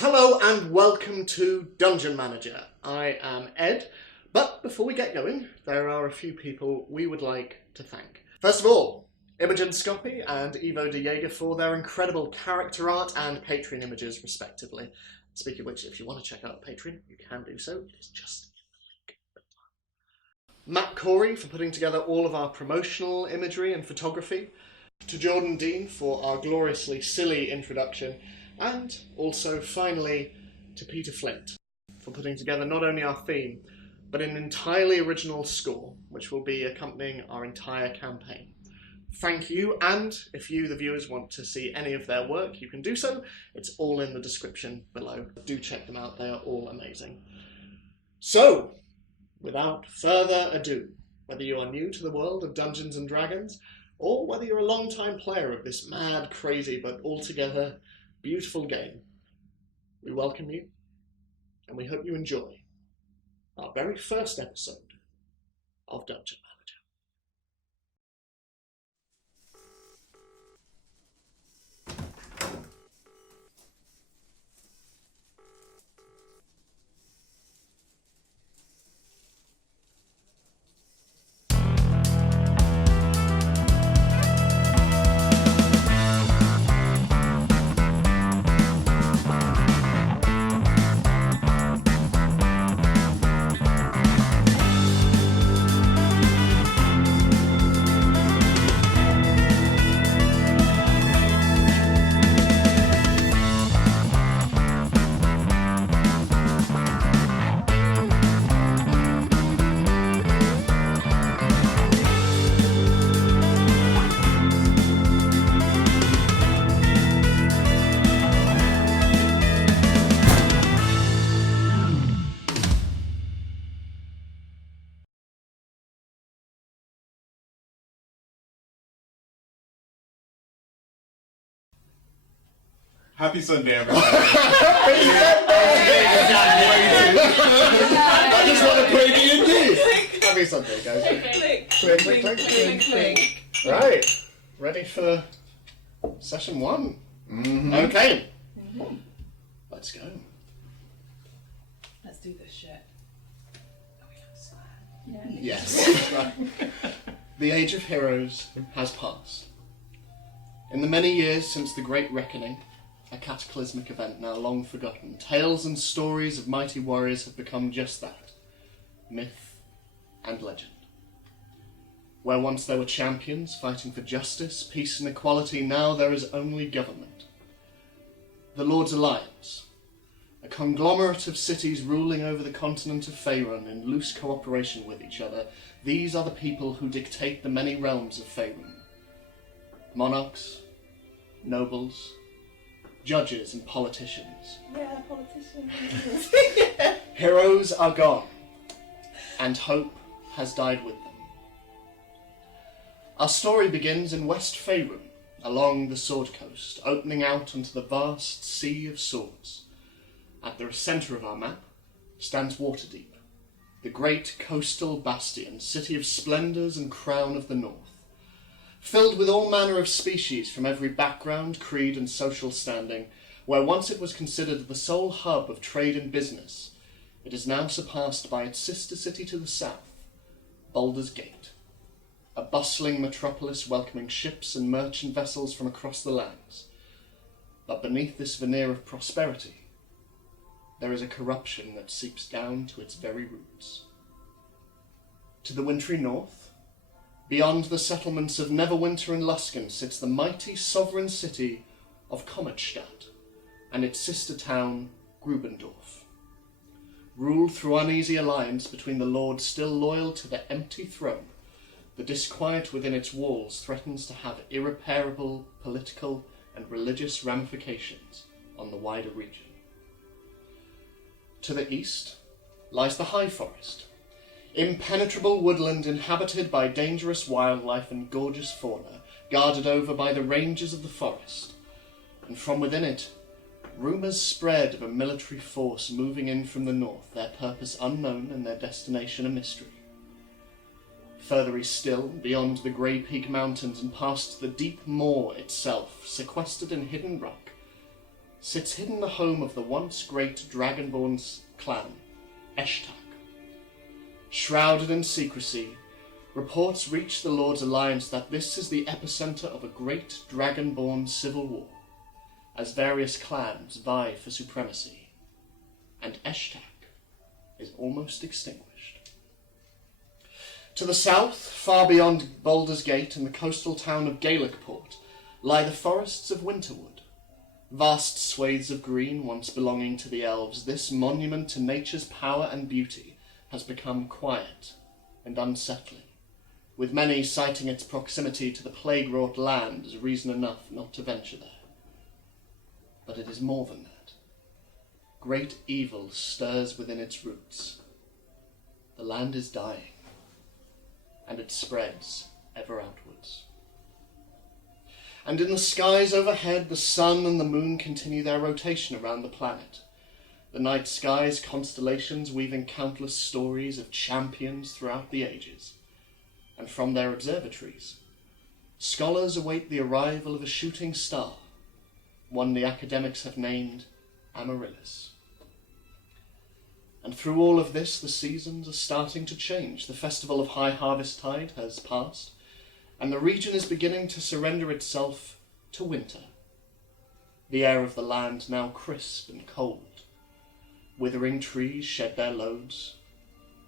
Hello and welcome to Dungeon Manager. I am Ed, but before we get going, there are a few people we would like to thank. First of all, Imogen Scoppy and Ivo de Jager for their incredible character art and Patreon images, respectively. Speaking of which, if you want to check out Patreon, you can do so. It is just in the link. Matt Corey for putting together all of our promotional imagery and photography. To Jordan Dean for our gloriously silly introduction. And also, finally, to Peter Flint for putting together not only our theme, but an entirely original score, which will be accompanying our entire campaign. Thank you, and if you, the viewers, want to see any of their work, you can do so. It's all in the description below. Do check them out, they are all amazing. So, without further ado, whether you are new to the world of Dungeons & Dragons, or whether you're a long-time player of this mad, crazy, but altogether beautiful game, we welcome you, and we hope you enjoy our very first episode of Dungeon Manager. Happy Sunday, everybody. Happy Sunday! I just want to play D&D! Happy Sunday, guys. Click, Click, click, click, click, click. Right, ready for session 1? Mm-hmm. Okay. Let's go. Let's do this shit. Are we gonna swear? Yes. Right. The Age of Heroes has passed. In the many years since the Great Reckoning, a cataclysmic event now long forgotten, tales and stories of mighty warriors have become just that, myth and legend. Where once there were champions fighting for justice, peace and equality, now there is only government. The Lord's Alliance, a conglomerate of cities ruling over the continent of Faerun in loose cooperation with each other, these are the people who dictate the many realms of Faerun. Monarchs, nobles, judges and politicians. Yeah, politicians. Heroes are gone, and hope has died with them. Our story begins in West Faerun, along the Sword Coast, opening out onto the vast Sea of Swords. At the centre of our map stands Waterdeep, the great coastal bastion, city of splendours and crown of the north. Filled with all manner of species from every background, creed and social standing, where once it was considered the sole hub of trade and business, it is now surpassed by its sister city to the south, Baldur's Gate, a bustling metropolis welcoming ships and merchant vessels from across the lands. But beneath this veneer of prosperity, there is a corruption that seeps down to its very roots. To the wintry north, beyond the settlements of Neverwinter and Luskan, sits the mighty sovereign city of Commerstadt and its sister town, Grubendorf. Ruled through uneasy alliance between the lords still loyal to the empty throne, the disquiet within its walls threatens to have irreparable political and religious ramifications on the wider region. To the east lies the High Forest, impenetrable woodland inhabited by dangerous wildlife and gorgeous fauna, guarded over by the rangers of the forest. And from within it, rumours spread of a military force moving in from the north, their purpose unknown and their destination a mystery. Further east still, beyond the Grey Peak Mountains and past the deep moor itself, sequestered in hidden rock, sits hidden the home of the once great Dragonborn clan, Eshtak. Shrouded in secrecy, reports reach the Lord's Alliance that this is the epicenter of a great Dragonborn civil war, as various clans vie for supremacy, and Eshtak is almost extinguished. To the south, far beyond Baldur's Gate and the coastal town of Gaelicport, lie the forests of Winterwood. Vast swathes of green once belonging to the elves, this monument to nature's power and beauty has become quiet and unsettling, with many citing its proximity to the plague-wrought land as reason enough not to venture there. But it is more than that. Great evil stirs within its roots. The land is dying, and it spreads ever outwards. And in the skies overhead, the sun and the moon continue their rotation around the planet. The night sky's constellations weaving countless stories of champions throughout the ages. And from their observatories, scholars await the arrival of a shooting star, one the academics have named Amaryllis. And through all of this, the seasons are starting to change. The festival of High Harvest Tide has passed, and the region is beginning to surrender itself to winter. The air of the land now crisp and cold. Withering trees shed their loads,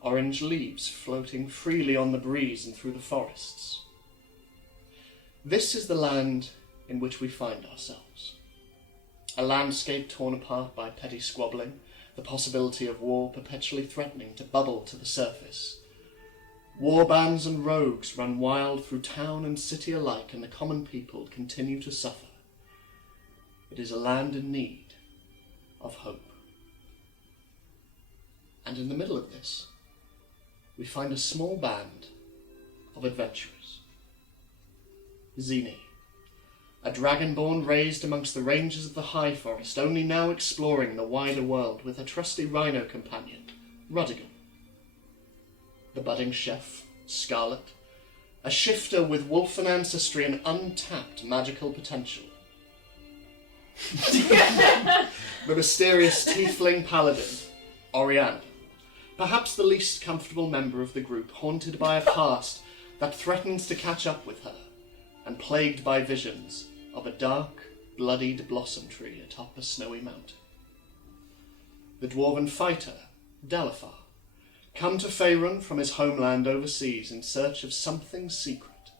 orange leaves floating freely on the breeze and through the forests. This is the land in which we find ourselves. A landscape torn apart by petty squabbling, the possibility of war perpetually threatening to bubble to the surface. War bands and rogues run wild through town and city alike, and the common people continue to suffer. It is a land in need of hope. And in the middle of this, we find a small band of adventurers. Zini, a dragonborn raised amongst the ranges of the High Forest, only now exploring the wider world with her trusty rhino companion, Rudigan. The budding chef, Scarlett, a shifter with wolfen ancestry and untapped magical potential. The mysterious tiefling paladin, Ariana, perhaps the least comfortable member of the group, haunted by a past that threatens to catch up with her, and plagued by visions of a dark, bloodied blossom tree atop a snowy mountain. The dwarven fighter, Delafar, come to Faerun from his homeland overseas in search of something secret,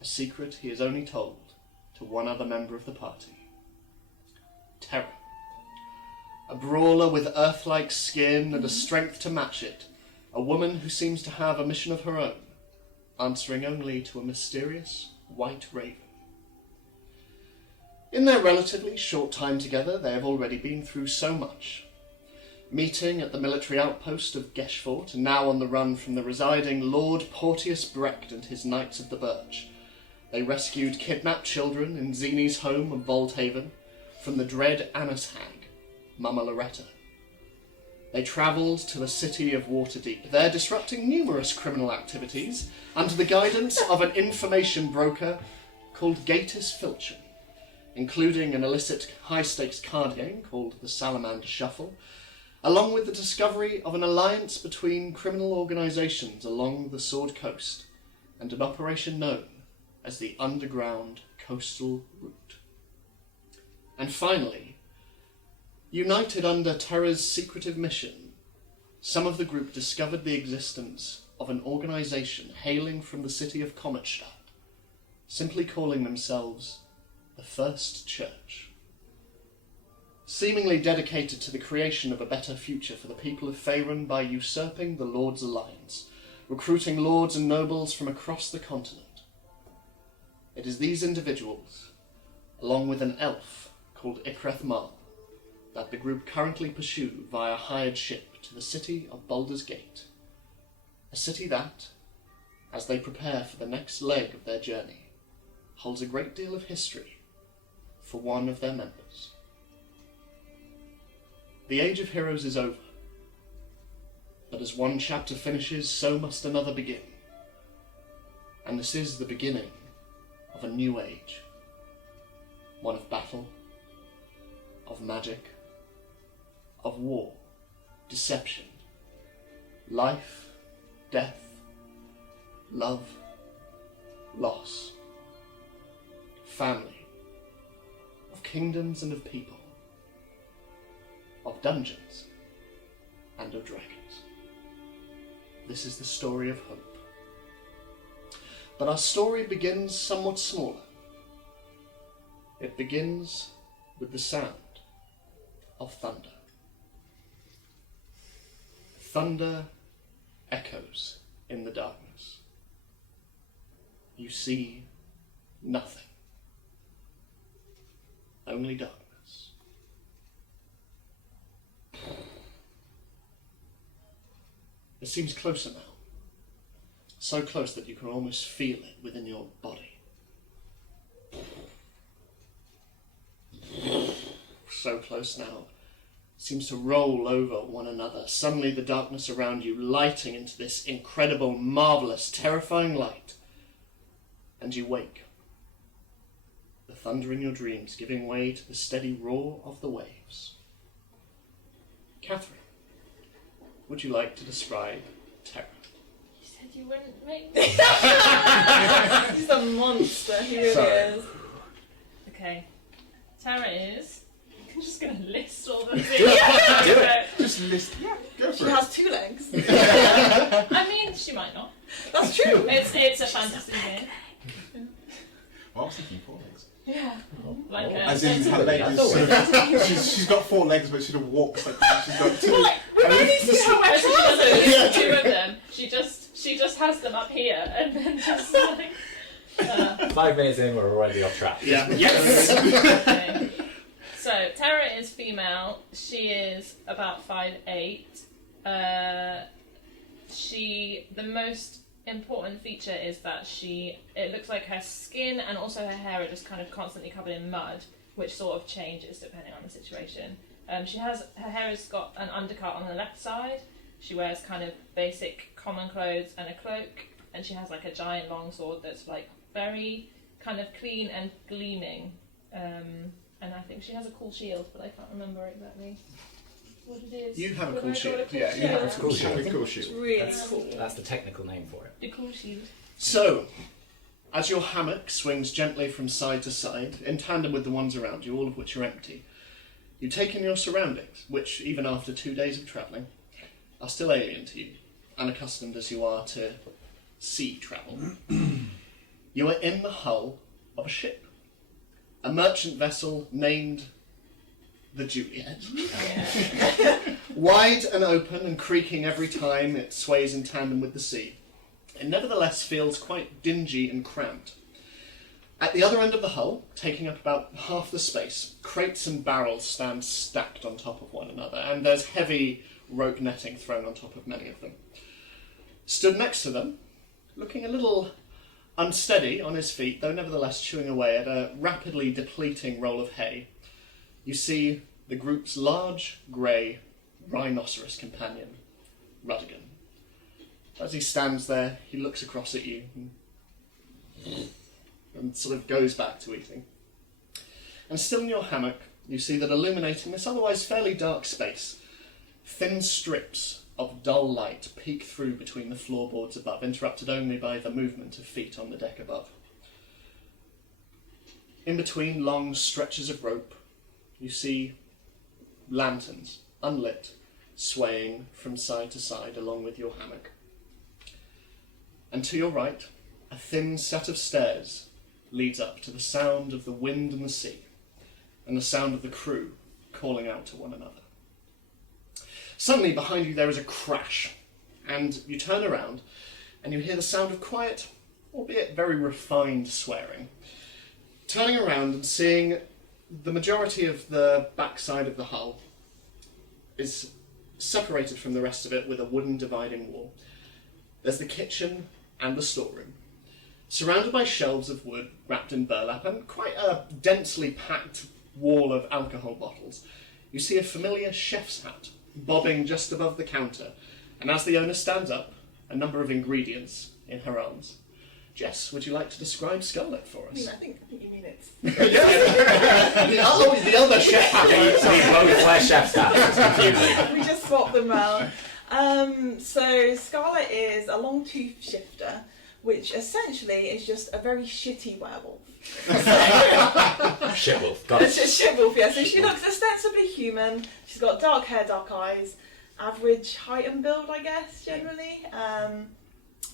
a secret he has only told to one other member of the party. Terra, a brawler with earth-like skin and a strength to match it, a woman who seems to have a mission of her own, answering only to a mysterious white raven. In their relatively short time together, they have already been through so much. Meeting at the military outpost of Geshfort, and now on the run from the residing Lord Porteous Brecht and his Knights of the Birch, they rescued kidnapped children in Zini's home of Voldhaven from the dread Annis Hag, Mama Loretta. They travelled to the city of Waterdeep, there disrupting numerous criminal activities under the guidance of an information broker called Gatus Filcham, including an illicit high-stakes card game called the Salamander Shuffle, along with the discovery of an alliance between criminal organisations along the Sword Coast and an operation known as the Underground Coastal Route. And finally, united under Terra's secretive mission, some of the group discovered the existence of an organisation hailing from the city of Cometstadt, simply calling themselves the First Church. Seemingly dedicated to the creation of a better future for the people of Faerun by usurping the Lord's Alliance, recruiting lords and nobles from across the continent. It is these individuals, along with an elf called Ikreth Mal, that the group currently pursue via hired ship to the city of Baldur's Gate, a city that, as they prepare for the next leg of their journey, holds a great deal of history for one of their members. The Age of Heroes is over, but as one chapter finishes, so must another begin. And this is the beginning of a new age, one of battle, of magic, of war, deception, life, death, love, loss, family, of kingdoms and of people, of dungeons and of dragons. This is the story of hope. But our story begins somewhat smaller. It begins with the sound of thunder. Thunder echoes in the darkness. You see nothing. Only darkness. It seems closer now. So close that you can almost feel it within your body. So close now. Seems to roll over one another. Suddenly the darkness around you lighting into this incredible, marvellous, terrifying light. And you wake. The thunder in your dreams giving way to the steady roar of the waves. Catherine, would you like to describe Terra? You said you wouldn't make me. He's a monster, he really Sorry. is. Okay. Tara is... I'm just going to list all the things. Just list. Yeah, go She for it. has 2 legs. I mean, she might not. That's true. It's a fantasy game. Well, I was thinking 4 legs. Yeah. Like As in her legs. She's got 4 legs, but she walks like she's got 2. Well, like, we've only seen her wear She doesn't trousers. use 2 of them. She just has them up here and then just like... 5 minutes in, we're already off track. Yeah. Okay. So, Tara is female. She is about 5'8". The most important feature is that it looks like her skin and also her hair are just kind of constantly covered in mud, which sort of changes depending on the situation. Her hair has got an undercut on the left side. She wears kind of basic common clothes and a cloak, and she has like a giant long sword that's like very kind of clean and gleaming. And I think she has a cool shield, but I can't remember exactly what it is. You have a What cool do I call shield. it? Yeah, you have a Cool cool shield. shield. Cool It's shield. really cool. That's the technical name for it. The cool shield. So, as your hammock swings gently from side to side, in tandem with the ones around you, all of which are empty, you take in your surroundings, which, even after 2 days of travelling, are still alien to you, unaccustomed as you are to sea travel. You are in the hull of a ship, a merchant vessel named the Juliet. Wide and open and creaking every time it sways in tandem with the sea. It nevertheless feels quite dingy and cramped. At the other end of the hull, taking up about half the space, crates and barrels stand stacked on top of one another, and there's heavy rope netting thrown on top of many of them. Stood next to them, looking a little unsteady on his feet, though nevertheless chewing away at a rapidly depleting roll of hay, you see the group's large, grey, rhinoceros companion, Rudigan. As he stands there, he looks across at you and sort of goes back to eating. And still in your hammock, you see that illuminating this otherwise fairly dark space, thin strips of dull light peek through between the floorboards above, interrupted only by the movement of feet on the deck above. In between long stretches of rope, you see lanterns, unlit, swaying from side to side along with your hammock. And to your right, a thin set of stairs leads up to the sound of the wind and the sea, and the sound of the crew calling out to one another. Suddenly behind you there is a crash, and you turn around, and you hear the sound of quiet, albeit very refined swearing. Turning around and seeing the majority of the backside of the hull is separated from the rest of it with a wooden dividing wall. There's the kitchen and the storeroom, surrounded by shelves of wood wrapped in burlap and quite a densely packed wall of alcohol bottles. You see a familiar chef's hat bobbing just above the counter, and as the owner stands up, a number of ingredients in her arms. Jess, would you like to describe Scarlett for I mean, us? I think you mean it's. the other chef. Both wear chef's hats. It's confusing. We just swapped them out. So Scarlett is a long tooth shifter, which essentially is just a very shitty werewolf. Shitwolf. Got It's it. a shitwolf, yeah. So she looks ostensibly human. She's got dark hair, dark eyes, average height and build, I guess, generally.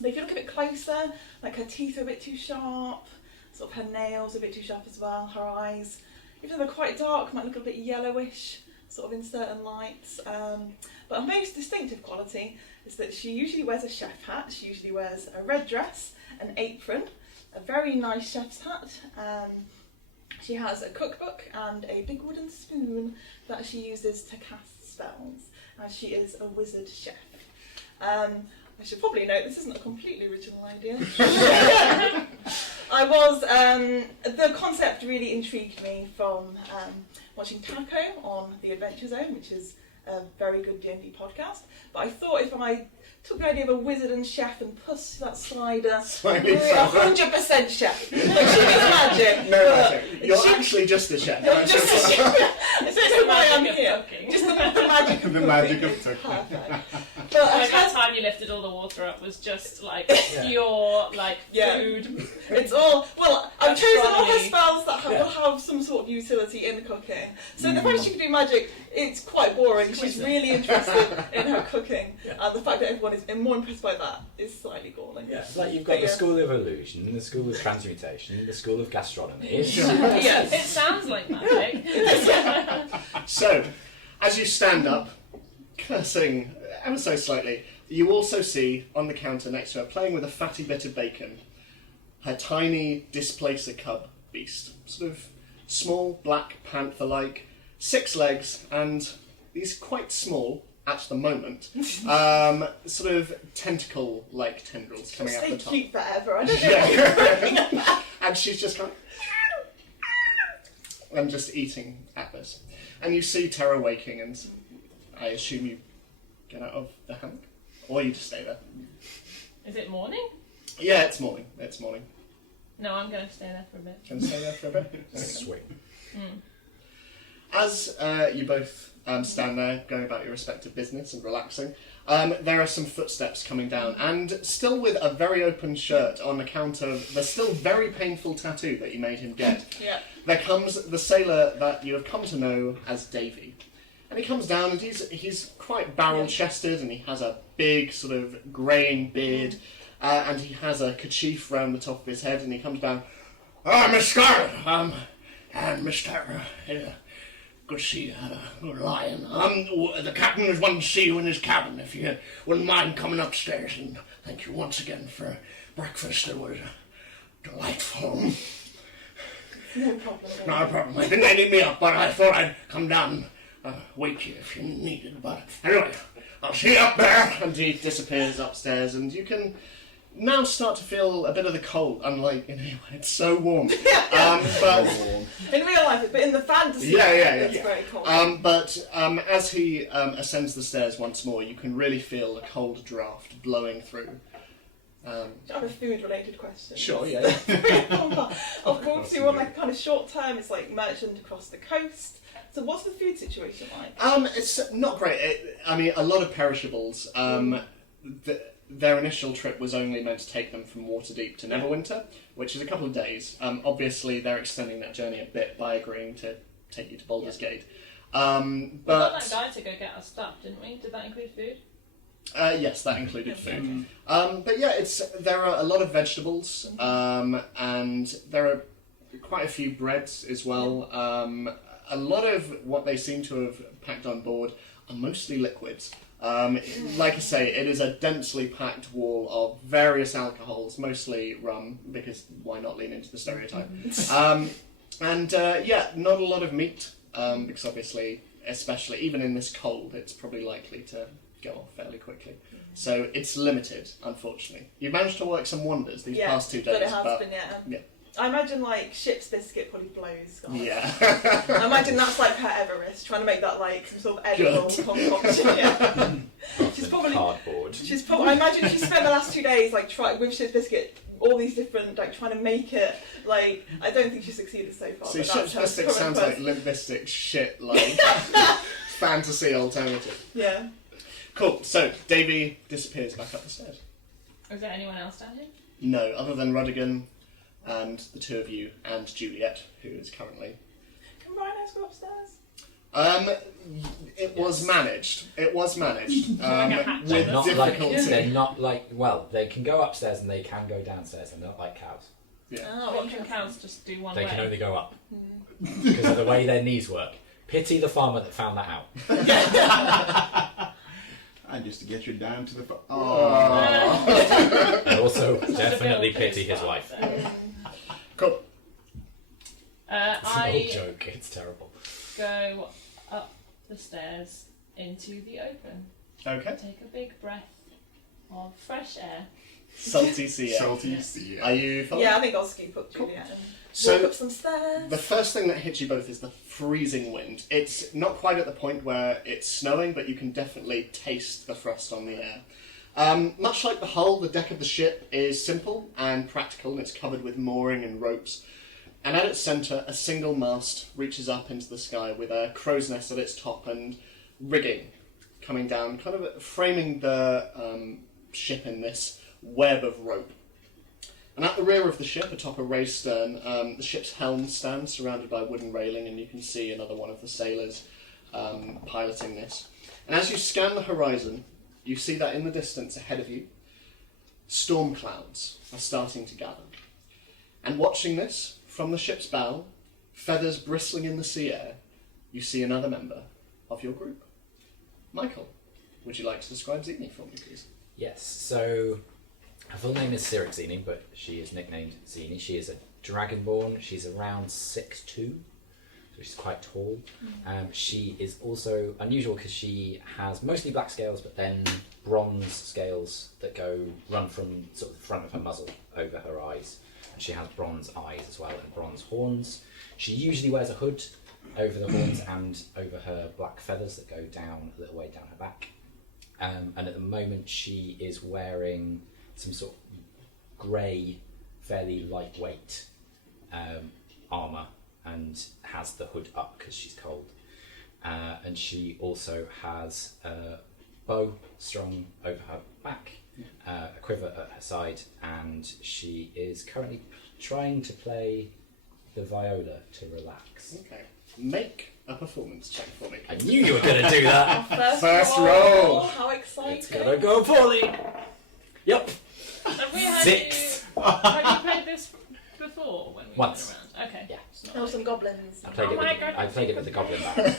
But if you look a bit closer, like her teeth are a bit too sharp, sort of her nails are a bit too sharp as well, her eyes, even though they're quite dark, might look a bit yellowish, sort of in certain lights. But her most distinctive quality is that she usually wears a chef hat. She usually wears a red dress, an apron, a very nice chef's hat. She has a cookbook and a big wooden spoon that she uses to cast spells, as she is a wizard chef. I should probably note this isn't a completely original idea. The concept really intrigued me from watching Taco on the Adventure Zone, which is a very good D&D podcast. But I thought if I took the idea of a wizard and chef and pushed that slider, Slightly 100% chef. Like, she is magic. No, but magic. You're she- actually just a chef. I'm just a chef. It's just why I'm Magic of here. cooking. Just the magic of The cooking magic of is cooking. perfect. But Like that as- time you lifted all the water up was just like pure like Yeah. food. it's all well. I've chosen all her Astronomy. spells that will have some sort of utility in cooking. So the fact that she can do magic, it's quite boring. She's really interested in her cooking, and the fact that everyone is more impressed by that is slightly galling. Yeah, it's like you've got But the yeah. School of Illusion, the School of Transmutation, the School of Gastronomy. Yes. It sounds like magic. So, as you stand up, cursing ever so slightly, you also see on the counter next to her, playing with a fatty bit of bacon, her tiny displacer cub beast. Sort of small, black, panther-like, 6 legs, and these quite small, at the moment, sort of tentacle-like tendrils coming out Stay the top. cute forever. I don't know what you're bringing about. And she's just going and just eating at this. And you see Terra waking, and I assume you get out of the hammock, or you just stay there. Is it morning? Yeah, it's morning. It's morning. No, I'm going to stay there for a bit. Can you stay there for a bit? Sweet. As you both stand there, going about your respective business and relaxing, there are some footsteps coming down, and still with a very open shirt on account of the still very painful tattoo that you made him get. Yeah. There comes the sailor that you have come to know as Davy. And he comes down, and he's quite barrel-chested, and he has a big sort of greying beard, and he has a kerchief round the top of his head, and he comes down, Miss Scarlett, and Mr. Good to see you, good lying. The captain is wanting to see you in his cabin, if you wouldn't mind coming upstairs, and thank you once again for breakfast. It was delightful. No problem. Not a problem. I didn't need me up, but I thought I'd come down and wake you if you needed. But anyway, I'll see you up there. And he disappears upstairs, and you can now start to feel a bit of the cold, unlike in here when it's so warm. But In real life, but in the fantasy, Yeah. it's very cold. But as he ascends the stairs once more, you can really feel a cold draft blowing through. I have a food-related question. Sure, yeah. Of course, you're on like kind of short term. It's like merchant across the coast. So, what's the food situation like? It's not great. I mean, a lot of perishables. Their initial trip was only meant to take them from Waterdeep to Neverwinter, which is a couple of days. Obviously, they're extending that journey a bit by agreeing to take you to Baldur's Gate. We got But that guy to go get us stuff, didn't we? Did that include food? yes, that included food. But yeah, there are a lot of vegetables, and there are quite a few breads as well. A lot of what they seem to have packed on board are mostly liquids. Like I say, it is a densely packed wall of various alcohols, mostly rum, because why not lean into the stereotype? Not a lot of meat, because obviously, especially even in this cold, it's probably likely to go off fairly quickly. So it's limited, unfortunately. You've managed to work some wonders these past 2 days, but it has been, yeah. I imagine like ship's biscuit probably blows. Guys. Yeah. I imagine that's like her Everest, trying to make that like some sort of edible concoction. Yeah. She's probably. Cardboard. I imagine she spent the last 2 days like with ship's biscuit all these different, like trying to make it, like, I don't think she succeeded so far. So but Ship's that's her Mystic current sounds like quest. Limp Bizkit shit, like fantasy alternative. Yeah. Cool. So Davy disappears back up the stairs. Is there anyone else down here? No, other than Rudigan and the two of you and Juliet, who is currently. Can rhinos go upstairs? It was managed. It was managed. Like a hatch. With They're not difficulty. like, they're not like, well, they can go upstairs and they can go downstairs. They're not like cows. Yeah. Oh, What can cows just do one They way? can only go up because of the way their knees work. Pity the farmer that found that out. And just to get you down to the... I also definitely pity his wife. Cool. It's an old I joke. It's terrible. go up the stairs into the open. Okay. Take a big breath of fresh air. Salty sea air. Salty sea. Are you following? Yeah, I think I'll scoop up Juliet and So- walk up some stairs. The first thing that hits you both is the freezing wind. It's not quite at the point where it's snowing, but you can definitely taste the frost on the air. Much like the hull, the deck of the ship is simple and practical, and it's covered with mooring and ropes. And at its centre, a single mast reaches up into the sky with a crow's nest at its top and rigging coming down, kind of framing the ship in this web of rope. And at the rear of the ship, atop a raised stern, the ship's helm stands surrounded by wooden railing, and you can see another one of the sailors piloting this. And as you scan the horizon, you see that in the distance ahead of you, storm clouds are starting to gather. And watching this, from the ship's bow, feathers bristling in the sea air, you see another member of your group. Michael, would you like to describe Zini for me, please? Yes, so her full name is Cyric Zini, but she is nicknamed Zini. She is a dragonborn. She's around 6'2", so she's quite tall. She is also unusual because she has mostly black scales, but then bronze scales that run from sort of the front of her muzzle over her eyes. And she has bronze eyes as well and bronze horns. She usually wears a hood over the horns and over her black feathers that go down a little way down her back. And at the moment she is wearing some sort of grey, fairly lightweight armour and has the hood up because she's cold. And she also has a bow strung over her back, a quiver at her side, and she is currently trying to play the viola to relax. Okay. Make a performance check for me. I knew you were going to do that. First roll. How exciting. It's going to go poorly. Yep. Have we had 6. Have you played this before when we Once. went around? Okay. Yeah. It's not There were like- some goblins. I played, Oh my God. I played it with the goblin band.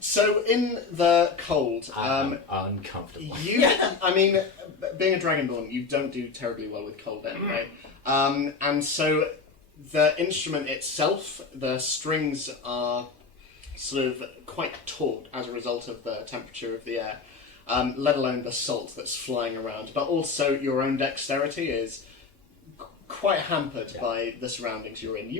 So in the cold, Uncomfortable. I mean, being a dragonborn, you don't do terribly well with cold anyway. And so the instrument itself, the strings are sort of quite taut as a result of the temperature of the air, let alone the salt that's flying around. But also your own dexterity is quite hampered by the surroundings you're in.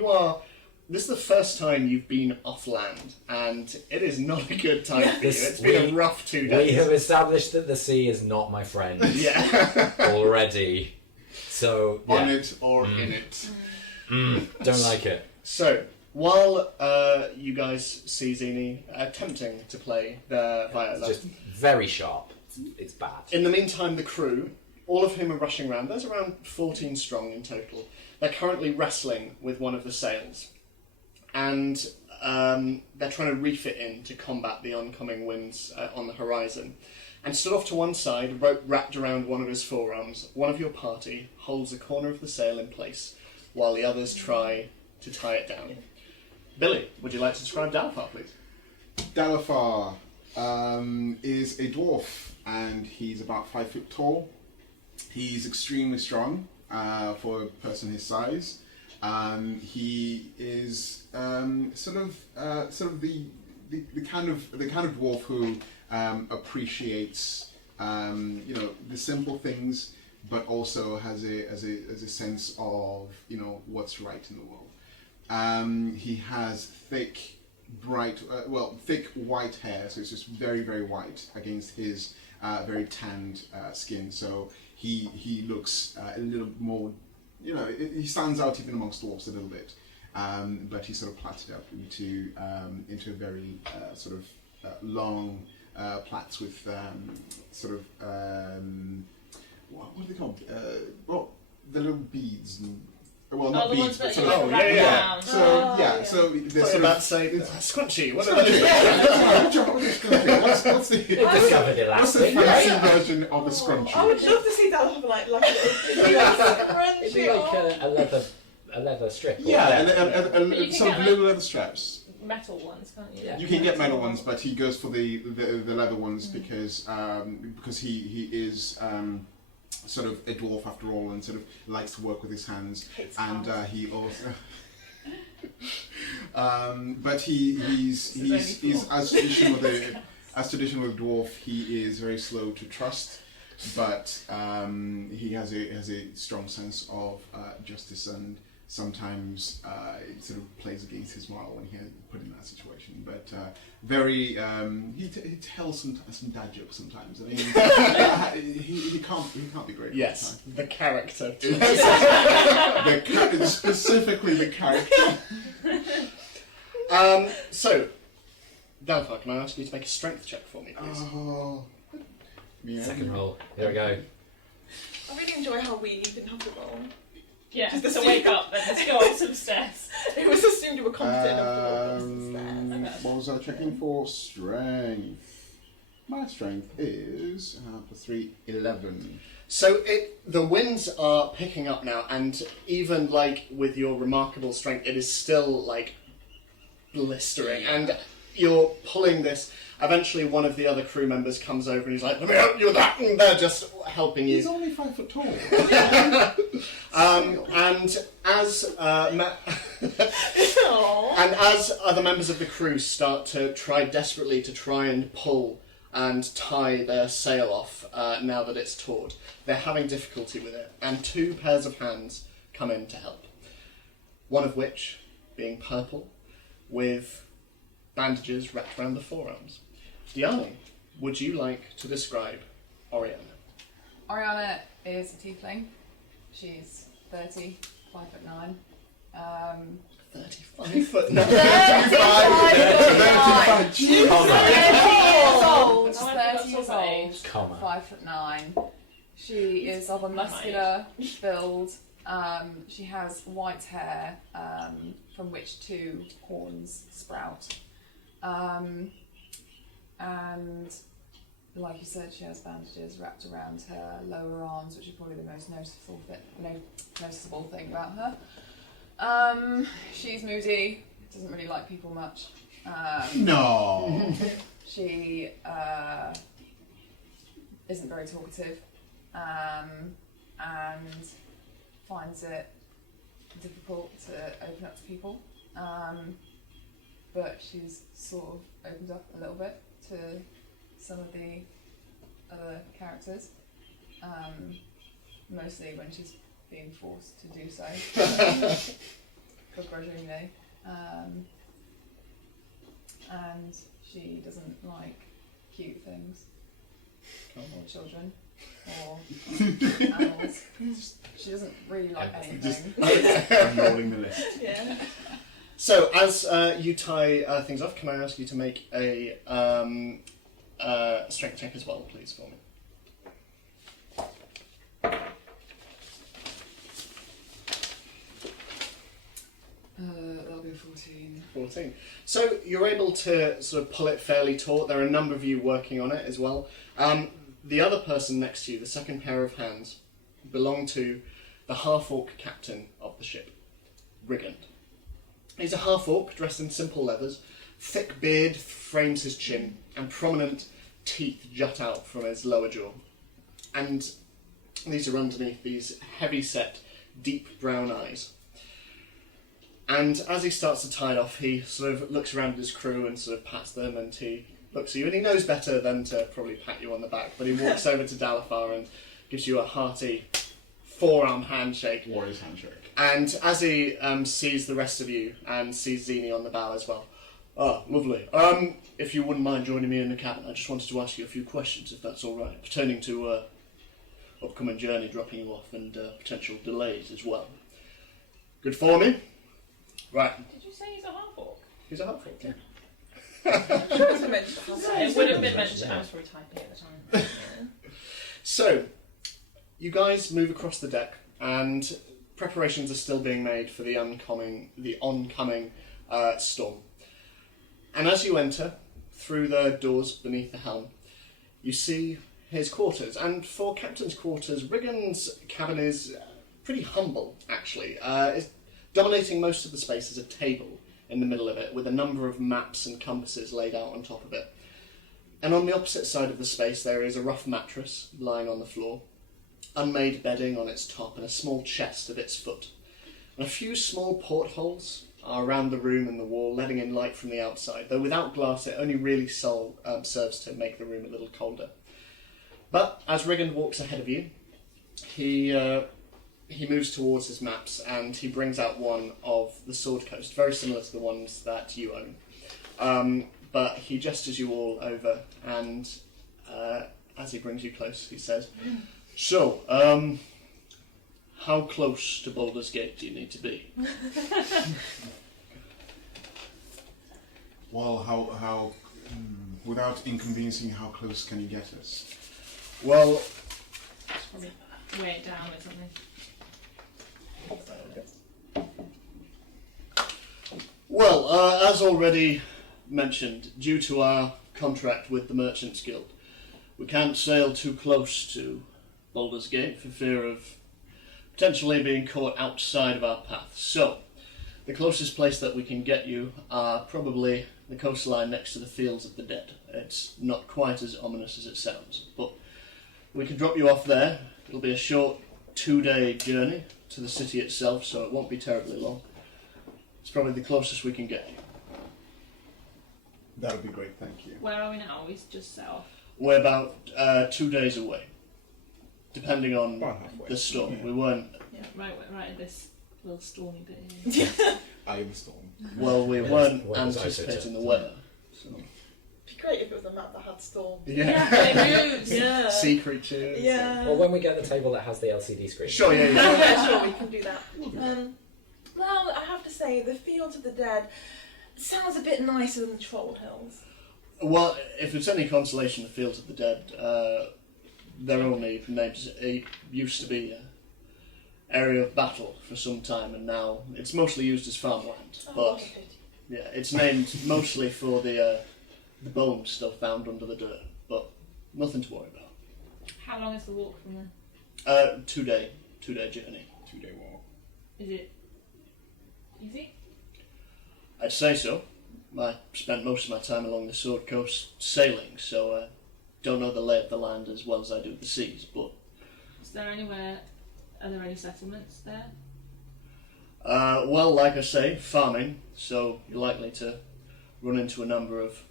This is the first time you've been off land, and it is not a good time for you. It's been a rough 2 days. We have established that the sea is not my friend Yeah. already. So, On yeah. it or in it. Don't like it. So, while you guys see Zini attempting to play the It's viola, just very sharp. It's bad. in the meantime, the crew, all of whom are rushing around, there's around 14 strong in total, they're currently wrestling with one of the sails. And they're trying to reef it in to combat the oncoming winds on the horizon. And stood off to one side, rope wrapped around one of his forearms, one of your party holds a corner of the sail in place, while the others try to tie it down. Billy, would you like to describe Dalfar, please? Dalafar is a dwarf, and he's about 5 foot tall. He's extremely strong for a person his size. He is sort of the kind of dwarf who appreciates the simple things, but also has a sense of what's right in the world. He has thick white hair, so it's just very, very white against his very tanned skin. So he looks a little more he stands out even amongst dwarfs a little bit. But he's sort of plaited up into a very sort of long plaits with sort of what are they called? The little beads. Well, not the beads, ones but that sort you of wrap around. So I so they're was sort about of to say scrunchy. What are Scrunchy. they? What's the Discovered what's the elastic. fancy version of a I scrunchie? would love to see that have like a It'd be like a leather strip. or- Yeah, But you and can some get, like- little leather straps. Metal ones, can't you? Yeah. You can get metal ones, but he goes for the leather ones Mm. because he is sort of a dwarf after all, and sort of likes to work with his hands, Hates and hands. he also. But he's as traditional with dwarf. He is very slow to trust, but he has a strong sense of justice, and sometimes it sort of plays against his morale when he is put in that situation. But very he tells some dad jokes sometimes. I mean, he can't be great. Yes, the character. Specifically the character. So, Delphar, can I ask you to make a strength check for me, please? Oh. Yeah. Second roll. Here we go. I really enjoy how we even have to roll. Yeah, Just to assume- wake up and just go up some stairs. It was assumed you were competent enough to roll instead. What was I checking for? Strength. My strength is plus 3, 11. So the winds are picking up now, and even like with your remarkable strength, it is still like blistering, and you're pulling this. Eventually, one of the other crew members comes over and he's like, "Let me help you with that," and they're just helping you. He's only 5 foot tall. And as Aww. and as other members of the crew start to try and pull and tie their sail off now that it's taut, they're having difficulty with it, and 2 pairs of hands come in to help. One of which being purple, with bandages wrapped around the forearms. Diani, would you like to describe Ariana? Ariana is a tiefling. She's 30, 5'9". 35 foot 9. 35. She's 30 years old. Oh, I 30 forgot years to say. old. Comma. 5'9". She is of a muscular build. She has white hair from which 2 horns sprout. And like you said, she has bandages wrapped around her lower arms, which is probably the most noticeable thing about her. She's moody, doesn't really like people much. No. She isn't very talkative, and finds it difficult to open up to people. But she's sort of opened up a little bit to some of the other characters, mostly when she's being forced to do so, begrudgingly. And she doesn't like cute things, or children, or animals. She doesn't really like anything. I'm rolling the list. Yeah. So, as you tie things off, can I ask you to make a strength check as well, please, for me? That'll be 14. 14. So, you're able to sort of pull it fairly taut. There are a number of you working on it as well. The other person next to you, the second pair of hands, belong to the half-orc captain of the ship, Rigand. He's a half-orc dressed in simple leathers. Thick beard frames his chin, and prominent teeth jut out from his lower jaw. And these are underneath these heavy-set, deep brown eyes. And as he starts to tie it off, he sort of looks around at his crew and sort of pats them, and he looks at you, and he knows better than to probably pat you on the back, but he walks over to Dalafar and gives you a hearty forearm handshake. Warrior's handshake. And as he sees the rest of you and sees Zini on the bow as well, lovely. If you wouldn't mind joining me in the cabin, I just wanted to ask you a few questions, if that's all right, pertaining to upcoming journey dropping you off and potential delays as well. Good for me? Right. Did you say he's a half-orc? He's a half-orc, yeah. It would have been mentioned. I was probably typing at the time. So, you guys move across the deck, and preparations are still being made for the oncoming storm. And as you enter through the doors beneath the helm, you see his quarters. And for Captain's quarters, Riggins' cabin is pretty humble, actually. Dominating most of the space is a table in the middle of it, with a number of maps and compasses laid out on top of it. And on the opposite side of the space there is a rough mattress lying on the floor, unmade bedding on its top, and a small chest at its foot. And a few small portholes are around the room and the wall, letting in light from the outside, though without glass it only really serves to make the room a little colder. But as Riggin walks ahead of you, he moves towards his maps and he brings out one of the Sword Coast, very similar to the ones that you own. But he gestures you all over, and as he brings you close, he says, "So, how close to Baldur's Gate do you need to be?" Well, how without inconveniencing, how close can you get us? Well, Probably weigh it down or something. Well, as already mentioned, due to our contract with the Merchants Guild, we can't sail too close to Baldur's Gate for fear of potentially being caught outside of our path. So, the closest place that we can get you are probably the coastline next to the Fields of the Dead. It's not quite as ominous as it sounds, but we can drop you off there. It'll be a short 2-day journey to the city itself, so it won't be terribly long. It's probably the closest we can get you. That would be great, thank you. Where are we now? We just set off. We're about 2 days away, depending on About halfway. the storm. Yeah. We weren't. Yeah, right at this little stormy bit here. I am the storm. Well, we Yeah, weren't well, it's anticipating ISO the weather. So. It'd be great if it was a map that had storm. Yeah. Yeah. Sea creatures. Yeah. Well, when we get the table that has the LCD screen. Sure. Yeah. Yeah, sure, we can do that. Well, I have to say, the Fields of the Dead sounds a bit nicer than the Troll Hills. Well, if it's any consolation, the Fields of the Dead, they're only names. It used to be an area of battle for some time, and now it's mostly used as farmland. Oh, But what a pity. yeah, it's named mostly for the bones still found under the dirt. But nothing to worry about. How long is the walk from there? 2-day journey. 2-day walk. Is it easy? I'd say so. I spent most of my time along the Sword Coast sailing, so I don't know the lay of the land as well as I do the seas, but... Are there any settlements there? Well, like I say, farming, so you're likely to run into a number of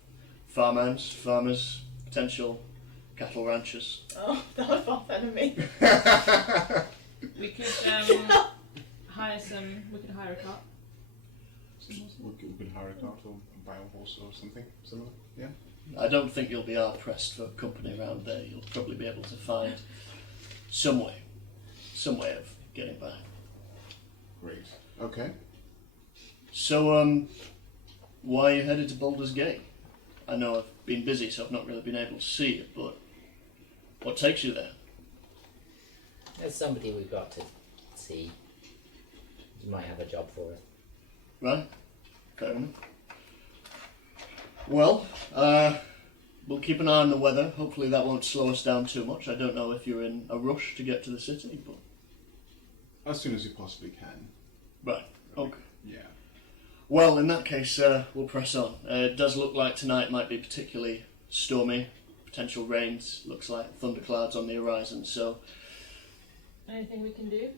farmers, potential cattle ranchers. Oh, that was our enemy. We could hire a cart. We could hire a cart or buy a horse or something similar. Yeah. I don't think you'll be hard pressed for company around there. You'll probably be able to find some way of getting by. Great. Okay. So, why are you headed to Baldur's Gate? I know I've been busy, so I've not really been able to see it, but what takes you there? There's somebody we've got to see. You might have a job for us. Right? Fair enough. Well, we'll keep an eye on the weather. Hopefully that won't slow us down too much. I don't know if you're in a rush to get to the city, but... As soon as you possibly can. Right, okay. Yeah. Well, in that case, we'll press on. It does look like tonight might be particularly stormy. Potential rains, looks like thunderclouds on the horizon, so Anything we can do?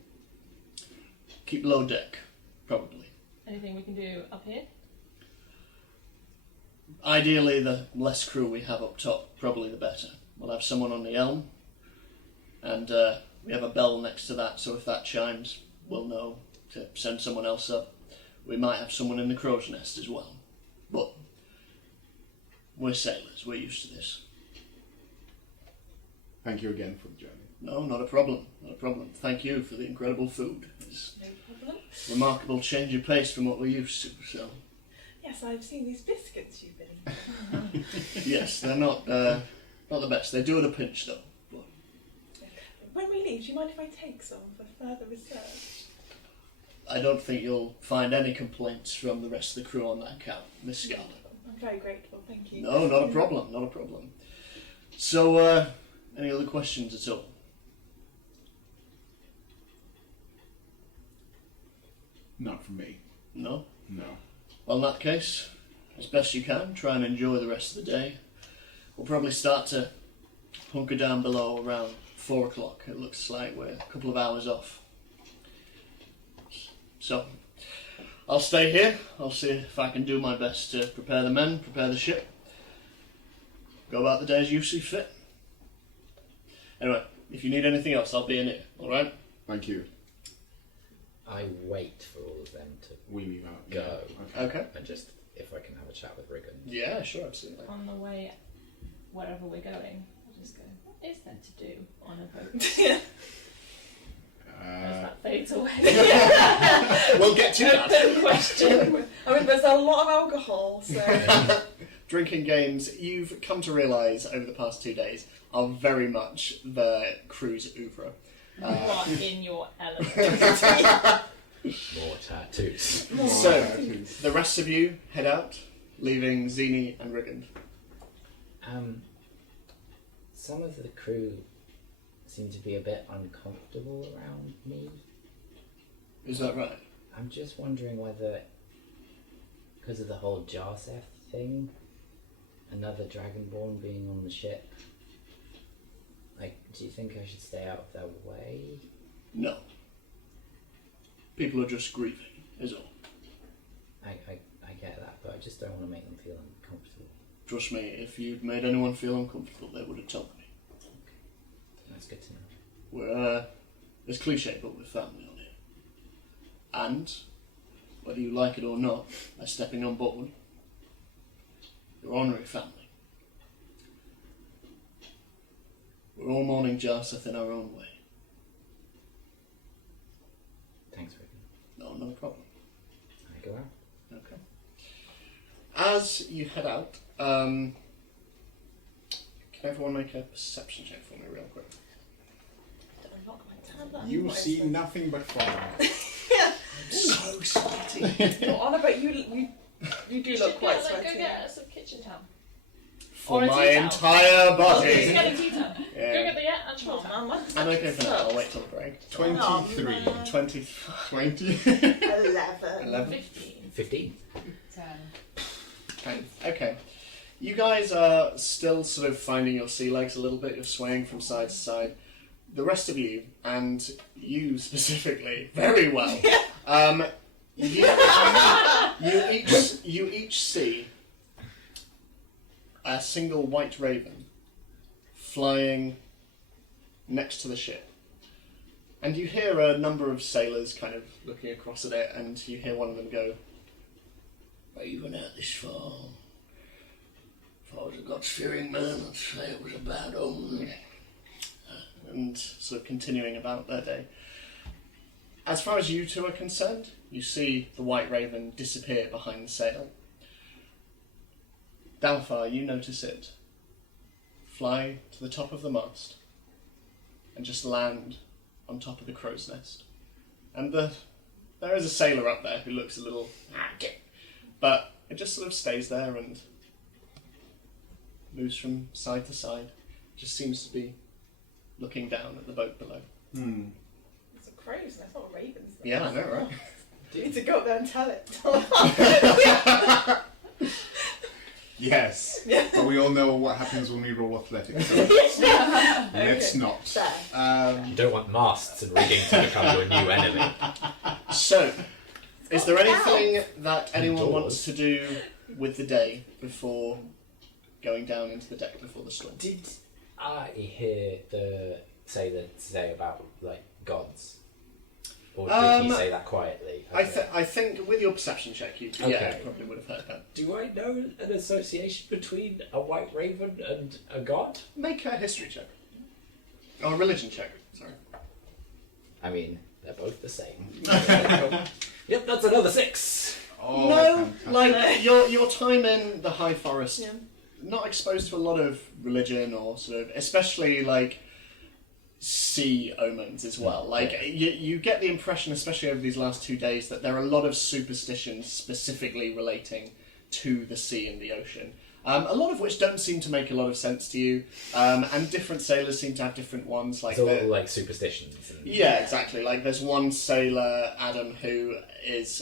keep low deck, probably. Anything we can do up here? Ideally, the less crew we have up top, probably the better. We'll have someone on the elm, and we have a bell next to that, so if that chimes, we'll know to send someone else up. We might have someone in the crow's nest as well. But we're sailors, we're used to this. Thank you again for the journey. No, not a problem. Not a problem. Thank you for the incredible food. It's No problem. a remarkable change of pace from what we're used to. So, Yes, I've seen these biscuits you've been eating. yes, they're not the best. They do at a pinch, though. But When we leave, do you mind if I take some for further research? I don't think you'll find any complaints from the rest of the crew on that account, Miss Scarlett. I'm very grateful, thank you. No, not a problem. Not a problem. So, any other questions at all? Not from me. No? No. Well, in that case, as best you can, try and enjoy the rest of the day. We'll probably start to hunker down below around 4 o'clock. It looks like we're a couple of hours off. So, I'll stay here. I'll see if I can do my best to prepare the men, prepare the ship. Go about the day as you see fit. Anyway, if you need anything else, I'll be in here, alright? Thank you. I wait for all of them to We leave out. go. Yeah. Okay. And just, if I can have a chat with Riggin. Yeah, sure, absolutely. On the way, wherever we're going, I'll just go, what is there to do on a boat? As that fades away. We'll get to that. Open question. I mean, there's a lot of alcohol, so... Drinking games, you've come to realise over the past 2 days, are very much the crew's oeuvre. You are in your element. More tattoos. So, the rest of you head out, leaving Zini and Riggin. Some of the crew seem to be a bit uncomfortable around me. Is that right? I'm just wondering whether, because of the whole Jarseth thing, another Dragonborn being on the ship, like, do you think I should stay out of their way? No. People are just grieving, is all. I get that, but I just don't want to make them feel uncomfortable. Trust me, if you'd made anyone feel uncomfortable, they would have told me. That's good to know. We're, it's cliche, but we're family on here. And, whether you like it or not, by stepping on board, you're honouring family. We're all mourning Jarseth in our own way. Thanks, Rick. No, no problem. I go out. Okay. As you head out, can everyone make a perception check for me real quick? Did I knock my tab? You see nothing but fire. So sweaty. Go on about you do look quite Go sweaty. get us some kitchen towel. For Or a my tea towel. entire Who's body. getting tea towel? Go Yeah. get the actual Oh, towel. man, I'm okay for now. I'll wait till the break. 23. man. 20. 20. 11. 11. 15. 15. 10. Okay. You guys are still sort of finding your sea legs a little bit. You're swaying from side to side. The rest of you, and you specifically, very well. You each see a single white raven flying next to the ship. And you hear a number of sailors kind of looking across at it, and you hear one of them go, "Raven out this far. If I was a God-fearing man, I'd say it was a bad omen." And sort of continuing about their day. As far as you two are concerned, you see the white raven disappear behind the sail. Dalfar, you notice it fly to the top of the mast and just land on top of the crow's nest. And there is a sailor up there who looks a little, but it just sort of stays there and moves from side to side. Just seems to be looking down at the boat below. It's a crow's nest, not a raven's nest. Yeah, I know, right? You need to go up there and tell it. Yes. Yeah. But we all know what happens when we roll athletics. So let's not. There. You don't want masts and rigging to become your new enemy. So, is there got anything that anyone Doors. wants to do with the day before going down into the deck before the storm? Did I hear say about like gods, or did he say that quietly? I think with your perception check, you Okay. probably would have heard that. Do I know an association between a white raven and a god? Make a history check. Oh, religion check. Sorry. I mean, they're both the same. Yep, that's another 6. Oh, No, fantastic. like your time in the High Forest, Yeah. not exposed to a lot of religion or sort of, especially like sea omens as well. Like you get the impression, especially over these last 2 days, that there are a lot of superstitions specifically relating to the sea and the ocean. A lot of which don't seem to make a lot of sense to you, and different sailors seem to have different ones. Like It's all like superstitions. And... yeah, exactly. Like there's one sailor, Adam, who is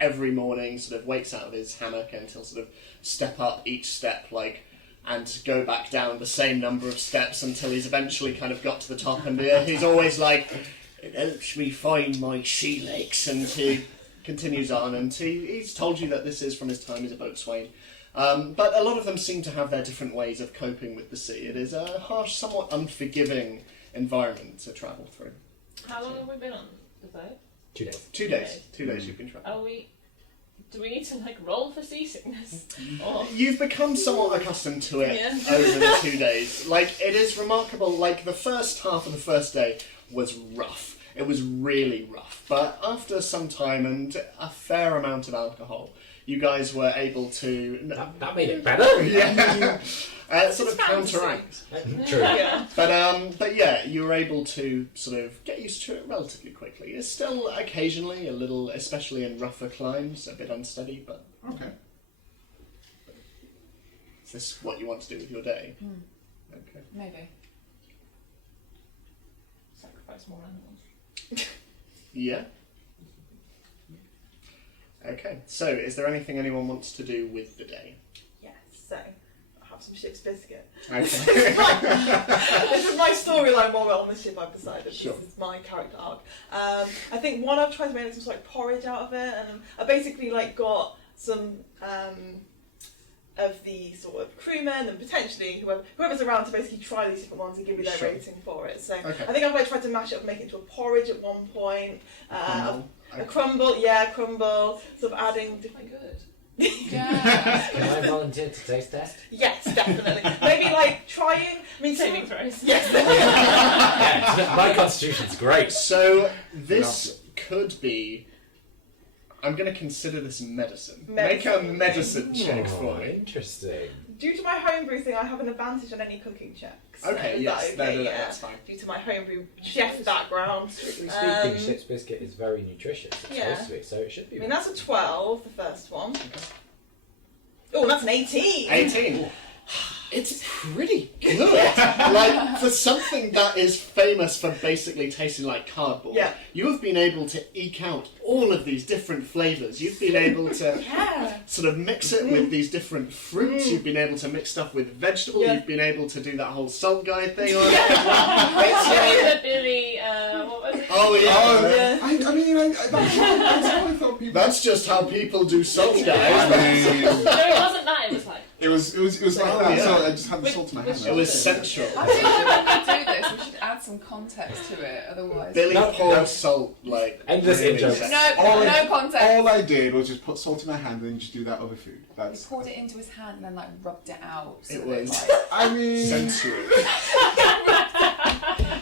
every morning sort of wakes out of his hammock and he'll sort of step up each step like and go back down the same number of steps until he's eventually kind of got to the top, and he's always like, it helps me find my sea legs, and he continues on, and he's told you that this is from his time as a boatswain. But a lot of them seem to have their different ways of coping with the sea. It is a harsh, somewhat unforgiving environment to travel through. How long have we been on the boat? 2 days. 2 days. 2 days you've been traveling. Do we need to like roll for seasickness? Or You've become somewhat accustomed to it Yeah. over the 2 days. Like, it is remarkable. Like, the first half of the first day was rough. It was really rough. But after some time and a fair amount of alcohol, you guys were able to... That made it better. yeah. Sort of It's fantasy. counteract. True. Yeah. But yeah, you were able to sort of get used to it relatively quickly. It's still occasionally a little, especially in rougher climes, a bit unsteady, but Okay. is this what you want to do with your day? Okay. Maybe. sacrifice more animals. Yeah. Okay, so is there anything anyone wants to do with the day? Yes, so I have some ship's biscuit. Okay. This is my storyline while we're on the ship, I've decided. Sure. This is my character arc. I think one, I've tried to make some sort of like porridge out of it, and I basically like got some of the sort of crewmen and potentially whoever's around to basically try these different ones and give me their Sure. rating for it. So Okay. I think I've like tried to mash it up and make it into a porridge at one point. A crumble, sort of adding different. Quite good. Yeah. Can I volunteer to taste test? Yes, definitely. Maybe like trying. I mean, Saving throws. Yes. Yeah, my constitution's great. So this could be. I'm going to consider this medicine. Make a medicine check for me. Interesting. Due to my homebrew thing, I have an advantage on any cooking checks. Okay, Is yes, that okay? that's fine. Due to my homebrew chef background. Strictly Um, speaking, ship's biscuit is very nutritious. It's yeah. supposed to be, so it should be. I mean, that's a 12, the first one. Oh, that's an 18. 18. It's pretty good. Like, for something that is famous for basically tasting like cardboard, Yeah. you have been able to eke out all of these different flavours. You've been able to Yeah. sort of mix it with these different fruits. You've been able to mix stuff with vegetables. Yeah. You've been able to do that whole salt guy thing on it. The Billy, what was it? Oh, yeah. Oh, Yeah. I mean, that's how I thought people. That's just how people do salt I guys. mean, No, it wasn't that. It was like it was like Oh, that. yeah. So I just had the salt in my hand. It was sensual. I think when we do this, we should add some context to it, otherwise. Billy No, poured no. salt, like... End this really intro. sexy. No context. All I did was just put salt in my hand and then just do that over food. He That's. poured it into his hand and then like rubbed it out. So It that, was- like, I mean. Sensual.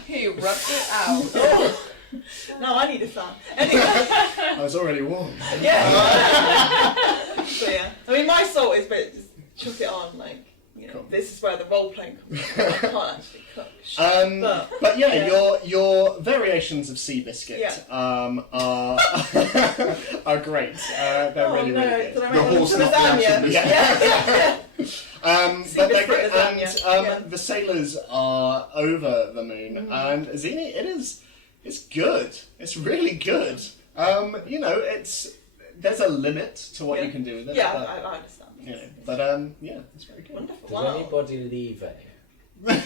he rubbed it out. No, I need a fan. Anyway, I was already warm. yeah. So yeah, I mean, my salt is, but just chuck it on, like, you know, Cool. this is where the role playing comes in. I can't actually cook. But yeah, yeah. your variations of sea biscuit Yeah. are are great. They're really no, really did good. I The make one horse for not lasagna? reaction. Yeah. Sea But they're biscuit great, and lasagna, yeah. the sailors are over the moon, and Zini, it's good. It's really good. You know, there's a limit to what Yeah. you can do with it. Yeah, but, I understand. you know, but yeah, it's very good. Wonderful. Did Wow. anybody leave any?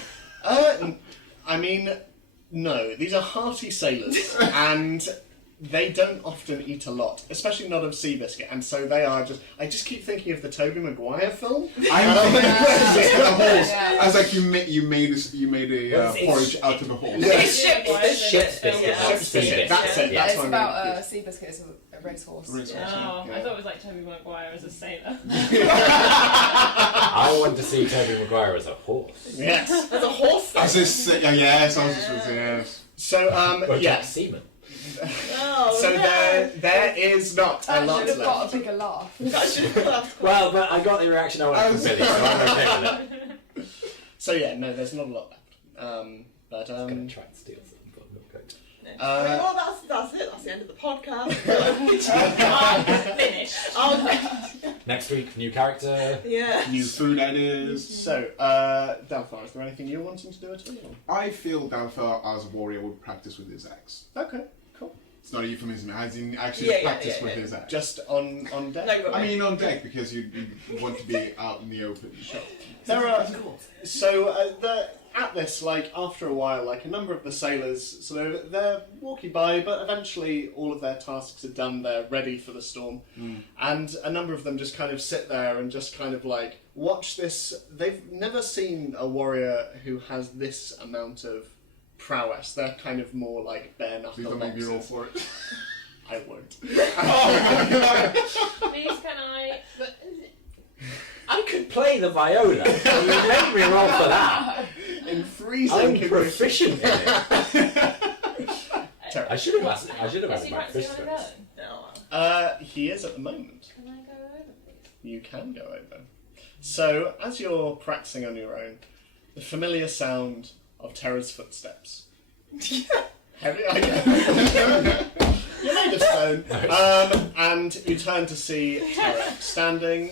I mean, no. These are hearty sailors, and they don't often eat a lot, especially not of sea biscuit. And so they are just. I just keep thinking of the Tobey Maguire film. I'm thinking Yeah. a horse. Yeah. I was like, you made a Well, it's- porridge out of a horse. Yeah. It's ship's biscuit. Ship's biscuit, Yeah. not Ship's biscuit, sea that's biscuit. it. Yeah, That's it's what I'm about gonna sea biscuit as a racehorse. Racehorse. Oh, Yeah. I thought it was like Toby Maguire as a sailor. I want to see Toby Maguire as a horse. Yes. There's a horse. I Yes, I was just going to say yes. So, Well, yes. semen. Oh, So no. there is not a I lot should have got left. a bigger laugh. That should have laughed. Well, but I got the reaction I wanted from Billy, so I'm okay with it. So yeah, no, there's not a lot left. But I'm going to try and steal something from milk coat. Well, that's it. That's the end of the podcast. Finished. Oh, Next week, new character. yeah. New food ideas. So, Dalfar, is there anything you're wanting to do at all? I feel Dalfar as a warrior would practice with his axe. Okay, cool. It's not a euphemism, as in actually Yeah, practice yeah, with yeah. his axe. Just on deck. No, I mean, on deck because you want to be out in the open. Sure. There are at this, like after a while, like a number of the sailors, so they're walking by, but eventually all of their tasks are done. They're ready for the storm, and a number of them just kind of sit there and just kind of like watch this. They've never seen a warrior who has this amount of prowess. They're kind of more like bare knuckle Please don't make me roll boxers. for it. I won't. Please, can I? But, I could play the viola. You made me roll for that. In freezing I'm conditions. proficient in it. Terrible. I should have asked is he my practicing fist on first. his own? No. He is at the moment. Can I go over, please? You can go over. So, as you're practicing on your own, the familiar sound of Terra's footsteps. Heavy, I know. You're made of stone. And you turn to see Terra standing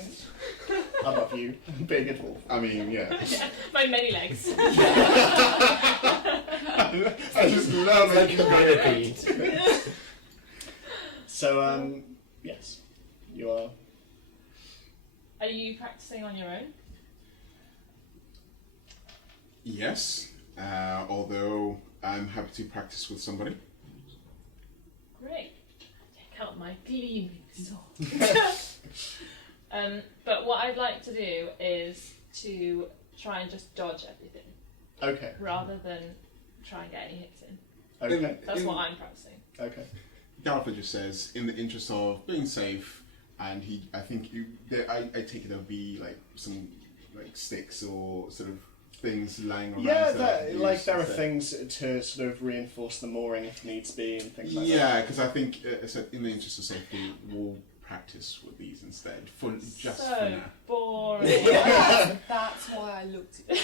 above you, being a dwarf. I mean, yeah. My many legs. I just love Like it. a millipede. So, yes, you are. Are you practicing on your own? Yes, although I'm happy to practice with somebody. Great. Take out my gleaming sword. But what I'd like to do is to try and just dodge everything Okay, rather than try and get any hits in. okay, That's what I'm practicing. okay. Dartha just says, in the interest of being safe, and I take it there'll be like some like sticks or sort of things lying around. Yeah, that there use are instead. things to sort of reinforce the mooring if needs be and things like that. Yeah, because I think so in the interest of safety, we'll practice with these instead for just for So now. boring. That's why I looked at you.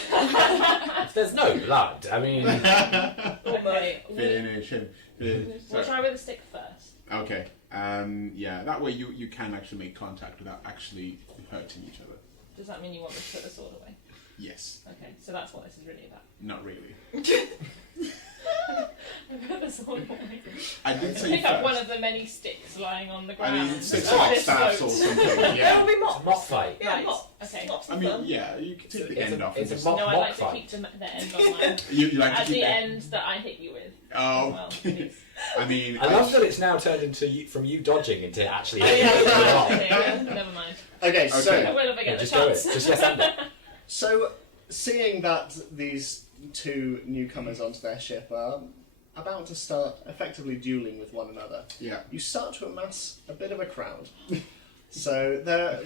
If there's no blood, I mean, Okay, we'll try with the stick first. Okay. Yeah, that way you can actually make contact without actually hurting each other. Does that mean you want me to put the sword away? Yes. Okay, so that's what this is really about. Not really. Put the sword away. I did say Pick up first. one of the many sticks lying on the I ground. mean, sticks of like this staffs or boat. something. There'll Yeah. be it's a mops. mock fight. Yeah, Right, mops. okay. Mops I is mean, fun. yeah, you can take the It's end a- off. it's and a just- mock- No, I like to fight. keep the end on mine. You like to At keep the it. end that I hit you with. Oh, Well, please. I mean, I love that it's now turned into from you dodging into actually Oh, hitting yeah, you with the rock. okay, never mind. Okay, I so will if I Yeah, get the just do it. chance. Just yes and no. so seeing that these two newcomers onto their ship are about to start effectively dueling with one another, yeah. you start to amass a bit of a crowd. So there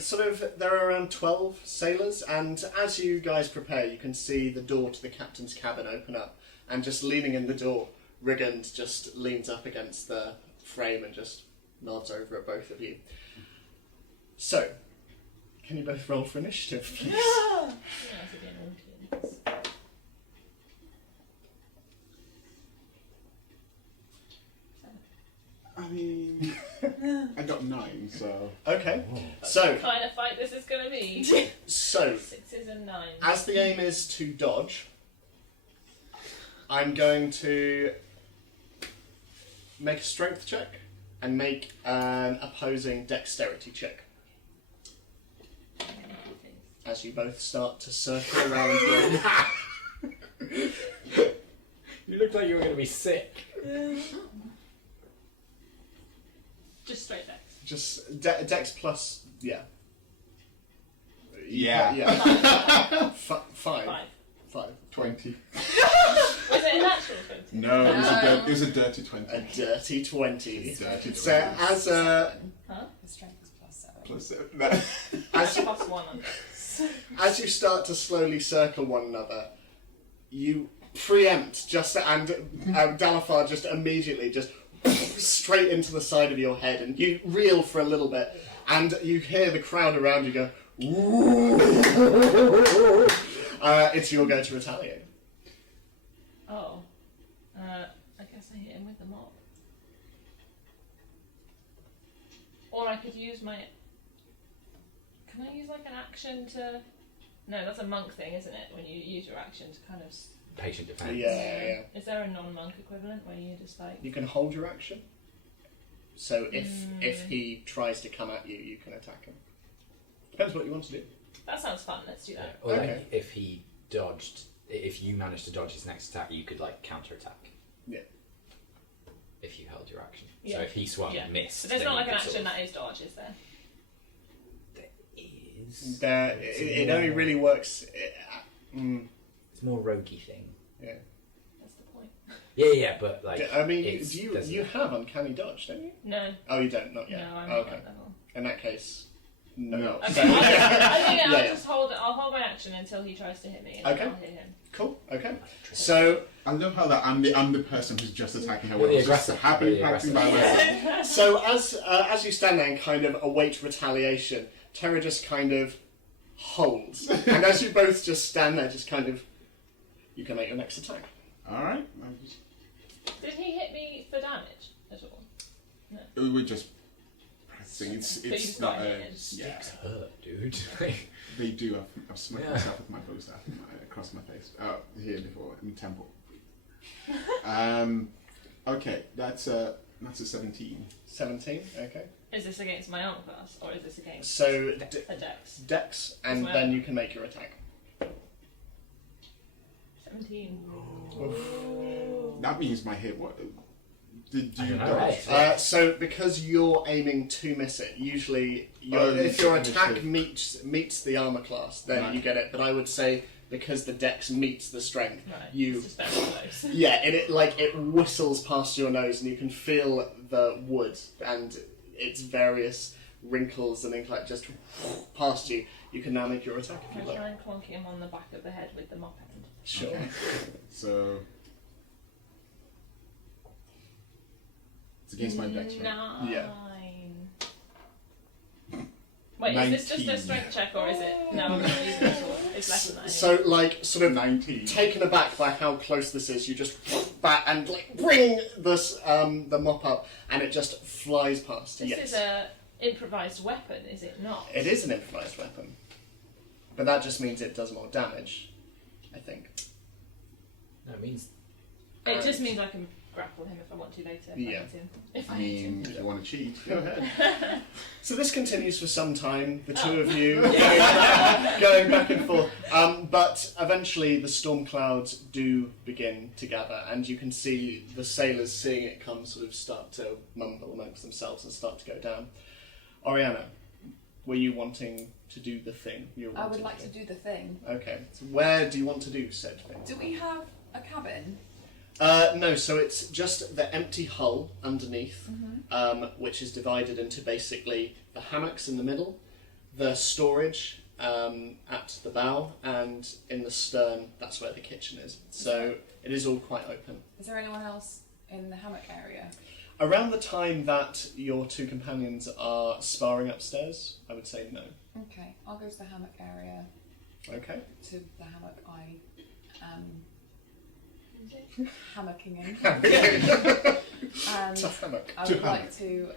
are around 12 sailors, and as you guys prepare, you can see the door to the captain's cabin open up, and just leaning in the door, Rigand just leans up against the frame and just nods over at both of you. So, can you both roll for initiative, please? Yeah, to be an audience. I mean, I got 9, so. Okay, That's so the kind of fight this is going to be. so 6s and 9s. as the aim is to dodge, I'm going to make a strength check and make an opposing dexterity check as you both start to circle around the... You looked like you were going to be sick. Just straight dex. Just dex plus, yeah. Yeah. Yeah. Five. 5. 20. Was it a natural 20? No, it was a dirty A 20. dirty 20. Dirty 20. So as The strength is +7. Plus, That's +1 on this. as you start to slowly circle one another, you preempt and Dalafar just immediately just straight into the side of your head, and you reel for a little bit, and you hear the crowd around you go, "Ooh." It's your go to retaliate. Oh. I guess I hit him with the mop. Or I could use my... Can I use like an action to... No, that's a monk thing, isn't it? When you use your action to kind of... Patient defense. Yeah. Is there a non-monk equivalent where you just like... You can hold your action. So if he tries to come at you, you can attack him. Depends what you want to do. That sounds fun, let's do that. Or like, Okay. if he dodged, if you managed to dodge his next attack, you could like counter-attack. Yeah. If you held your action. Yeah. So if he swung Yeah. and missed... But there's then not like you an could action sort that is dodge, is there? is... It only really works... It's more roguey thing. Yeah. That's the point. Yeah, but like... I mean, it's- there's you a- have uncanny dodge, don't you? No. Oh, you don't? Not yet? No, I'm Oh, not okay. at that level. In that case, no. No. Okay, I think I'll Yeah. just hold it. I'll hold my action until he tries to hit me, and Okay. then I'll hit him. Cool, okay. So, I love how that I'm the person who's just attacking her. You're the Just aggressor. happily You're the practicing by myself. as you stand there and kind of await retaliation, Terra just kind of holds. And as you both just stand there, just kind of, you can make your next attack. All right. Did he hit me for damage at all? We're just practicing. But It's you just not got a... hit. Yeah, Sticks hurt, dude. they do. I've smacked Yeah. myself with my bow staff across my face. Oh, here before, in the temple. Okay, that's a 17. 17, okay. Is this against my armor class, or is this against So, a dex? Dex, and Well. then you can make your attack. 17. That means my hit. What? Did I you don't know, dodge? right? So, because you're aiming to miss it, usually if your attack meets the armor class, then Right. you get it. But I would say because the dex meets the strength, Right. you It's just very close. yeah, and it whistles past your nose, and you can feel the wood and its various wrinkles and things like just past you. You can now make your attack if you I'll like. try and clonk him on the back of the head with the mop end. Sure. Okay. So it's against my dex, right? 9. Yeah. Wait, is this just a 19. strength check, or is it? No, I'm not using it at all. It's less than that. So, like, sort of 19. taken aback by how close this is, you just back and like bring this the mop up, and it just flies past. This Yes, is a improvised weapon, is it not? it is an improvised weapon, but that just means it does more damage, I think. No, it means... It just means I can grapple him if I want to later. If Yeah. I need to. If I I need mean, to. if you want to cheat, go ahead. So this continues for some time, the two Oh. of you going back and forth. But eventually the storm clouds do begin to gather, and you can see the sailors, seeing it come, sort of start to mumble amongst themselves and start to go down. Oriana, were you wanting to do the thing? You were I would wanting like to do the thing. Okay, so where do you want to do said thing? Do we have a cabin? No, so it's just the empty hull underneath, Mm-hmm. which is divided into basically the hammocks in the middle, the storage at the bow, and in the stern, that's where the kitchen is. So it is all quite open. Is there anyone else in the hammock area? Around the time that your two companions are sparring upstairs, I would say no. Okay, I'll go to the hammock area. Okay. To the hammock I am hammocking in. And Tough hammock. I To would hammock. like to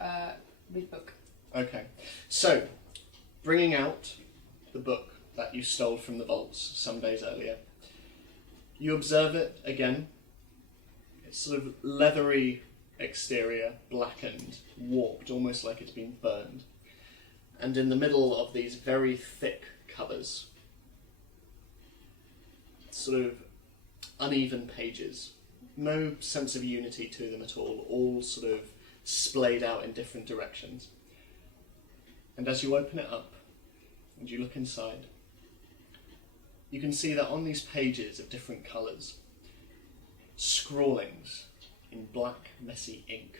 read a book. Okay. So, bringing out the book that you stole from the vaults some days earlier, you observe it again. It's sort of leathery exterior, blackened, warped, almost like it's been burned. And in the middle of these very thick covers, sort of uneven pages. No sense of unity to them at all sort of splayed out in different directions. And as you open it up and you look inside, you can see that on these pages of different colours, scrawlings in black, messy ink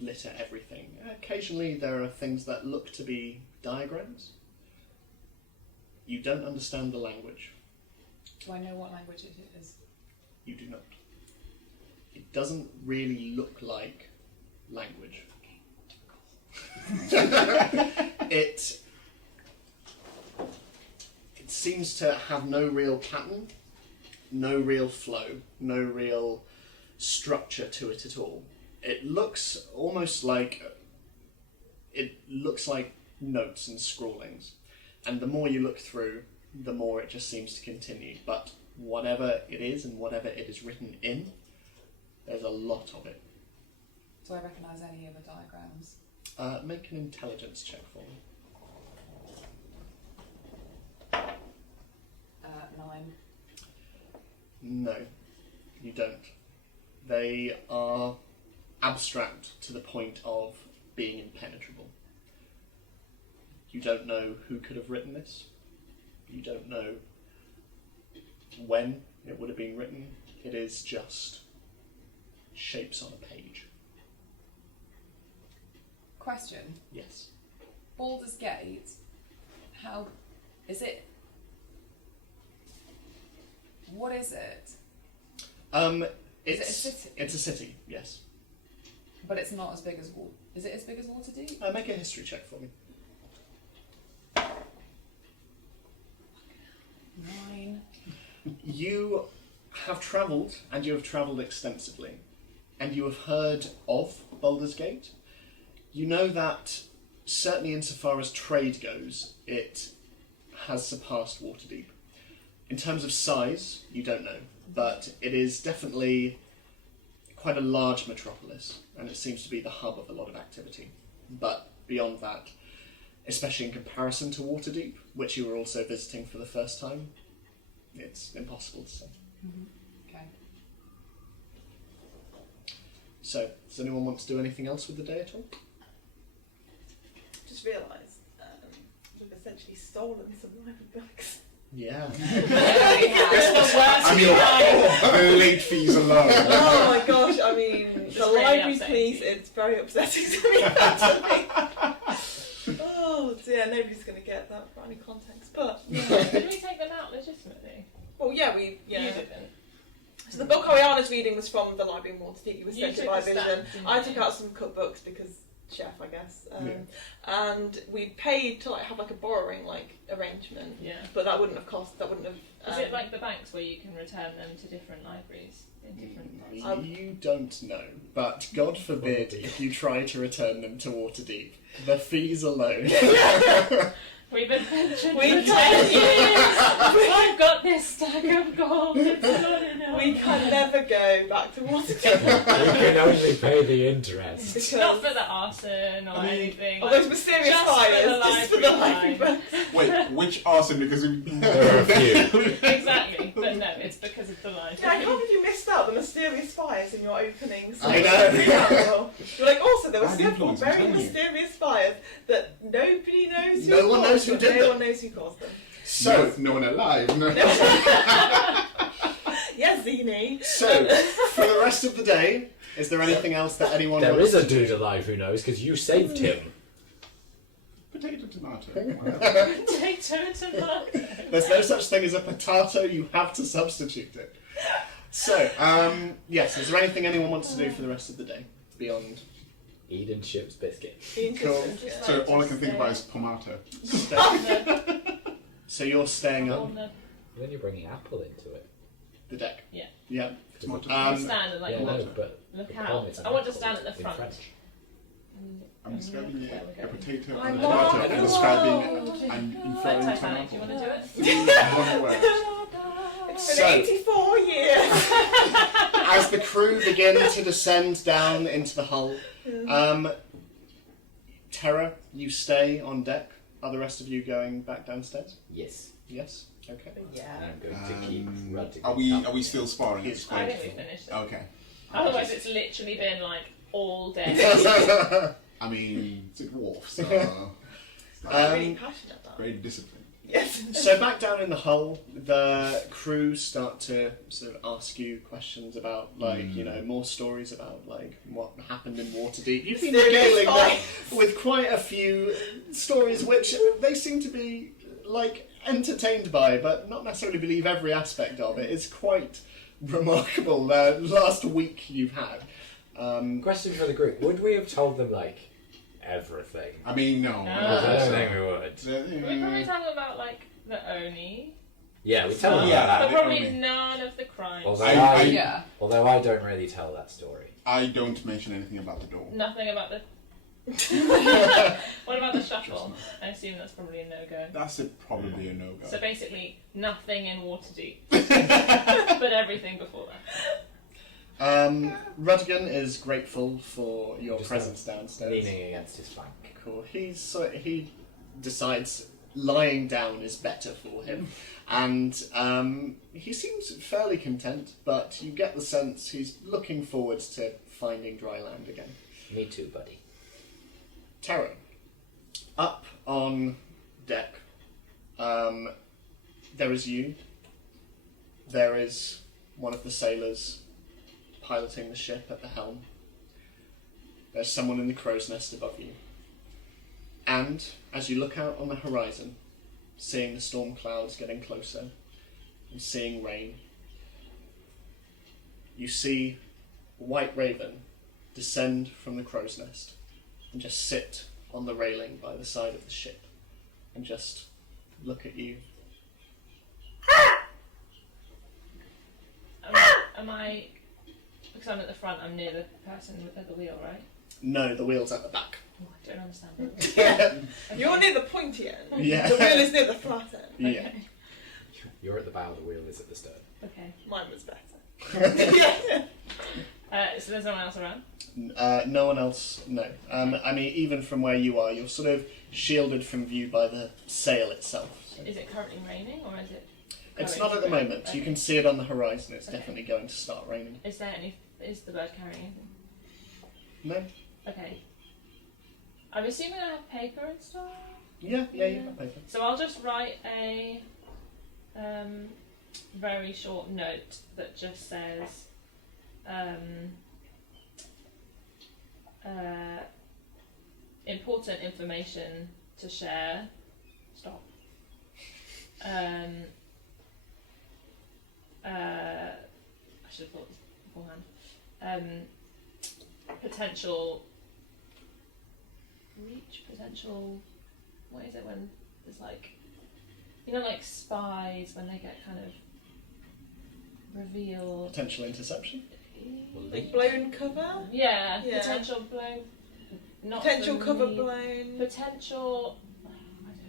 litter everything. Occasionally there are things that look to be diagrams. You don't understand the language. Do I know what language it is? You do not. It doesn't really look like language. It seems to have no real pattern, no real flow, no real structure to it at all. It looks almost like notes and scrawlings, and the more you look through, the more it just seems to continue. But whatever it is and whatever it is written in, there's a lot of it. Do I recognise any of the diagrams? Make an intelligence check for me. 9. No, you don't. They are abstract to the point of being impenetrable. You don't know who could have written this. You don't know when it would have been written. It is just shapes on a page. Question. Yes. Baldur's Gate, how is it? What is it? It's a city? It's a city, yes. But it's not as big as Water. Is it as big as Waterdeep? Make a history check for me. 9. You have travelled, and you have travelled extensively, and you have heard of Baldur's Gate. You know that, certainly insofar as trade goes, it has surpassed Waterdeep. In terms of size, you don't know, but it is definitely quite a large metropolis, and it seems to be the hub of a lot of activity. But beyond that, especially in comparison to Waterdeep, which you were also visiting for the first time, it's impossible to say. Mm-hmm. Okay. So, does anyone want to do anything else with the day at all? Just realised we've essentially stolen some library books. Yeah. I mean, the late fees alone. Oh my gosh, I mean, It's the really library upsetting police, to you. it's very upsetting to me, actually. Oh dear, nobody's going to get that for any context, but... Did we take them out legitimately? Well, yeah, You yeah. didn't. So the book Ariana's reading was from the library in Waterdeep. It was You sent to took by the Vision. stamp, didn't I you? took out some cookbooks because chef, I guess. Yeah. And we paid to have a borrowing arrangement, Yeah. but that wouldn't have cost. That wouldn't have. Is it like the banks where you can return them to different libraries in different parts? You don't know, but God forbid if you try to return them to Waterdeep. The fees alone. We've adventured We for can- 10 years! I've got this stack of gold, it's not enough. We can never go back to Waterdeep You can only pay the interest. because Not for the arson or anything. all like, those mysterious just for fires. the Just for the library library books. Wait, which arson? Because There are a few. Exactly, but no, it's because of the library. Yeah, I can't believe you missed out the mysterious fires in your opening. I know. You're like, also there were Bad several influence, I'm very telling you. mysterious fires that nobody knows who No one caused knows who them. did No them. one knows who caused them. So, no one alive. No. Yes, Zini. so for the rest of the day, is there anything else that anyone There wants is a to do? dude alive who knows because you saved him. Potato, tomato. Whatever. Potato and tomato. There's no such thing as a potato, you have to substitute it. So, yes, is there anything anyone wants to do for the rest of the day? Beyond Eden Chips biscuit. Cool. So all I can think about is pomato. So you're staying up Then you're bringing apple into it. the deck? Yeah. Yeah. Tomato. Stand and like yeah, no, look, but look the out. problem is an I want to apple stand at the in front. French. I'm describing a potato I and a love tomato it. and describing Oh. an Like infernal Titanic, do you want to tomato. do it? One word. It's been So- 84 years. As the crew begin to descend down into the hull, Terra, you stay on deck. Are the rest of you going back downstairs? Yes. Yes. Okay. Yeah. I'm going to keep running. Are we still sparring at this I point? think we finished it. Okay. Otherwise, it's literally been like all day. I mean, it's a dwarf, so I'm really passionate about it. very disciplined. Yes. So back down in the hull, the crew start to sort of ask you questions about, like, you know, more stories about, like, what happened in Waterdeep. You've been Mysterious regaling them fires. with quite a few stories which they seem to be, like, entertained by, but not necessarily believe every aspect of it. It's quite remarkable last week you've had. Question for the group: would we have told them like everything? I mean, no. No. I don't think we would. We probably tell them about like the Oni, Yeah, we tell them Yeah. about but that. probably Oni. none of the crimes. Although I- although I don't really tell that story. I don't mention anything about the door. Nothing about the. What about the shuffle? I assume that's probably a no-go. That's probably a no-go. So basically, nothing in Waterdeep, but everything before that. Ruddigan is grateful for your Just presence downstairs. Leaning against his flank. Cool. He decides lying down is better for him, and he seems fairly content. But you get the sense he's looking forward to finding dry land again. Me too, buddy. Terra, up on deck, there is you. There is one of the sailors piloting the ship at the helm. There's someone in the crow's nest above you. And as you look out on the horizon, seeing the storm clouds getting closer and seeing rain, you see a white raven descend from the crow's nest and just sit on the railing by the side of the ship and just look at you. Am I? Because I'm at the front, I'm near the person at the wheel, right? No, the wheel's at the back. Oh, I don't understand that. You're near the pointy end. Yeah. The wheel is near the flat end. Yeah. Okay. You're at the bow, the wheel is at the stern. Okay. Mine was better. Yeah. So there's no one else around? No one else, no. I mean, even from where you are, you're sort of shielded from view by the sail itself. So. Is it currently raining or is it? It's going not at the to rain? moment. Okay. You can see it on the horizon. It's Okay. definitely going to start raining. Is the bird carrying anything? No? Okay. I'm assuming I have paper and stuff. Yeah, you have paper. So I'll just write a very short note that just says important information to share. Stop. I should have thought this beforehand. Potential reach, potential. What is it when there's like, you know, like spies when they get kind of revealed. Potential interception? Like blown cover? Yeah, Yeah. potential blown. Not Potential for cover me. blown. Potential. I don't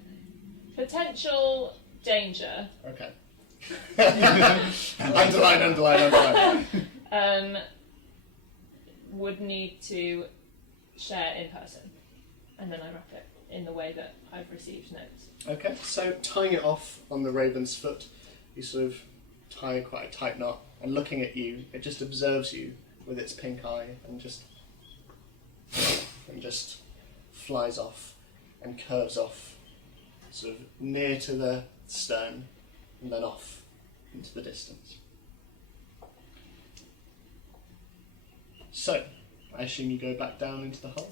know. Potential danger. Okay. underline. Would need to share in person, and then I wrap it in the way that I've received notes. Okay, so tying it off on the raven's foot, you sort of tie quite a tight knot, and looking at you, it just observes you with its pink eye, and just flies off and curves off, sort of near to the stern, and then off into the distance. So, I assume you go back down into the hull?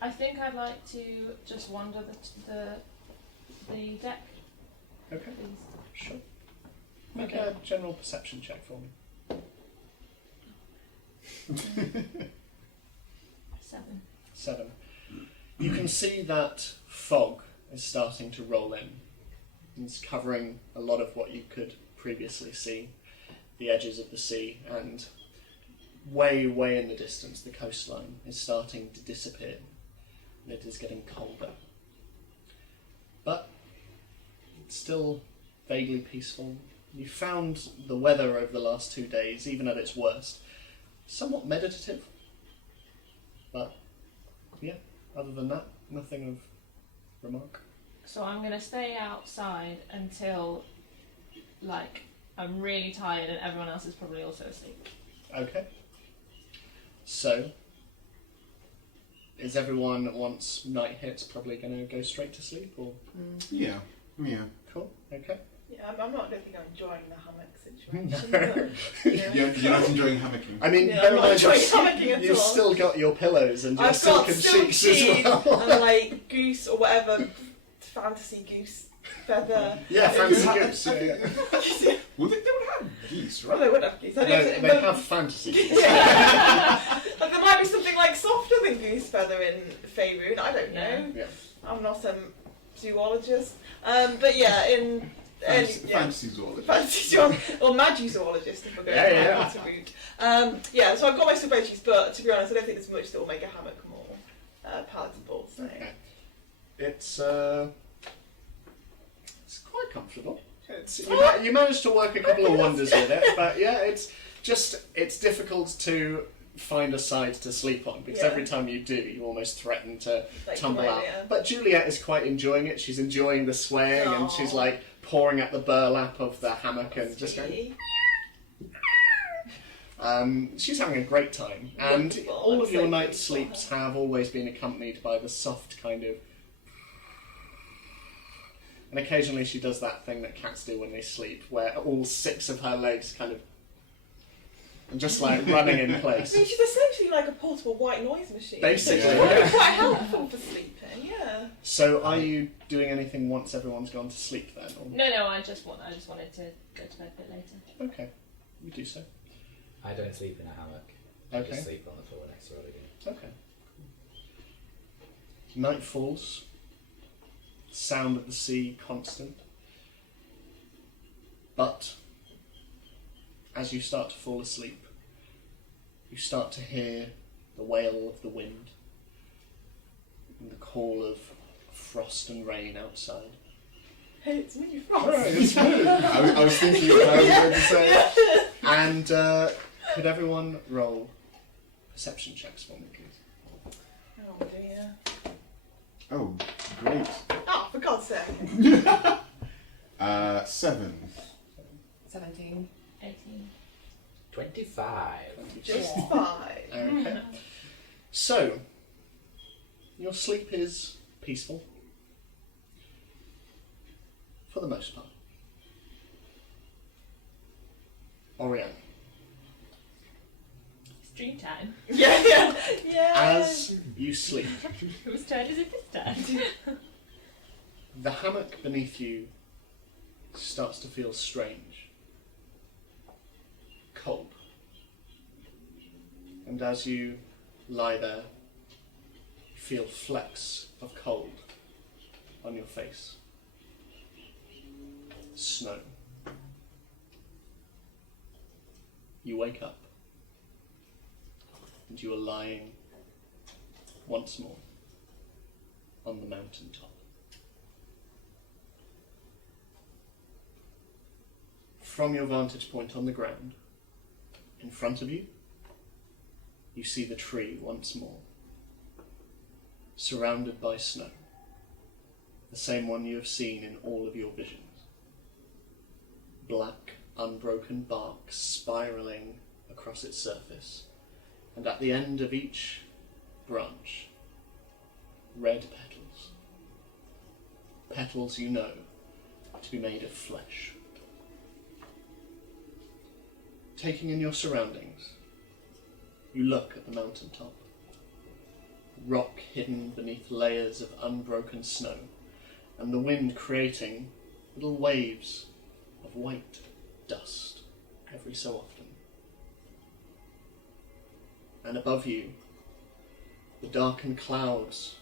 I think I'd like to just wander the deck, Okay, please. sure. Make Okay. a general perception check for me. 7. 7. You can see that fog is starting to roll in. It's covering a lot of what you could previously see, the edges of the sea, and way in the distance the coastline is starting to disappear, and it is getting colder. But it's still vaguely peaceful. You found the weather over the last 2 days, even at its worst, somewhat meditative. But yeah, other than that, nothing of remark. So I'm going to stay outside until, like, I'm really tired and everyone else is probably also asleep. Okay. So, is everyone, once night hits, probably going to go straight to sleep, or? Yeah. Cool, okay. Yeah, I don't think I'm enjoying the hammock situation. But, yeah. You're not enjoying hammocking. I mean, Yeah, bear I'm in not mind, enjoying hammocking at you've all. still got your pillows and your I've got silken silk sheets sheets as well. and like goose or whatever fantasy goose feather. Yeah, fantasy Yeah. goose. Yeah. Well, they would have geese, Well, right? they would have geese. I No, don't they have fantasy goose. Like, there might be something like softer than goose feather in Faerun. I don't know. Yeah. I'm not a zoologist. But yeah, in Fantasy zoologist. fantasy zoologist or magizoologist if we're going Yeah. that's a route. Yeah, so I've got my spreadsheets, but to be honest, I don't think there's much that will make a hammock more palatable. So. Okay. It's quite comfortable. You managed to work a couple of wonders with it, but yeah, it's difficult to find a side to sleep on because Yeah. every time you do, you almost threaten to Like, tumble right, out. yeah. But Juliet is quite enjoying it. She's enjoying the swaying, and Aw. she's like pouring at the burlap of the hammock and just going. Sweetie. She's having a great time, and Wonderful, all of that's your so night cute. sleeps have always been accompanied by the soft kind of. And occasionally she does that thing that cats do when they sleep, where all 6 of her legs kind of. And just like running in I place. mean, she's essentially like a portable white noise machine. Basically, so yeah. it's quite helpful for sleeping. Yeah. So, are you doing anything once everyone's gone to sleep then? Or... No, I just wanted to go to bed a bit later. Okay, you do so. I don't sleep in a hammock. I Okay. just sleep on the floor next to Rodigan. Okay. Night falls. Sound of the sea constant. But as you start to fall asleep, you start to hear the wail of the wind and the call of frost and rain outside. Hey, it's me, Frost. Alright, it's me. I was thinking what I was going to say. And could everyone roll perception checks for me, please? Oh dear. Oh, great. Oh, for God's sake. 7. 17. 18. 25. Just Yeah. 5. Okay. So, your sleep is peaceful. For the most part. Oriana, It's dream time. Yeah. as you sleep, Whose turn is it this time? the hammock beneath you starts to feel strange. Cold. And as you lie there, you feel flecks of cold on your face. Snow. You wake up and you are lying once more on the mountain top. From your vantage point on the ground, in front of you, you see the tree once more, surrounded by snow, the same one you have seen in all of your visions. Black, unbroken bark spiralling across its surface, and at the end of each branch, red petals. Petals you know to be made of flesh. Taking in your surroundings, you look at the mountaintop. Rock hidden beneath layers of unbroken snow, and the wind creating little waves of white dust every so often. And above you, the darkened clouds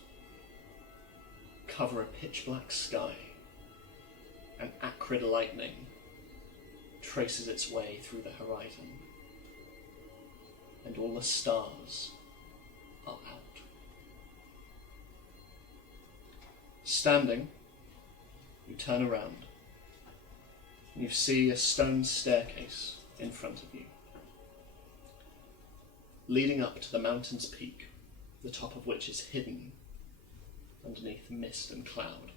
cover a pitch black sky, and acrid lightning traces its way through the horizon, and all the stars are out. Standing, you turn around, and you see a stone staircase in front of you, leading up to the mountain's peak, the top of which is hidden underneath mist and cloud.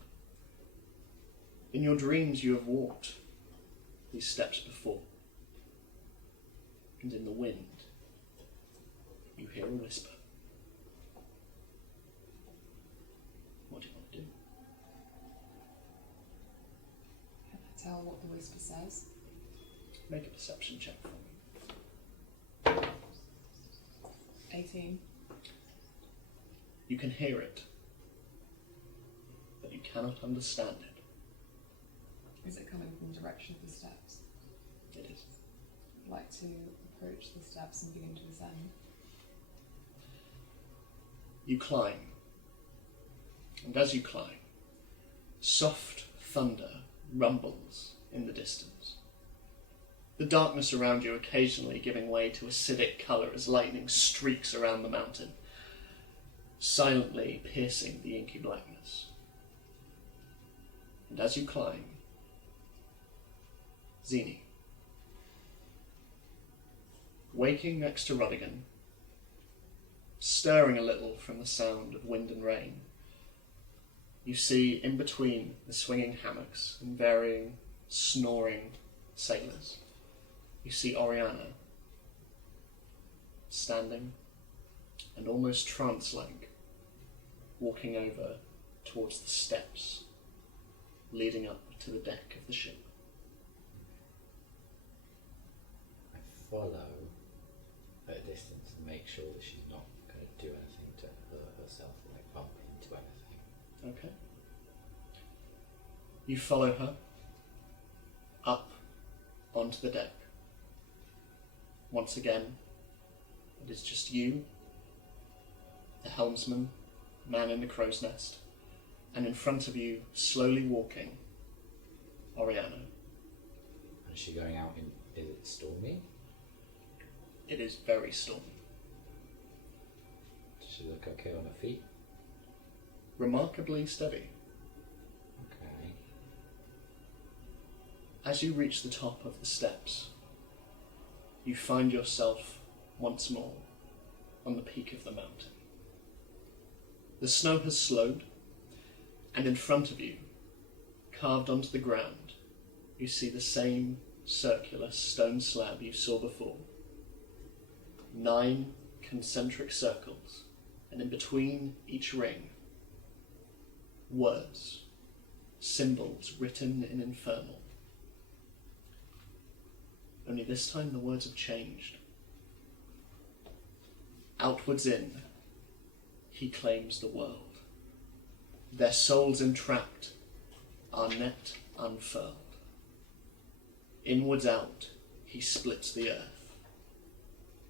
In your dreams you have walked these steps before, and in the wind you hear a whisper. What do you want to do? Can I tell what the whisper says? Make a perception check for me. 18. You can hear it, but you cannot understand it. Is it coming from the direction of the steps? It is. I'd like to approach the steps and begin to ascend. You climb. And as you climb, soft thunder rumbles in the distance. The darkness around you occasionally giving way to acidic colour as lightning streaks around the mountain, silently piercing the inky blackness. And as you climb, Zini, waking next to Rodigan, stirring a little from the sound of wind and rain, you see in between the swinging hammocks and varying snoring sailors, you see Ariana standing and almost trance-like walking over towards the steps leading up to the deck of the ship. I follow at a distance and make sure that she's not going to do anything to hurt herself or like bump into anything. Okay. You follow her up onto the deck. Once again, it is just you, the helmsman, man in the crow's nest, and in front of you, slowly walking, Ariana. And is she going out in, is it stormy? It is very stormy. Does she look okay on her feet? Remarkably steady. Okay. As you reach the top of the steps, you find yourself once more on the peak of the mountain. The snow has slowed, and in front of you, carved onto the ground, you see the same circular stone slab you saw before. 9 concentric circles, and in between each ring, words, symbols written in infernal. Only this time the words have changed. Outwards in, he claims the world. Their souls entrapped, our net unfurled. Inwards out, he splits the earth.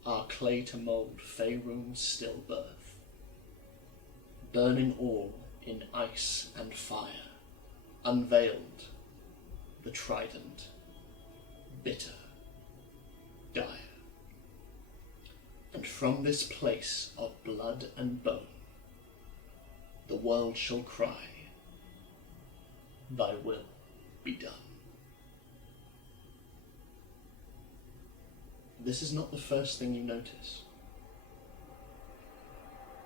Our clay to mould Faerun's still birth. Burning all in ice and fire, unveiled, the trident, bitter, dire. And from this place of blood and bone, the world shall cry, thy will be done. This is not the first thing you notice.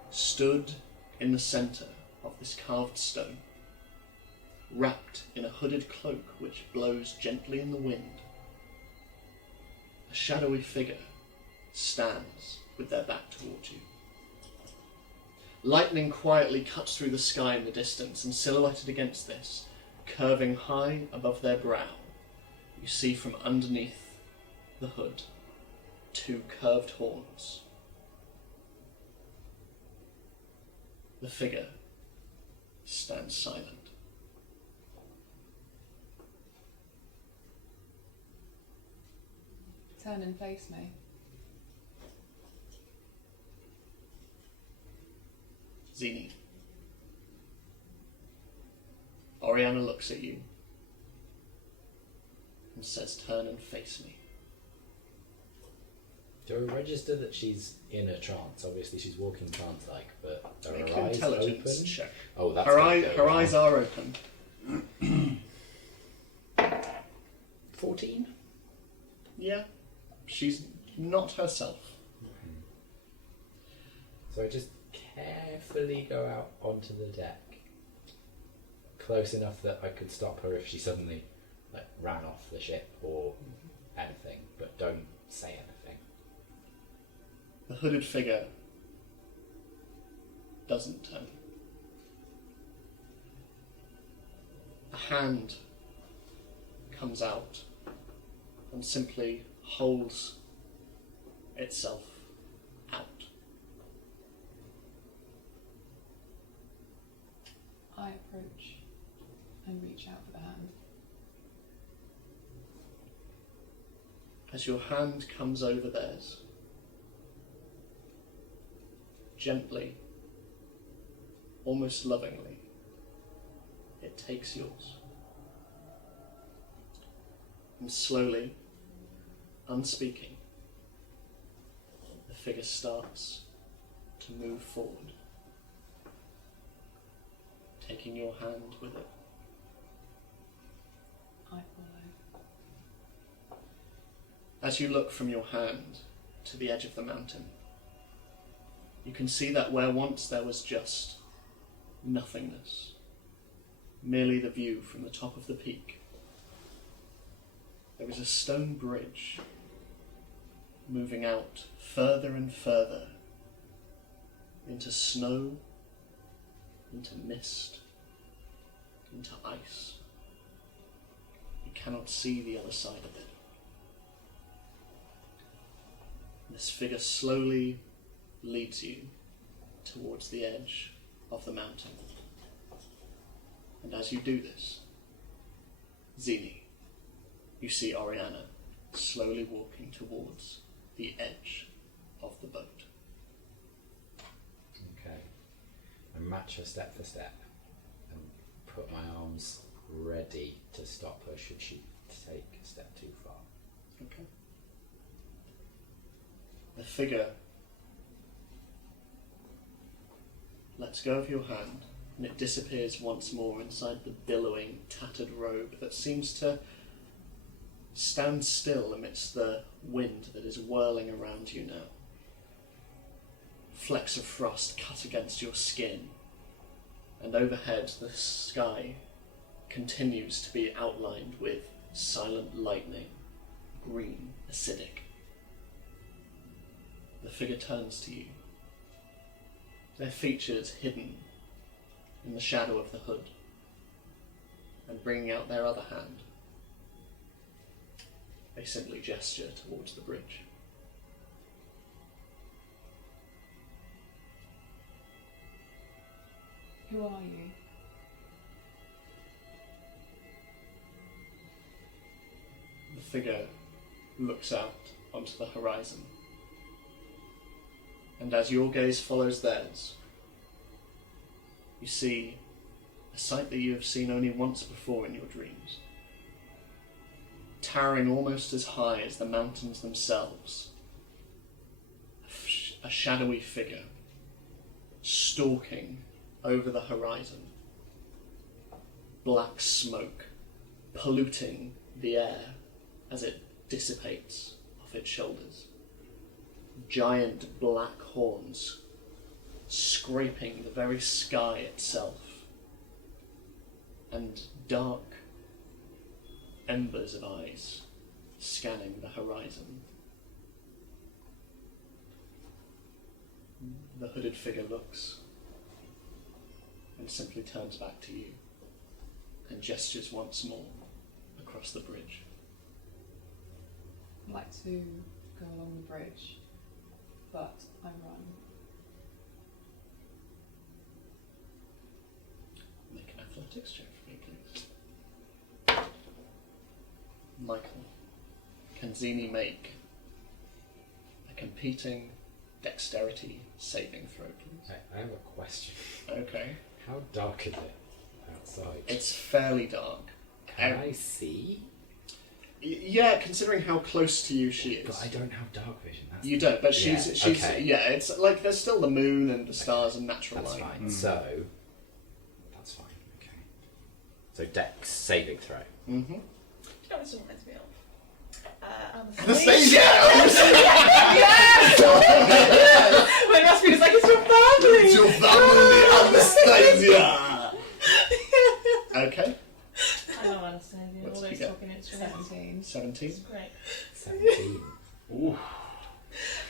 Stood in the centre of this carved stone, wrapped in a hooded cloak which blows gently in the wind, a shadowy figure stands with their back towards you. Lightning quietly cuts through the sky in the distance, and silhouetted against this, curving high above their brow, you see from underneath the hood 2 curved horns. The figure stands silent. Turn and face me. Zini. Ariana looks at you and says, turn and face me. Do I register that she's in a trance? Obviously she's walking trance-like, but are Make her an eyes intelligence open? check. Oh, that's Her eyes are open. 14? Yeah. She's not herself. So I just carefully go out onto the deck, close enough that I could stop her if she suddenly ran off the ship or anything, but don't say anything. The hooded figure doesn't turn. A hand comes out and simply holds itself out. I approach and reach out for the hand. as your hand comes over theirs, gently, almost lovingly, it takes yours. And slowly, unspeaking, the figure starts to move forward, taking your hand with it. I follow. As you look from your hand to the edge of the mountain, you can see that where once there was just nothingness, merely the view from the top of the peak, there is a stone bridge moving out further and further into snow, into mist, into ice. You cannot see the other side of it. This figure slowly leads you towards the edge of the mountain. And as you do this, Zini, you see Ariana slowly walking towards the edge of the boat. Okay. I match her step for step and put my arms ready to stop her should she take a step too far. Okay. The figure lets go of your hand and it disappears once more inside the billowing, tattered robe that seems to stand still amidst the wind that is whirling around you now. Flecks of frost cut against your skin, and overhead the sky continues to be outlined with silent lightning, green, acidic. The figure turns to you, their features hidden in the shadow of the hood, and bringing out their other hand, they simply gesture towards the bridge. Who are you? The figure looks out onto the horizon, and as your gaze follows theirs, you see a sight that you have seen only once before in your dreams. Towering almost as high as the mountains themselves, a shadowy figure stalking over the horizon, black smoke polluting the air as it dissipates off its shoulders, giant black horns scraping the very sky itself, and dark embers of eyes scanning the horizon. The hooded figure looks and simply turns back to you and gestures once more across the bridge. I'd like to go along the bridge, but I run. Make an athletics check for me, please. Michael, can Zini make a competing dexterity saving throw, please? I have a question. Okay. How dark is it outside? It's fairly dark. Can I see? Yeah, considering how close to you she is. But I don't have dark vision. That's You don't, but she's okay. yeah, it's like there's still the moon and the stars and natural That's light. fine. So that's fine. Okay. So Dex saving throw. Mm-hmm. Do you know what this reminds me of? Anastasia! When Rasputin's like, it's your family! It's your family, Anastasia! Okay. I love Anastasia, What's all he those get? talking instruments. 17. 17. It's great. 17. Ooh.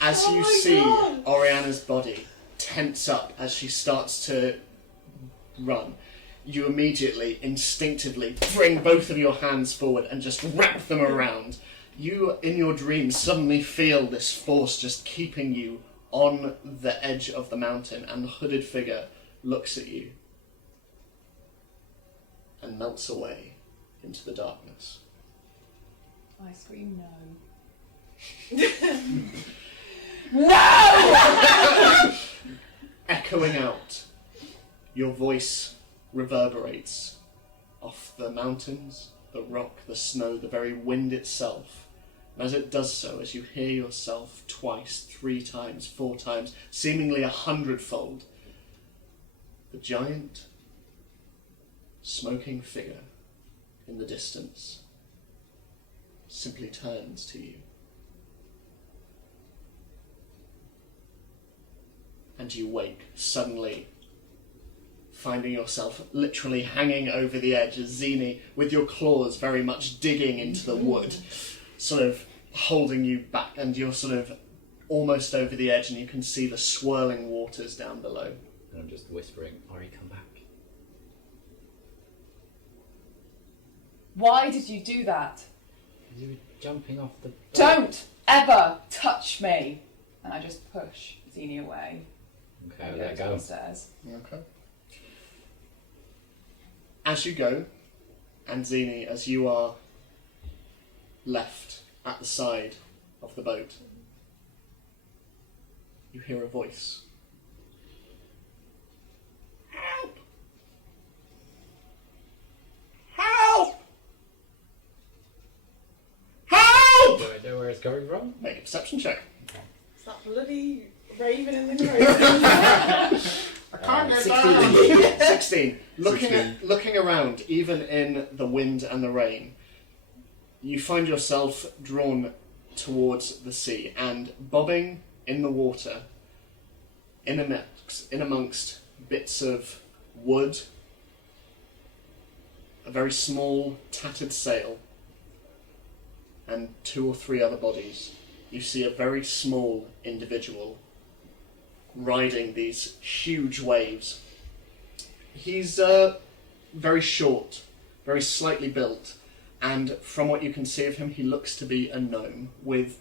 As Oh you my see God. Ariana's body tense up as she starts to run, you immediately, instinctively bring both of your hands forward and just wrap them around. You, in your dreams, suddenly feel this force just keeping you on the edge of the mountain, and the hooded figure looks at you and melts away into the darkness. I scream no. No! Echoing out, your voice reverberates off the mountains, the rock, the snow, the very wind itself. And as it does so, as you hear yourself twice, 3 times, 4 times, seemingly 100-fold, the giant, smoking figure in the distance simply turns to you. And you wake suddenly, finding yourself literally hanging over the edge as Zini, with your claws very much digging into the wood, sort of holding you back, and you're sort of almost over the edge and you can see the swirling waters down below. And I'm just whispering, Ori, come back. Why did you do that? You were jumping off the... Don't ever touch me! And I just push Zini away. Okay, And let it go. downstairs. Okay. As you go, and Zini, as you are left at the side of the boat, you hear a voice. Help! Help! Help! Do I know where it's coming from? Make a perception check. It's that bloody raven in the grave. I can't get 16. down. 16. 16. Looking around, even in the wind and the rain, you find yourself drawn towards the sea and bobbing in the water, in amongst bits of wood, a very small tattered sail, and 2 or 3 other bodies. You see a very small individual riding these huge waves. He's very short, very slightly built, and from what you can see of him, he looks to be a gnome with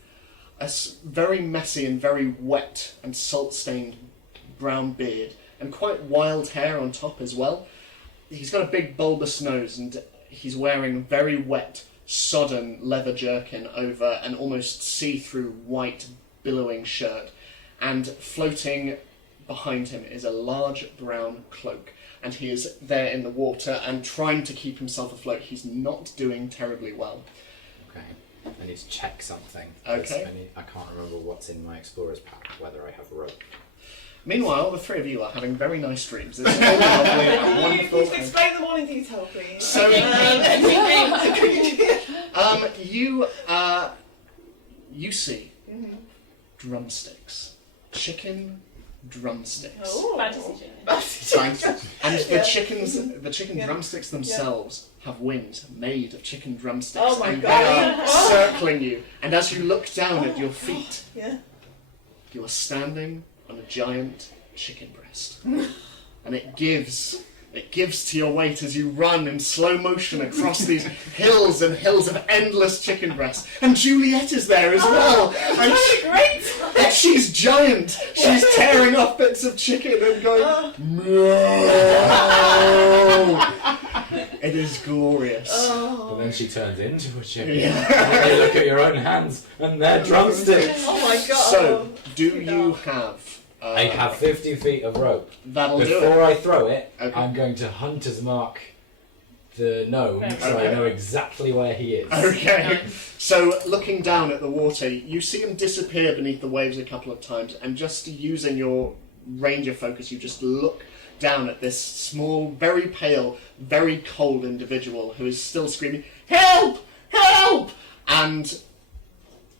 a very messy and very wet and salt-stained brown beard, and quite wild hair on top as well. He's got a big bulbous nose, and he's wearing very wet, sodden leather jerkin over an almost see-through white billowing shirt, and floating behind him is a large brown cloak, and he is there in the water and trying to keep himself afloat. He's not doing terribly well. Okay. I need to check something. 'cause Okay. I can't remember what's in my explorer's pack, whether I have a rope. Meanwhile, the 3 of you are having very nice dreams. It's all lovely and Can you wonderful. please explain them all in detail, please? So, you see drumsticks, chicken drumsticks, Oh. Fantasy chicken. and the chicken Yeah. drumsticks themselves have wings made of chicken drumsticks, Oh my and God. they are circling you. And as you look down at your feet, Yeah. you are standing on a giant chicken breast, and it gives to your weight as you run in slow motion across these hills and hills of endless chicken breasts. And Juliet is there as well. And Great! she's giant. She's tearing off bits of chicken and going, "Meow." It is glorious. But then she turns into a chicken. Yeah. And then you look at your own hands, and they're drumsticks. Oh my god. So, do you have... I have 50 feet of rope. That'll do Before it. I throw it, Okay. I'm going to hunter's mark the gnome so Okay. I know exactly where he is. Okay. So, looking down at the water, you see him disappear beneath the waves a couple of times, and just using your ranger focus, you just look down at this small, very pale, very cold individual who is still screaming, "Help! Help!" And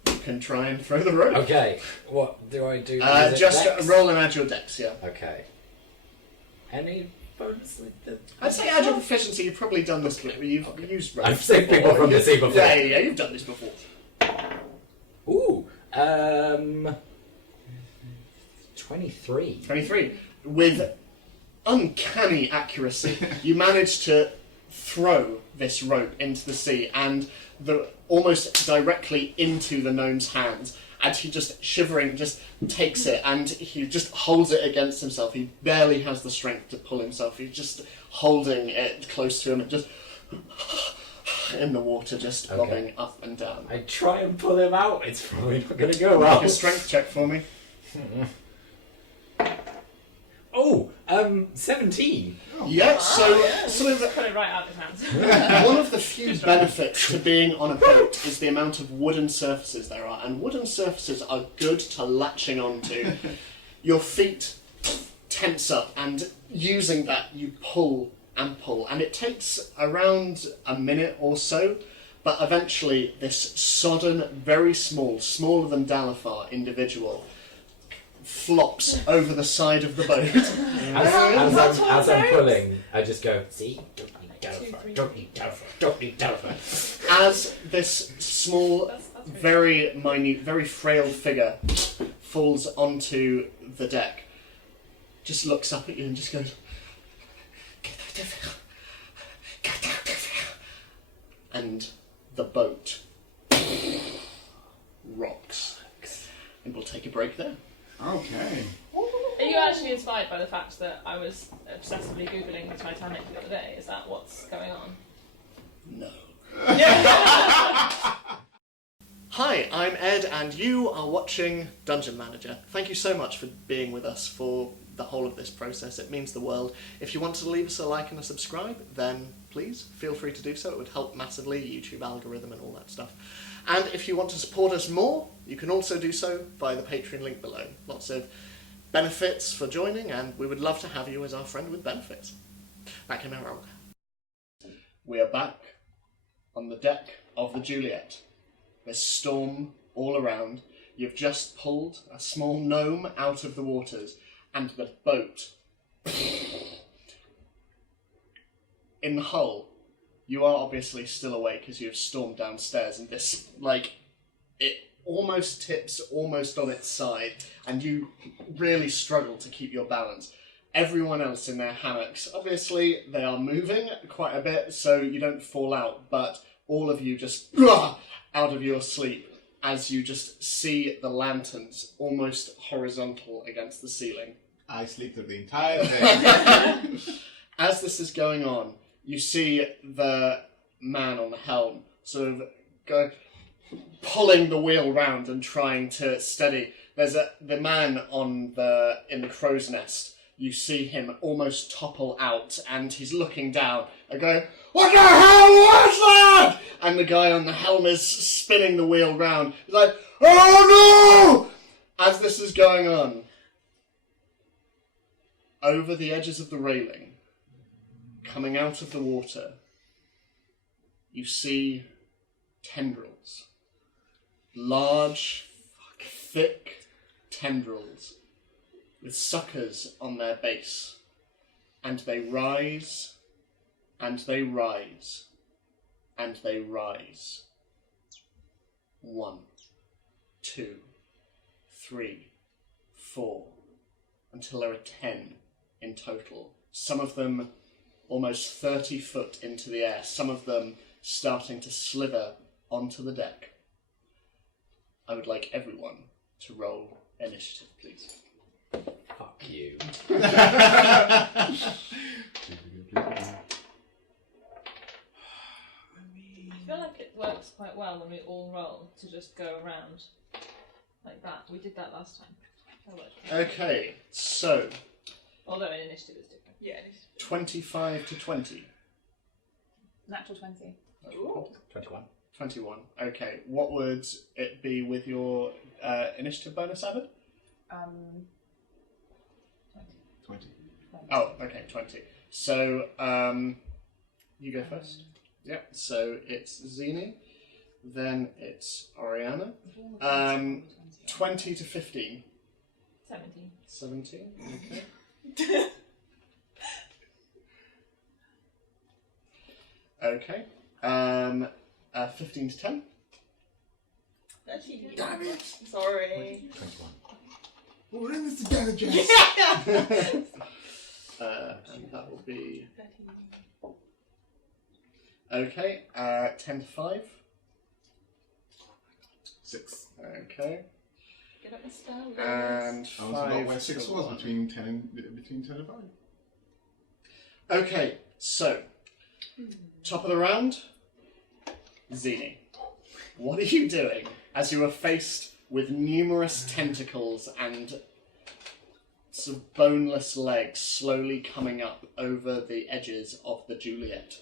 you can try and throw the rope. Okay, what do I do? Is it Just dex? roll and add your dex, yeah. Okay. Any bonus with the... I'd say add your proficiency. You've probably done this before. You've used rope. I've saved people from the sea before. Yeah, you've done this before. Ooh, 23. 23. With uncanny accuracy, you manage to throw this rope into the sea and almost directly into the gnome's hands. And he just, shivering, just takes it and he just holds it against himself. He barely has the strength to pull himself. He's just holding it close to him and just... in the water, just Okay. bobbing up and down. I try and pull him out. It's probably not going to go Make well. a strength check for me. Oh, 17. Yeah, so Just some of the, put it right out of his hands. one of the few benefits to being on a boat is the amount of wooden surfaces there are, and wooden surfaces are good to latching onto. Your feet tense up, and using that, you pull and pull, and it takes around a minute or so, but eventually this sodden, very small, smaller than Dalifar individual flops over the side of the boat. As I'm pulling, I just go, see? Don't need Dalifar, don't need Dalifar, don't need Dalifar. As this small, very minute, very frail figure falls onto the deck, just looks up at you and just goes, "Get out of here! Get out of here!" And the boat rocks. And we'll take a break there. Okay. Are you actually inspired by the fact that I was obsessively Googling the Titanic the other day? Is that what's going on? No. Hi, I'm Ed, and you are watching Dungeon Manager. Thank you so much for being with us for the whole of this process. It means the world. If you want to leave us a like and a subscribe, then please feel free to do so. It would help massively, YouTube algorithm and all that stuff. And if you want to support us more, you can also do so via the Patreon link below. Lots of benefits for joining, and we would love to have you as our friend with benefits. Back in a row. We are back on the deck of the Juliet. There's storm all around. You've just pulled a small gnome out of the waters, and the boat. In the hull, you are obviously still awake as you've stormed downstairs, and this, it almost tips almost on its side, and you really struggle to keep your balance. Everyone else in their hammocks, obviously, they are moving quite a bit, so you don't fall out, but all of you just out of your sleep as you just see the lanterns almost horizontal against the ceiling. I sleep through the entire thing. As this is going on, you see the man on the helm sort of go pulling the wheel round and trying to steady. There's the man in the crow's nest. You see him almost topple out, and he's looking down and going, "What the hell was that?" And the guy on the helm is spinning the wheel round. He's like, "Oh no!" As this is going on, over the edges of the railing, coming out of the water, you see tendrils. Large, thick tendrils with suckers on their base. And they rise, and they rise, and they rise. 1, 2, 3, 4, until there are 10 in total. Some of them almost 30 foot into the air, some of them starting to slither onto the deck. I would like everyone to roll initiative, please. Fuck you. I feel like it works quite well when we all roll to just go around like that. We did that last time. That worked. Okay, so Although an initiative is different. Yeah. 25 to 20. Natural 20. Ooh. 21. 21. Okay, what would it be with your initiative bonus added? 20. Oh, okay, 20. So, you go first. Yep, so it's Zini, then it's Ariana. 20 to 15. 17. 17, okay. Okay, 15 to 10. Damn it! Sorry. 21. We're in this together, Jess. And that will be... Okay, 10 to 5. 6. Okay. Get up the spell. And I was 5 about where 6 to was, 1. between 10 and 5. Okay, so top of the round, Zini, what are you doing as you are faced with numerous tentacles and some boneless legs slowly coming up over the edges of the Juliet?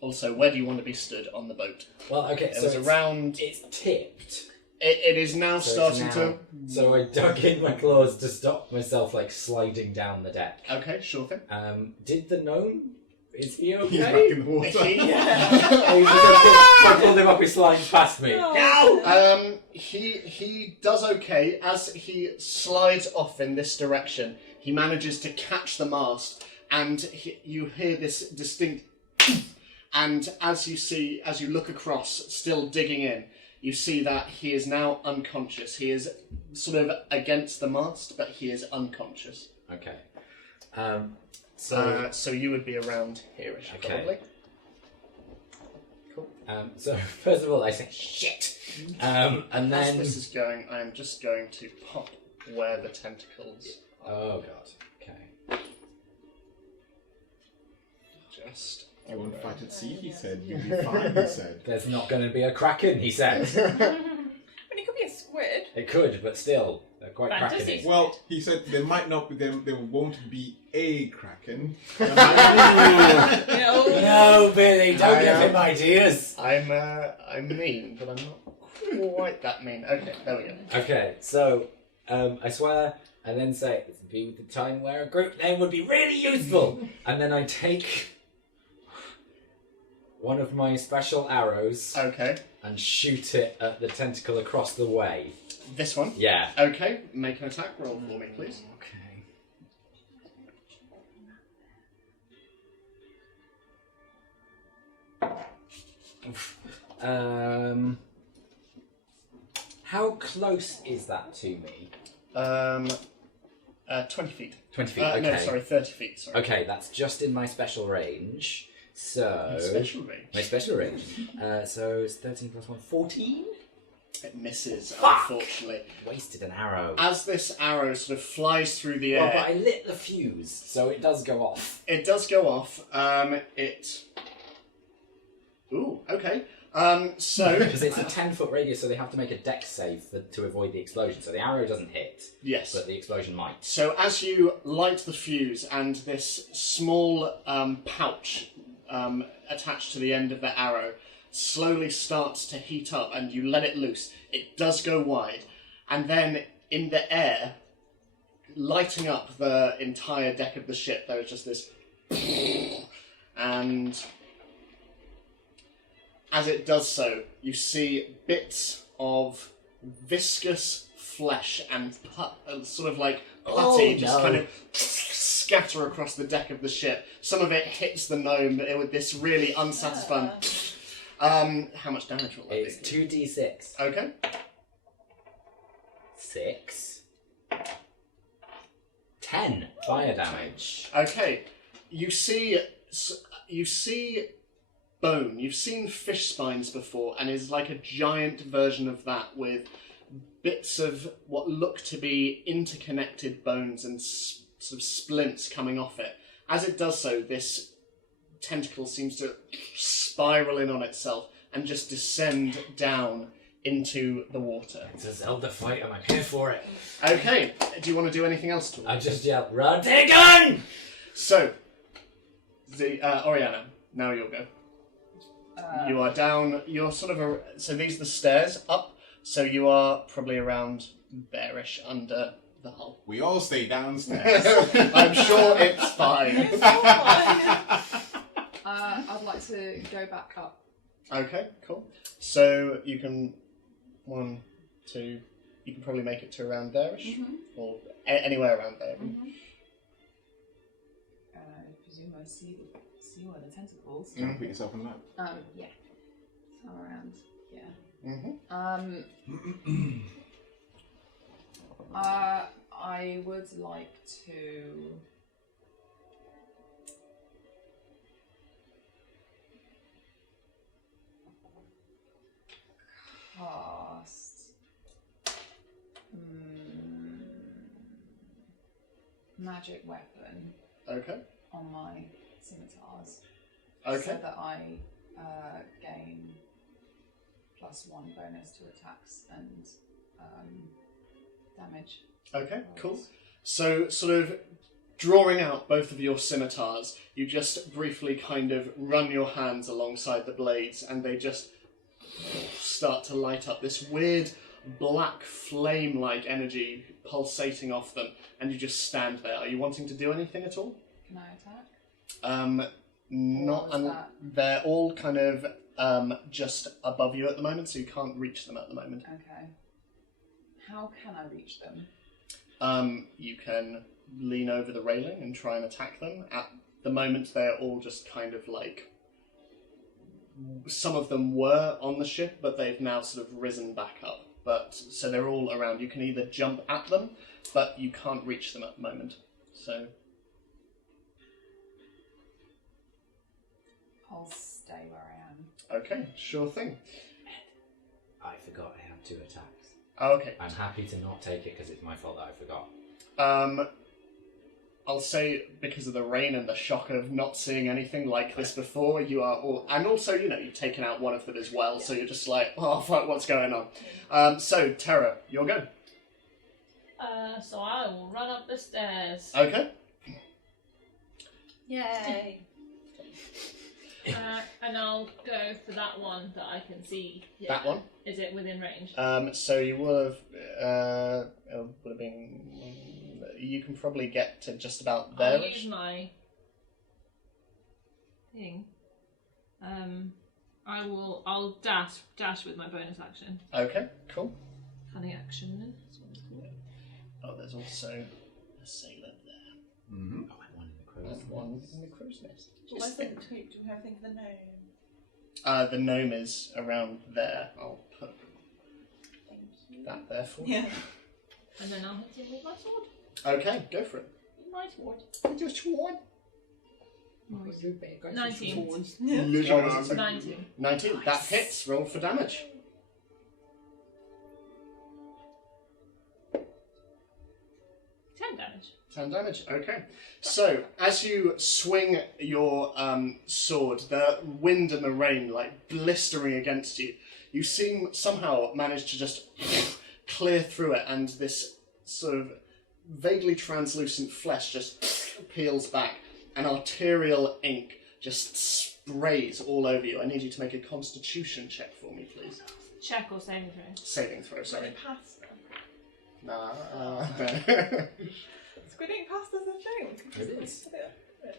Also, where do you want to be stood on the boat? Well, okay, It so was around... it's tipped. It is now So it's starting now- So I dug in my claws to stop myself like sliding down the deck. to... Okay, sure thing. Did the gnome? Is he okay? He's back in the water. I pulled him up, he's sliding past me. No! He does okay. As he slides off in this direction, he manages to catch the mast, and you hear this distinct... And as you look across, still digging in, you see that he is now unconscious. He is sort of against the mast, but he is unconscious. Okay. So you would be around here-ish, Okay. probably. Cool. So first of all, I say shit, and As then this is going, I am just going to pop where the tentacles are. oh god, okay. Just. You won't fight at sea, he said. You'll be fine, he said. There's not going to be a kraken, he said. I mean, it could be a squid. It could, but still, they're quite Fantasy. krakeny. Well, he said there might not be, there won't be a kraken. No, Billy, don't I give am- him ideas. I'm mean, but I'm not quite that mean. Okay, there we go. Okay, so I swear, and then say this would be the time where a group name would be really useful, and then I take one of my special arrows Okay, and shoot it at the tentacle across the way. this one. Yeah. Okay, make an attack roll for me, please. Okay. How close is that to me? 20 feet. 20 feet. Okay. No, sorry, 30 feet. Sorry. Okay, that's just in my special range. So Special range. my special range. So it's 13 plus 1, 14. It misses, Fuck! unfortunately. Wasted an arrow. As this arrow sort of flies through the Well, air, but I lit the fuse, so it does go off. it does go off. Ooh, okay. So Because it's a 10-foot radius, so they have to make a dex save to avoid the explosion. So the arrow doesn't hit, yes. but the explosion might. So as you light the fuse and this small pouch attached to the end of the arrow slowly starts to heat up and you let it loose, it does go wide. And then in the air, lighting up the entire deck of the ship, there is just this... And as it does so, you see bits of viscous flesh and sort of like putty just kind of scatter across the deck of the ship. Some of it hits the gnome with this really unsatisfying... how much damage will that It's be? 2d6. Okay. 6. 10 fire damage. Okay. You see bone. You've seen fish spines before, and it's like a giant version of that with bits of what look to be interconnected bones and sort of splints coming off it. As it does so, this tentacle seems to spiral in on itself and just descend down into the water. It's a Zelda fight, and I'm here for it. Okay, do you want to do anything else to it? I just yelled, run, take a gun! So, Ariana, now you'll go. You are down, you're sort of, so these are the stairs up, so you are probably around there-ish under the hull. We all stay downstairs. I'm sure it's fine. I'd like to go back up. Okay, cool. So you can, 1, 2, you can probably make it to around there-ish, or anywhere around there. I presume I see one of the tentacles. Don't put yourself on that. Yeah. So around, yeah. I would like to cast magic weapon Okay. on my scimitars. Okay. So that I gain +1 bonus to attacks and damage. Okay, cool. rolls. So, sort of drawing out both of your scimitars, you just briefly kind of run your hands alongside the blades, and they just start to light up, this weird black flame-like energy pulsating off them, and you just stand there. Are you wanting to do anything at all? Can I attack? Not. What was that? They're all kind of just above you at the moment, so you can't reach them at the moment. Okay. How can I reach them? You can lean over the railing and try and attack them. At the moment, they're all just kind of like... Some of them were on the ship, but they've now sort of risen back up. But so they're all around. You can either jump at them, but you can't reach them at the moment. So I'll stay where I am. okay, sure thing. I forgot I have 2 attacks. Okay. I'm happy to not take it because it's my fault that I forgot. I'll say because of the rain and the shock of not seeing anything like this before, you are all... And also, you know, you've taken out one of them as well, so you're just like, oh, fuck, what's going on? So, Terra, your go. So I will run up the stairs. Okay. Yay! And I'll go for that one that I can see. Yeah. That one? Is it within range? So you will have... it would have been... You can probably get to just about there. I'll use my thing. I'll dash with my bonus action. Okay, cool. Cunning action, then. That's what it's called. Oh, there's also a sailor there. Mm-hmm. Oh, and one in the crow's And one in the crow's nest. Where's the tweet? Do we have anything for the gnome? The gnome is around there. I'll put Thank you. that there for you. Yeah. And then I'll hit him with my sword. Okay, go for it. My sword. Just one. 19. Literally. 19. 19. That hits. Roll for damage. 10 damage. 10 damage. Okay. So, as you swing your sword, the wind and the rain like blistering against you, you seem somehow manage to just clear through it, and this sort of vaguely translucent flesh just peels back, and arterial ink just sprays all over you. I need you to make a constitution check for me, please. Check or saving throw? Saving throw, sorry. Pasta. Nah. Squidding pasta's a thing. It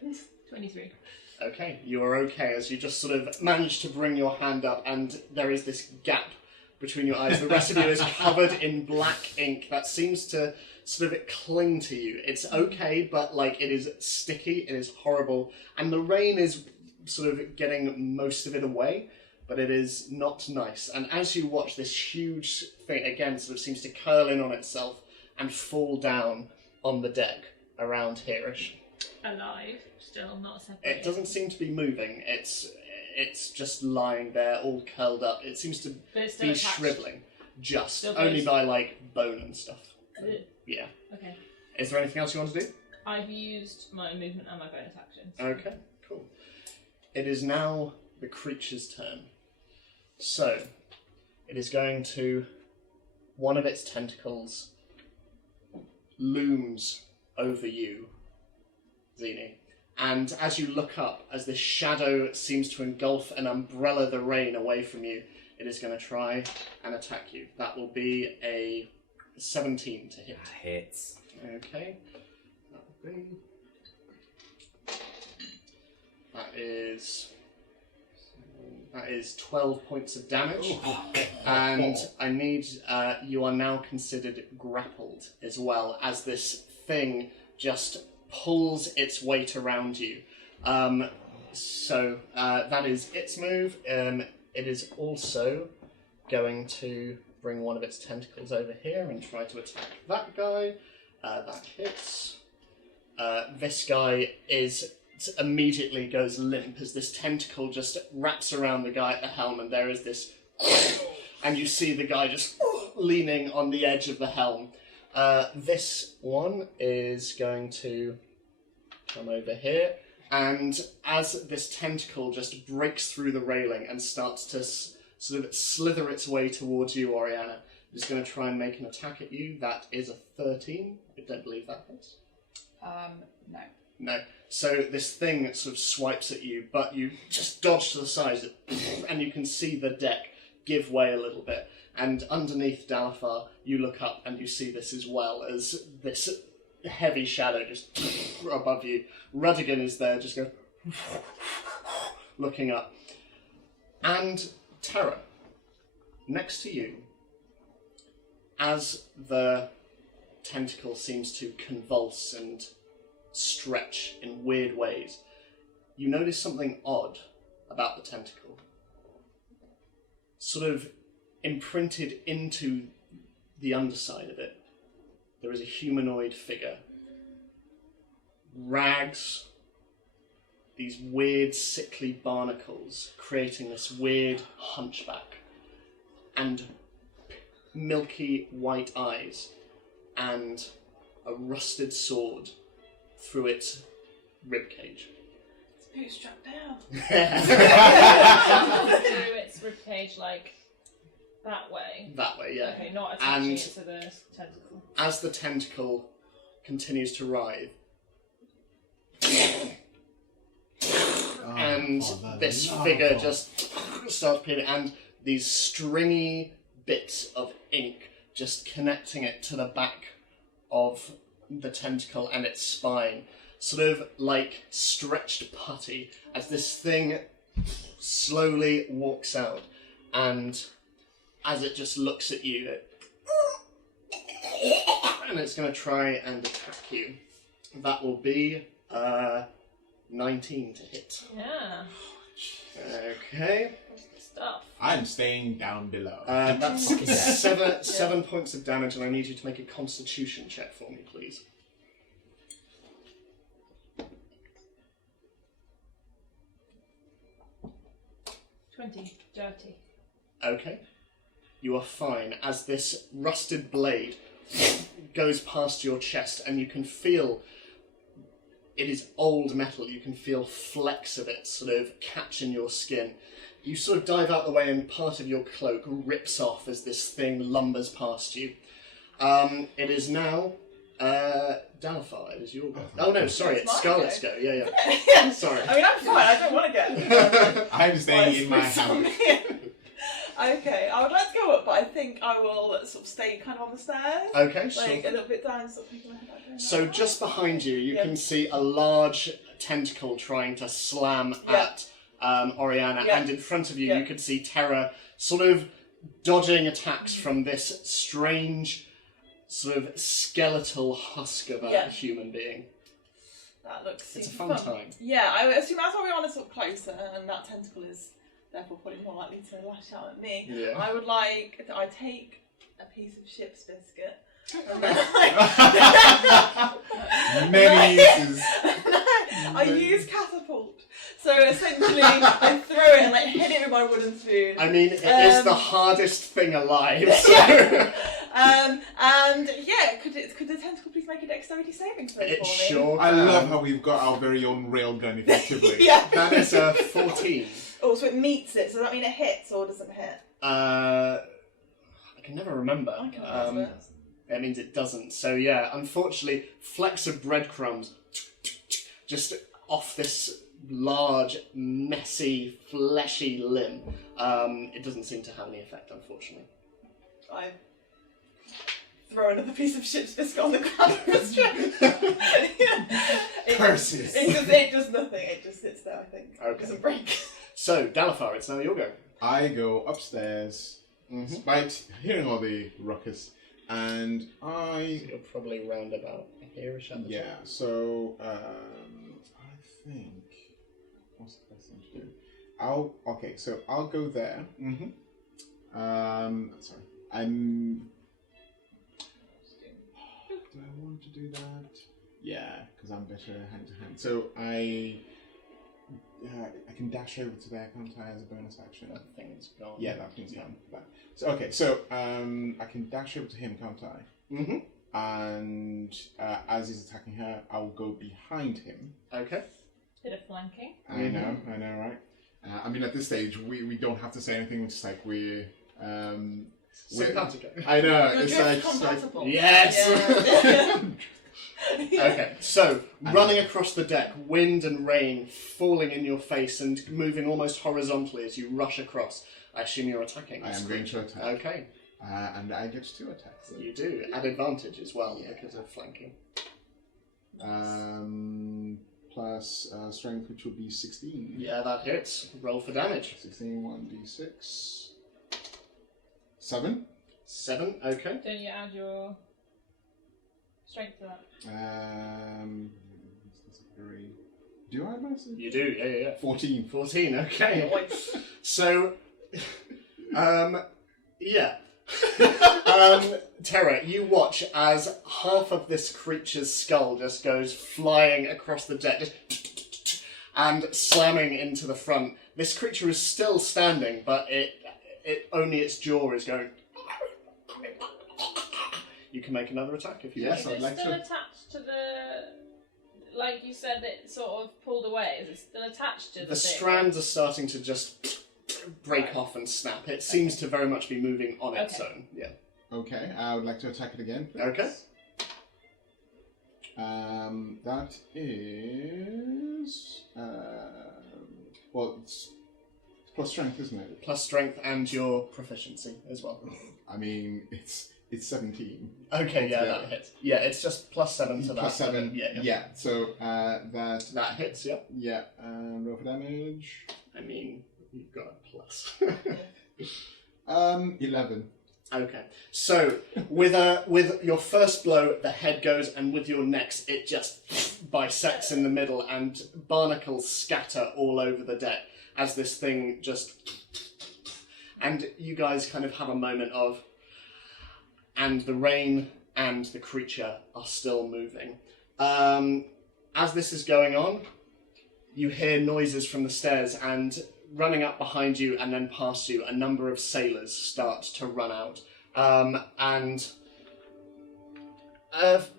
is. 23. Okay, you are okay as you just sort of manage to bring your hand up, and there is this gap between your eyes. The rest of you is covered in black ink that seems to sort of cling to you. It's okay, but like it is sticky, it is horrible, and the rain is sort of getting most of it away, but it is not nice. And as you watch, this huge thing again sort of seems to curl in on itself and fall down on the deck around here-ish. Alive. Still not separated. It doesn't seem to be moving. It's just lying there, all curled up. It seems to But it's still be attached. shriveling, just Still only goes- by like bone and stuff. So, Is it? yeah. Okay. Is there anything else you want to do? I've used my movement and my bonus actions. Okay, cool. It is now the creature's turn. So, it is going to... One of its tentacles looms over you, Zini. And as you look up, as this shadow seems to engulf and umbrella the rain away from you, it is going to try and attack you. That will be a 17 to hit. That hits. Okay. That will be... That is 12 points of damage. And I need... you are now considered grappled as well, as this thing just pulls its weight around you. So that is its move. It is also going to bring one of its tentacles over here and try to attack that guy. That hits. This guy immediately goes limp as this tentacle just wraps around the guy at the helm, and there is this... and you see the guy just leaning on the edge of the helm. This one is going to come over here, and as this tentacle just breaks through the railing and starts to sort of slither its way towards you, Ariana. It's going to try and make an attack at you. That is a 13. I don't believe that hits. No. No. So this thing sort of swipes at you, but you just dodge to the side, and you can see the deck give way a little bit. And underneath Dalafar, you look up and you see this as well, as this heavy shadow just above you. Rudigan is there, just going, looking up. And Terra, next to you, as the tentacle seems to convulse and stretch in weird ways, you notice something odd about the tentacle. Sort of imprinted into the underside of it, there is a humanoid figure. Rags, these weird sickly barnacles, creating this weird hunchback, and milky white eyes, and a rusted sword through its ribcage. It's bootstrapped down. Through its ribcage, like that way. That way, yeah. Okay, not attaching And it to the tentacle. as the tentacle continues to writhe, and this figure just starts peeling, and these stringy bits of ink just connecting it to the back of the tentacle and its spine, sort of like stretched putty, as this thing slowly walks out, and as it just looks at you, and it's going to try and attack you. That will be 19 to hit. Yeah. Okay. Stuff. I'm staying down below. That's seven points of damage, and I need you to make a Constitution check for me, please. 20. Dirty. Okay. You are fine as this rusted blade goes past your chest, and you can feel it is old metal. You can feel flecks of it sort of catching your skin. You sort of dive out the way, and part of your cloak rips off as this thing lumbers past you. It is now Dalafar. It is your go. Oh no, sorry, it's my Scarlett's go. go. Yeah. Yeah. Sorry. I mean, I'm fine. I don't want to get. I'm staying in my house. Okay, I would like to go up, but I think I will sort of stay kind of on the stairs. Okay, sure. Like a little bit down, sort of peeking my head out there. So just behind you, you Yeah. can see a large tentacle trying to slam Yeah. at Ariana, Yeah. and in front of you, Yeah. you could see Terra sort of dodging attacks from this strange, sort of skeletal husk of a Yeah. human being. That looks It's a super fun time. Yeah, I would assume that's why we want to sort of closer, and that tentacle is therefore probably more likely to lash out at me. Yeah. I would like, I take a piece of ship's biscuit, and then Many uses. I use catapult. So essentially, I throw it and like hit it with my wooden spoon. I mean, it is the hardest thing alive. So. And yeah, could the tentacle please make a dexterity saving throw It for me? sure I can. love how we've got our very own railgun effectively. Yeah. That is a 14. Oh, so it meets it. So does that mean it hits or doesn't hit? I can never remember. I can remember. It means it doesn't. So yeah, unfortunately, flecks of breadcrumbs just off this large, messy, fleshy limb. It doesn't seem to have any effect, unfortunately. I throw another piece of ship's biscuit on the ground. Curses. It does nothing. It just sits there, I think. Okay. It doesn't break. So, Dalafar, it's now your go. I go upstairs, despite hearing all the ruckus, and You're probably round about here-ish at the yeah. top. So I think what's the best thing to do? I'll go there. Sorry, do I want to do that? Yeah, because I'm better hand to hand. So I can dash over to there, can't I, as a bonus action? That thing's gone. Yeah, that thing's gone. So I can dash over to him, can't I? And as he's attacking her, I'll go behind him. Okay. Bit of flanking. I know, right? I mean, at this stage, we don't have to say anything. It's like we're Simpatico. I know. You're It's drift like compatible. Yes! Yeah. Okay, so running across the deck, wind and rain falling in your face and moving almost horizontally as you rush across. I assume you're attacking. I am going to attack. Okay, And I get 2 attacks. you do. At advantage as well because of flanking. Plus strength, which would be 16. Yeah, that hits. Roll for damage. 16, 1d6. 7. 7, okay. Don't you add your strength to that? Do I master? You do, yeah. 14. 14, okay. So, yeah. Terra, you watch as half of this creature's skull just goes flying across the deck, just and slamming into the front. This creature is still standing, but it only its jaw is going. You can make another attack if you Yes, wish. I'd Is like it still to. attached to the... Like you said, it sort of pulled away. Is it still attached to the The thing? strands are starting to just break off and snap. It seems to very much be moving on its Okay. own. Yeah. Okay, I would like to attack it again. Please. Okay. That is. Well, it's plus strength, isn't it? Plus strength and your proficiency as well. I mean, it's 17. Okay, yeah, Yeah. that hits. Yeah, it's just plus 7 to that. Plus 7. Yeah. So that. That hits, yeah. Yeah. Roll for damage. I mean, you've got a plus. 11. Okay. So, with your first blow, the head goes, and with your next, it just bisects in the middle, and barnacles scatter all over the deck as this thing just... And you guys kind of have a moment of... And the rain and the creature are still moving. As this is going on, you hear noises from the stairs, and running up behind you and then past you, a number of sailors start to run out. And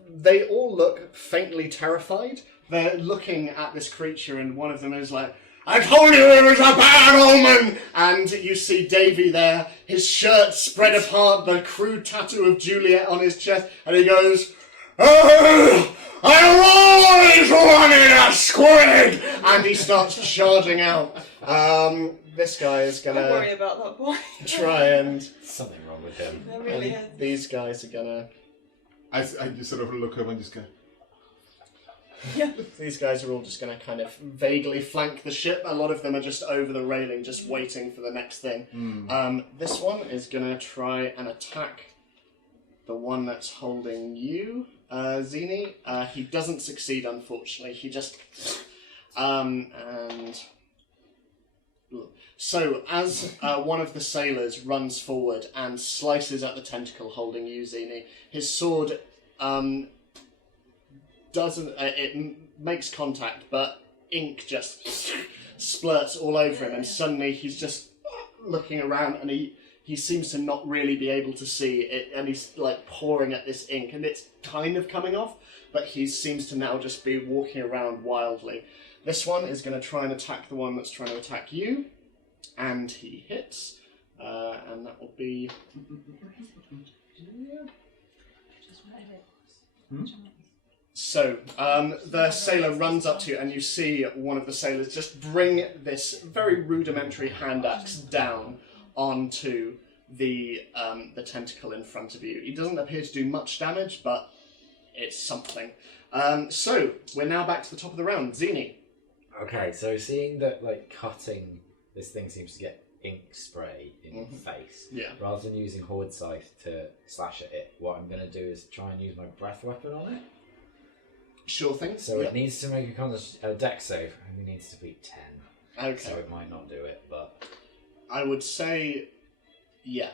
they all look faintly terrified. They're looking at this creature, and one of them is like, I told you it was a bad omen! And you see Davy there, his shirt spread apart, the crude tattoo of Juliet on his chest, and he goes, oh, I always wanted a squid! And he starts charging out. This guy is Don't gonna worry about that boy. try and... Something wrong with him. There really and is. these guys are gonna... I just sort of look over and just go. Yeah. These guys are all just going to kind of vaguely flank the ship. A lot of them are just over the railing, just waiting for the next thing. This one is going to try and attack the one that's holding you, Zini. He doesn't succeed, unfortunately. He just... and... So, as one of the sailors runs forward and slices at the tentacle holding you, Zini, his sword... doesn't it makes contact, but ink just splurts all over him, and suddenly he's just looking around, and he seems to not really be able to see it, and he's like pouring at this ink, and it's kind of coming off, but he seems to now just be walking around wildly. This one is going to try and attack the one that's trying to attack you, and he hits, and that will be... So, the sailor runs up to you, and you see one of the sailors just bring this very rudimentary hand axe down onto the tentacle in front of you. He doesn't appear to do much damage, but it's something. So, we're now back to the top of the round. Zini. Okay, so seeing that, like, cutting this thing seems to get ink spray in your face, Yeah. rather than using Horde Scythe to slash at it, what I'm going to do is try and use my breath weapon on it. Sure thing. So Yep. it needs to make a dex save, and it needs to be 10. Okay. So it might not do it, but... I would say, yeah.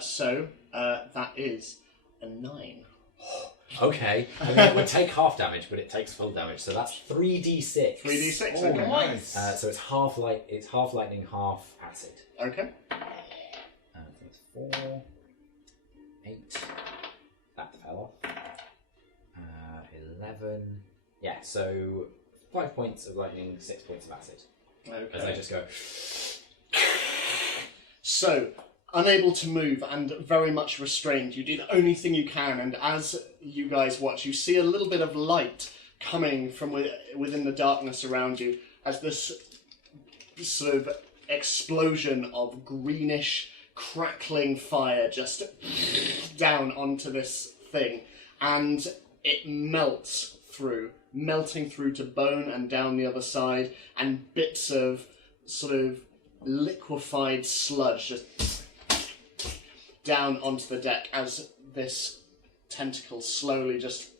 So, that is a 9. Okay, I mean, it would take half damage, but it takes full damage, so that's 3d6. 3d6, Oh, okay. nice. So it's half lightning, half acid. Okay. So it's 4, 8. That fell off. 11. Yeah, so 5 points of lightning, 6 points of acid. As I just go. So, unable to move and very much restrained, you do the only thing you can, and as you guys watch, you see a little bit of light coming from within the darkness around you as this sort of explosion of greenish, crackling fire just down onto this thing, and it melts through, melting through to bone and down the other side, and bits of sort of liquefied sludge just down onto the deck as this tentacle slowly just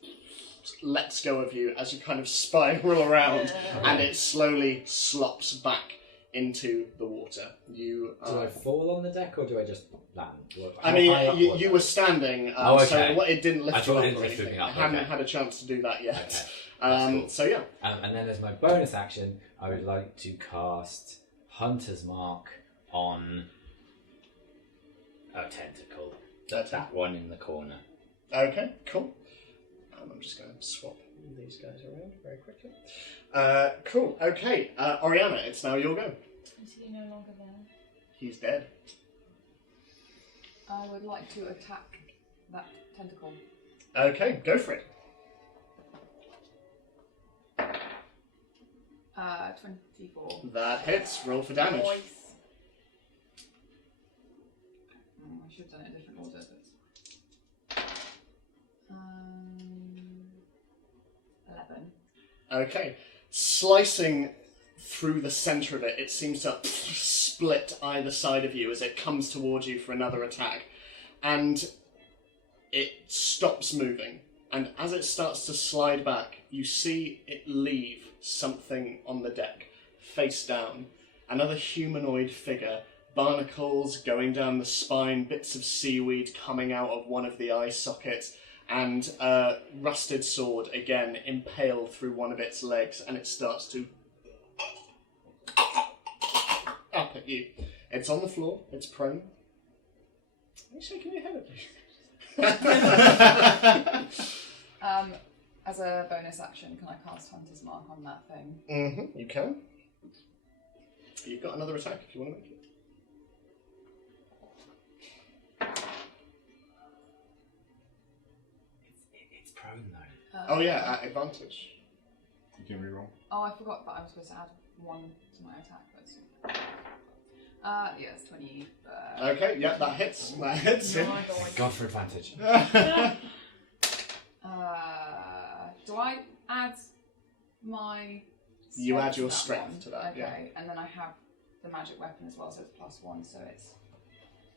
lets go of you as you kind of spiral around, and it slowly slops back into the water. You Do I fall on the deck or do I just land? I mean, you were standing, so it didn't lift you up or lift anything. me up. I haven't had a chance to do that yet. Okay. Cool. So yeah. And then as my bonus action, I would like to cast Hunter's Mark on a tentacle. That one in the corner. Okay, cool. I'm just going to swap these guys around very quickly. Cool, okay. Ariana, it's now your go. Is he no longer there? He's dead. I would like to attack that tentacle. Okay, go for it. 24. That hits. Roll for damage. Nice. I should have done it in a different order, but... 11. Okay. Slicing through the centre of it, it seems to split either side of you as it comes towards you for another attack. And it stops moving. And as it starts to slide back, you see it leave something on the deck, face down. Another humanoid figure, barnacles going down the spine, bits of seaweed coming out of one of the eye sockets, and a rusted sword, again, impaled through one of its legs, and it starts to up at you. It's on the floor, it's prone. Are you shaking your head at me? As a bonus action, can I cast Hunter's Mark on that thing? Mm-hmm, you can. You've got another attack if you want to make it. It's prone though. Oh yeah, at advantage. You can reroll. Oh, I forgot that I was supposed to add 1 to my attack, but... yes, 20. Okay, yeah, that hits. That hits. Oh my God. God for advantage. Do I add my... You add your to that strength one? to that, okay. yeah. And then I have the magic weapon as well, so it's +1, so it's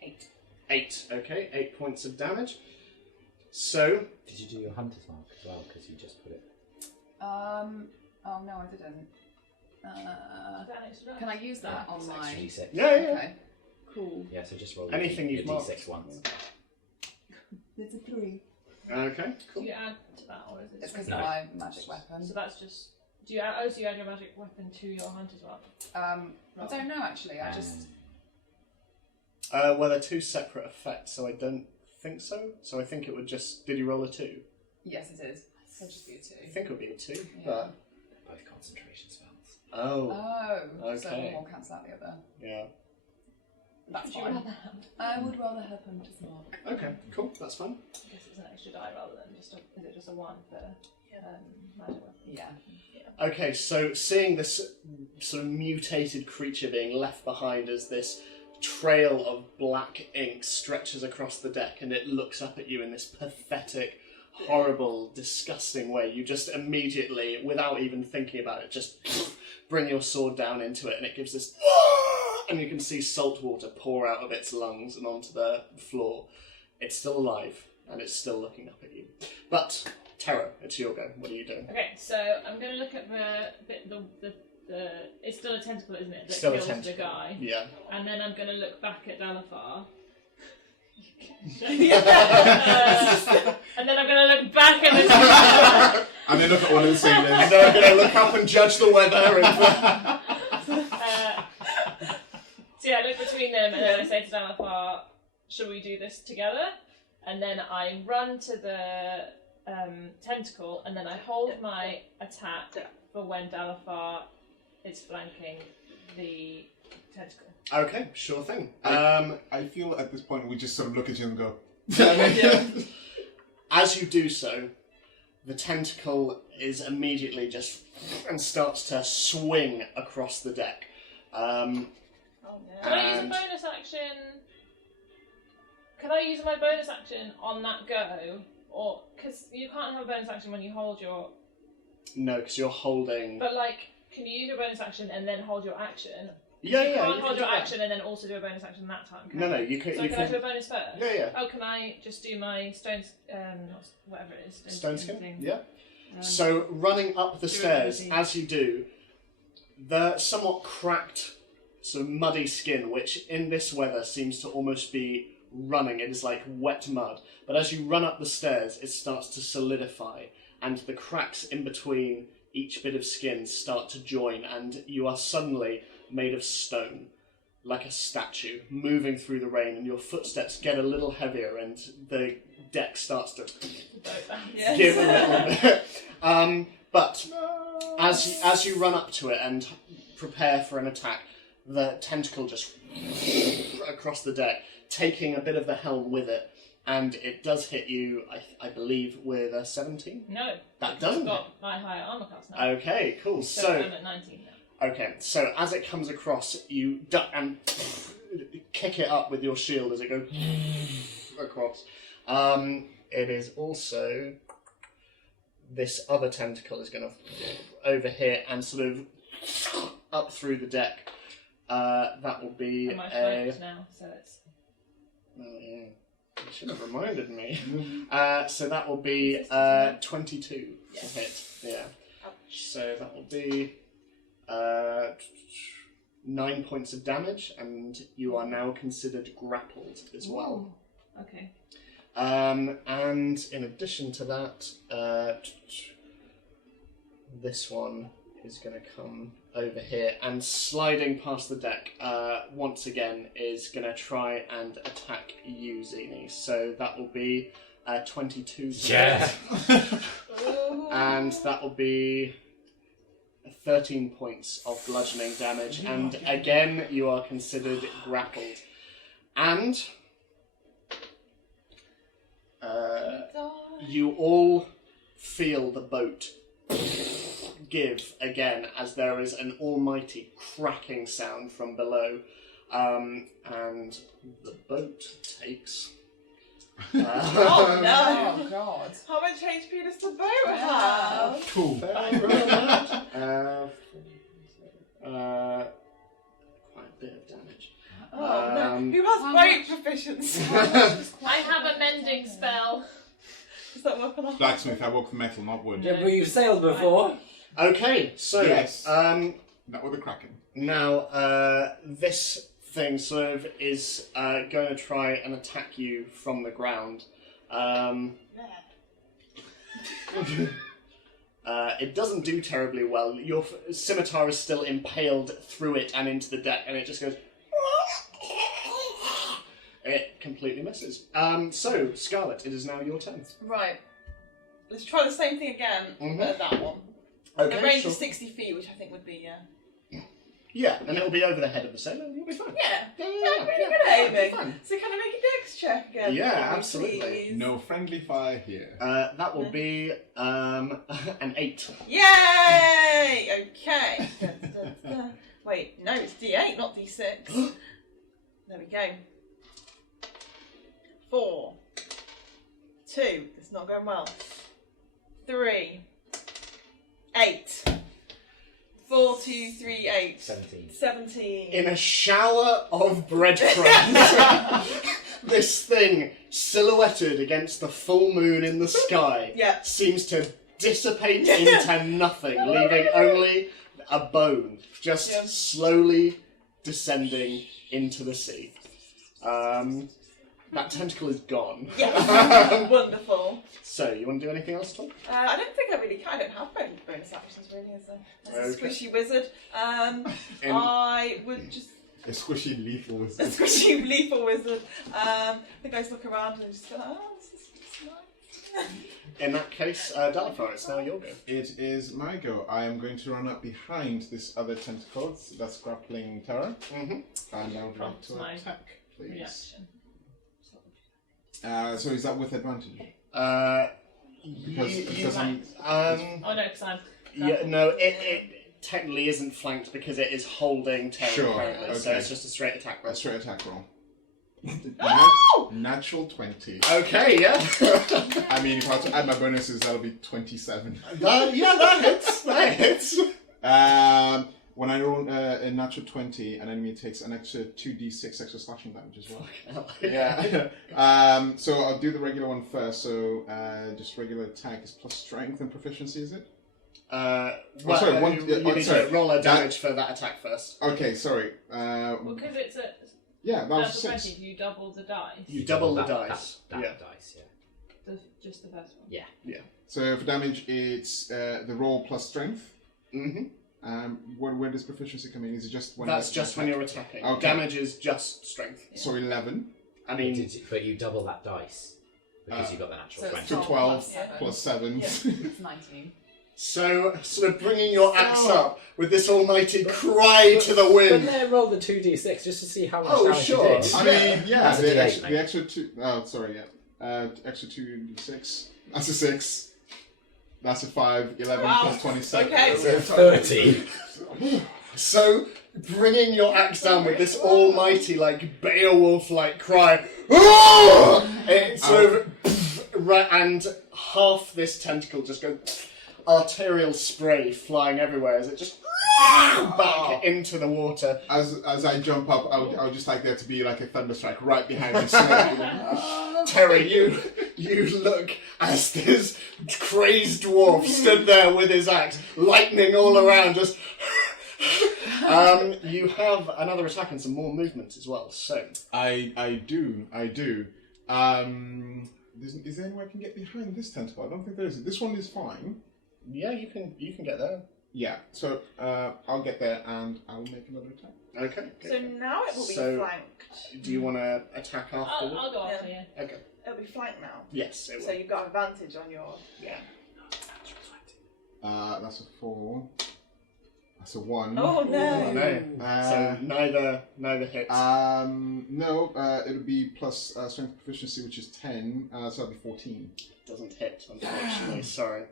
8. 8, okay, 8 points of damage. So... Did you do your Hunter's Mark as well? Because you just put it... Oh no, I didn't. Can I use that on my... D6. Yeah. Okay, cool. Yeah, so just roll Anything your you've marked. D6 once. It's a 3. Okay, Do cool. you add to that, or is it? It's because No. of my magic weapon. So that's just. Do you add? Oh, so you add your magic weapon to your hunter's mark? I don't know actually, I just... Well, they're two separate effects, so I don't think so. So I think it would just... Did you roll a 2? Yes, it is. So just be a 2. I think it would be a 2, Yeah. but... Both concentration spells. Oh, So okay. one will cancel out the other. yeah. That's Would you fine. rather have? I would rather have Hunter's Mark. Okay, cool, that's fine. I guess it's an extra die rather than just a. Is it just a 1 for magic weapon? Yeah. Okay, so seeing this sort of mutated creature being left behind as this trail of black ink stretches across the deck, and it looks up at you in this pathetic, horrible, disgusting way, you just immediately, without even thinking about it, just bring your sword down into it, and it gives this... And you can see salt water pour out of its lungs and onto the floor. It's still alive, and it's still looking up at you. But, Terra, it's your go. What are you doing? Okay, so I'm going to look at the it's still a tentacle, isn't it? That Still a kills tentacle. the guy. Yeah. And then I'm going to look back at Dalafar. And then I'm going to look back at the tentacle. And then look at one of the sailors. And then I'm going to look up and judge the weather. And So yeah, I look between them and then I say to Dalafar, should we do this together? And then I run to the tentacle and then I hold my attack for when Dalafar is flanking the tentacle. Okay, sure thing. I feel at this point we just sort of look at you and go. As you do so, the tentacle is immediately just and starts to swing across the deck. Oh no. Can I use a And- bonus action? Can I use my bonus action on that go? Or, because you can't have a bonus action when you hold your... No, because you're holding... But, like, can you use your bonus action and then hold your action? Yeah, You yeah. can't you hold can your do that. action and then also do a bonus action that time, can No, you can... So you can I can... do a bonus first? Yeah, yeah. Oh, can I just do my whatever it is. Stone skin? thing? Yeah. Um, So, running up the do it stairs, easy. as you do, the somewhat cracked, sort of muddy skin, which in this weather seems to almost be running, it is like wet mud. But as you run up the stairs, it starts to solidify, and the cracks in between each bit of skin start to join, and you are suddenly made of stone, like a statue, moving through the rain, and your footsteps get a little heavier, and the deck starts to Yes. give a little bit. But as you run up to it and prepare for an attack, the tentacle just across the deck, taking a bit of the helm with it, and it does hit you, I believe, with a 17. No. That because doesn't I've got my higher armor class now. Okay, cool. So So I'm at 19 now. okay, so as it comes across, you duck and kick it up with your shield as it goes across. It is also this other tentacle is going to over here and sort of up through the deck. That will be And my a. flanked now, so it's... Oh, yeah. You should have reminded me. So that will be 22 to hit. Yeah. So that will be 9 points of damage, and you are now considered grappled as well. Ooh. Okay. And in addition to that, this one is going to come over here and sliding past the deck once again is going to try and attack you, Zini. So that will be 22 to hit. And that will be 13 points of bludgeoning damage. And again, you are considered grappled. And you all feel the boat give again as there is an almighty cracking sound from below, and the boat takes. Oh no! Oh god. How much HP does the boat have? Cool. Quite a bit of damage. Oh no! Who how has much? boat proficiency? I have a mending spell. Does that work on a Blacksmith, I work with metal, not wood. Yeah, but you've sailed before. Okay, so Yes. Not with a kraken. now this thing sort of is going to try and attack you from the ground. It doesn't do terribly well. Your scimitar is still impaled through it and into the deck, and it just goes. It completely misses. So, Scarlett, it is now your turn. Right. Let's try the same thing again, but that one. Okay, A range sure. of 60 feet, which I think would be, Yeah, and it'll be over the head of the sailor, and you'll be fine. yeah, Yeah, pretty good it'll at be aiming. fine. So can I make a dex check again? Yeah, for me, absolutely. please? No friendly fire here. That will be an 8. Yay! Okay. Wait, no, it's D8, not D6. There we go. 4. 2. It's not going well. 3. 8. 4, 2, 3, 8. 17. 17. In a shower of breadcrumbs, this thing, silhouetted against the full moon in the sky, Yeah. seems to dissipate into nothing, leaving only a bone just Yeah. slowly descending into the sea. That tentacle is gone. Yeah. Wonderful. So, you want to do anything else at all? I don't think I really can. I don't have bonus actions really as a Okay. squishy wizard. And- I would just A squishy lethal a wizard. squishy lethal wizard. The guys look around and just go, oh, this is nice. In that case, Dalifar, it's now your go. It is my go. I am going to run up behind this other tentacle that's grappling Terra. Mm-hmm. And I would like Prompts to my attack, please. Reaction. So is that with advantage? You Because I'm... Oh no, because I'm. Yeah, no, it technically isn't flanked because it is holding Terra Sure, currently, so okay. it's just a straight attack roll. A straight attack roll. Oh! Natural 20. Okay, yeah. I mean, if I have to add my bonuses, that'll be 27. that hits. That hits. When I roll a natural 20, an enemy takes an extra 2d6 extra slashing damage as well. Yeah. So I'll do the regular one first. So just regular attack is plus strength and proficiency, is it? Well, sorry, you need sorry. to roll a damage for that attack first. Okay, sorry. Well, because it's a Yeah, that was natural 6. 20, you double the dice. You double the that- dice. That Yeah. dice, yeah. Just the first one. Yeah. So for damage, it's the roll plus strength. Mm-hmm. Where does proficiency come in? Is it just when That's just when you're attacking. Okay. Damage is just strength. So 11 I mean, But you double that dice because you got the natural So it's 20. to 12 12 plus 7. seven. It's 19. so sort of bringing your axe up with this almighty cry to the wind. But then roll the 2d6 just to see how much Oh, damage sure. you did. I mean, yeah, That's a the D8, extra, mate. the extra 2. Oh, sorry, yeah. Extra 2d6. That's a 6. That's a 5. 11 Wow. plus 27. Okay. So 30. So, bringing your axe down with this almighty, like, Beowulf-like cry, "Ah!" it sort of, and half this tentacle just goes, arterial spray flying everywhere as it just back into the water. As I jump up, I would just like there to be like a thunderstrike right behind me. Terry, you look as this crazed dwarf stood there with his axe, lightning all around, just... you have another attack and some more movement as well, so... I do. Is there any way I can get behind this tentacle? I don't think there is. This one is fine. Yeah, you can get there. Yeah, so I'll get there and I'll make another attack. Okay. So now it will be So- flanked. Do you want to attack after? I'll go after you. Okay. It'll be flanked now. Yes, it will. So you've got advantage on your... Yeah. That's a 4. That's a 1. Oh no! Oh, no. So neither hits. No, it'll be plus strength proficiency, which is 10, so that'll be 14. Doesn't hit, unfortunately. Sorry.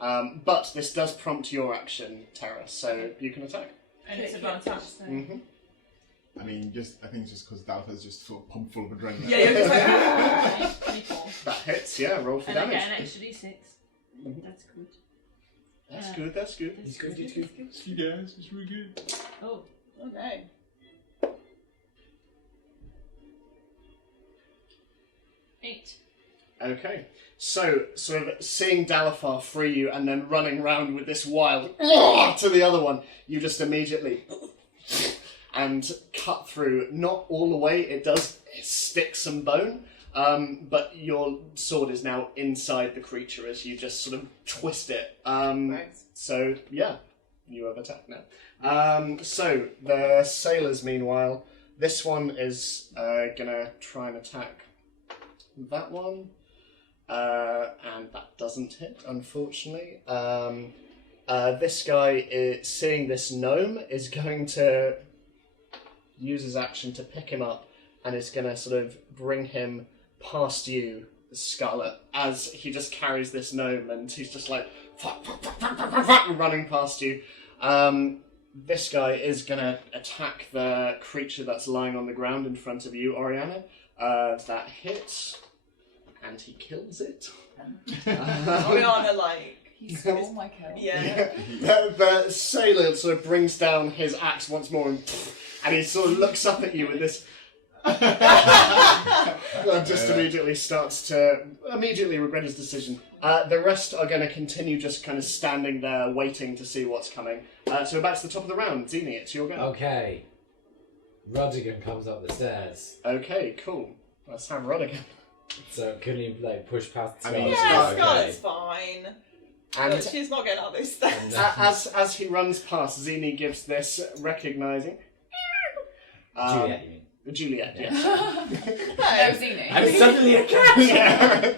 But this does prompt your action, Terra, so you can attack. And it's advantage. So. Mm-hmm. I mean, I think it's just because Dalfa's just pumped full of adrenaline. Yeah, you're just like... 24. That hits, yeah. Roll for And I damage. get an extra d6. That's good. That's good. He's good. Yes, it's really good. Oh. Okay. Eight. Okay. So, sort of seeing Dalifar free you and then running round with this wild to the other one, you just immediately and cut through. Not all the way, it does stick some bone, but your sword is now inside the creature as you just sort of twist it. Right. So, yeah, you have attacked now. So, the sailors, meanwhile, this one is gonna try and attack that one. And that doesn't hit, unfortunately. This guy, seeing this gnome, is going to use his action to pick him up and is going to sort of bring him past you, Scarlett, as he just carries this gnome and he's just like running past you. This guy is going to attack the creature that's lying on the ground in front of you, Ariana. That hits. And he kills it. Ariana, like... He stole my kill. Yeah. The sailor sort of brings down his axe once more and he sort of looks up at you with this... and just immediately starts to immediately regret his decision. The rest are going to continue just kind of standing there waiting to see what's coming. So we're back to the top of the round. Zini, it's your go. Okay. Rodigan comes up the stairs. Okay, cool. Let's have Rodigan. So can you like push past I Scarlett? mean, Yeah, Okay. Scarlett's fine. And Look, she's not getting out of this stairs. as he runs past, Zini gives this recognising. Juliet, you mean? Juliet, yes. No, Zini. I'm suddenly a cat! Yeah.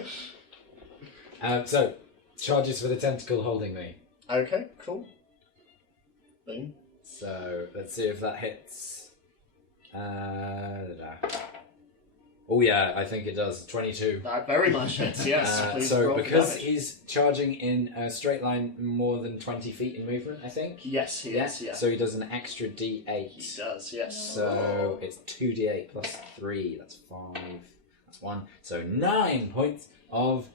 So, charges for the tentacle holding me. Okay, cool. Boom. So, let's see if that hits. Oh yeah, I think it does. 22. That very much hits, yes. Please So, roll for because damage. he's charging in a straight line more than 20 feet in movement, I think. Yes, he is, yeah. So he does an extra D8. He does, yes. So it's 2d8 plus 3, that's 5, that's 1. So 9 points of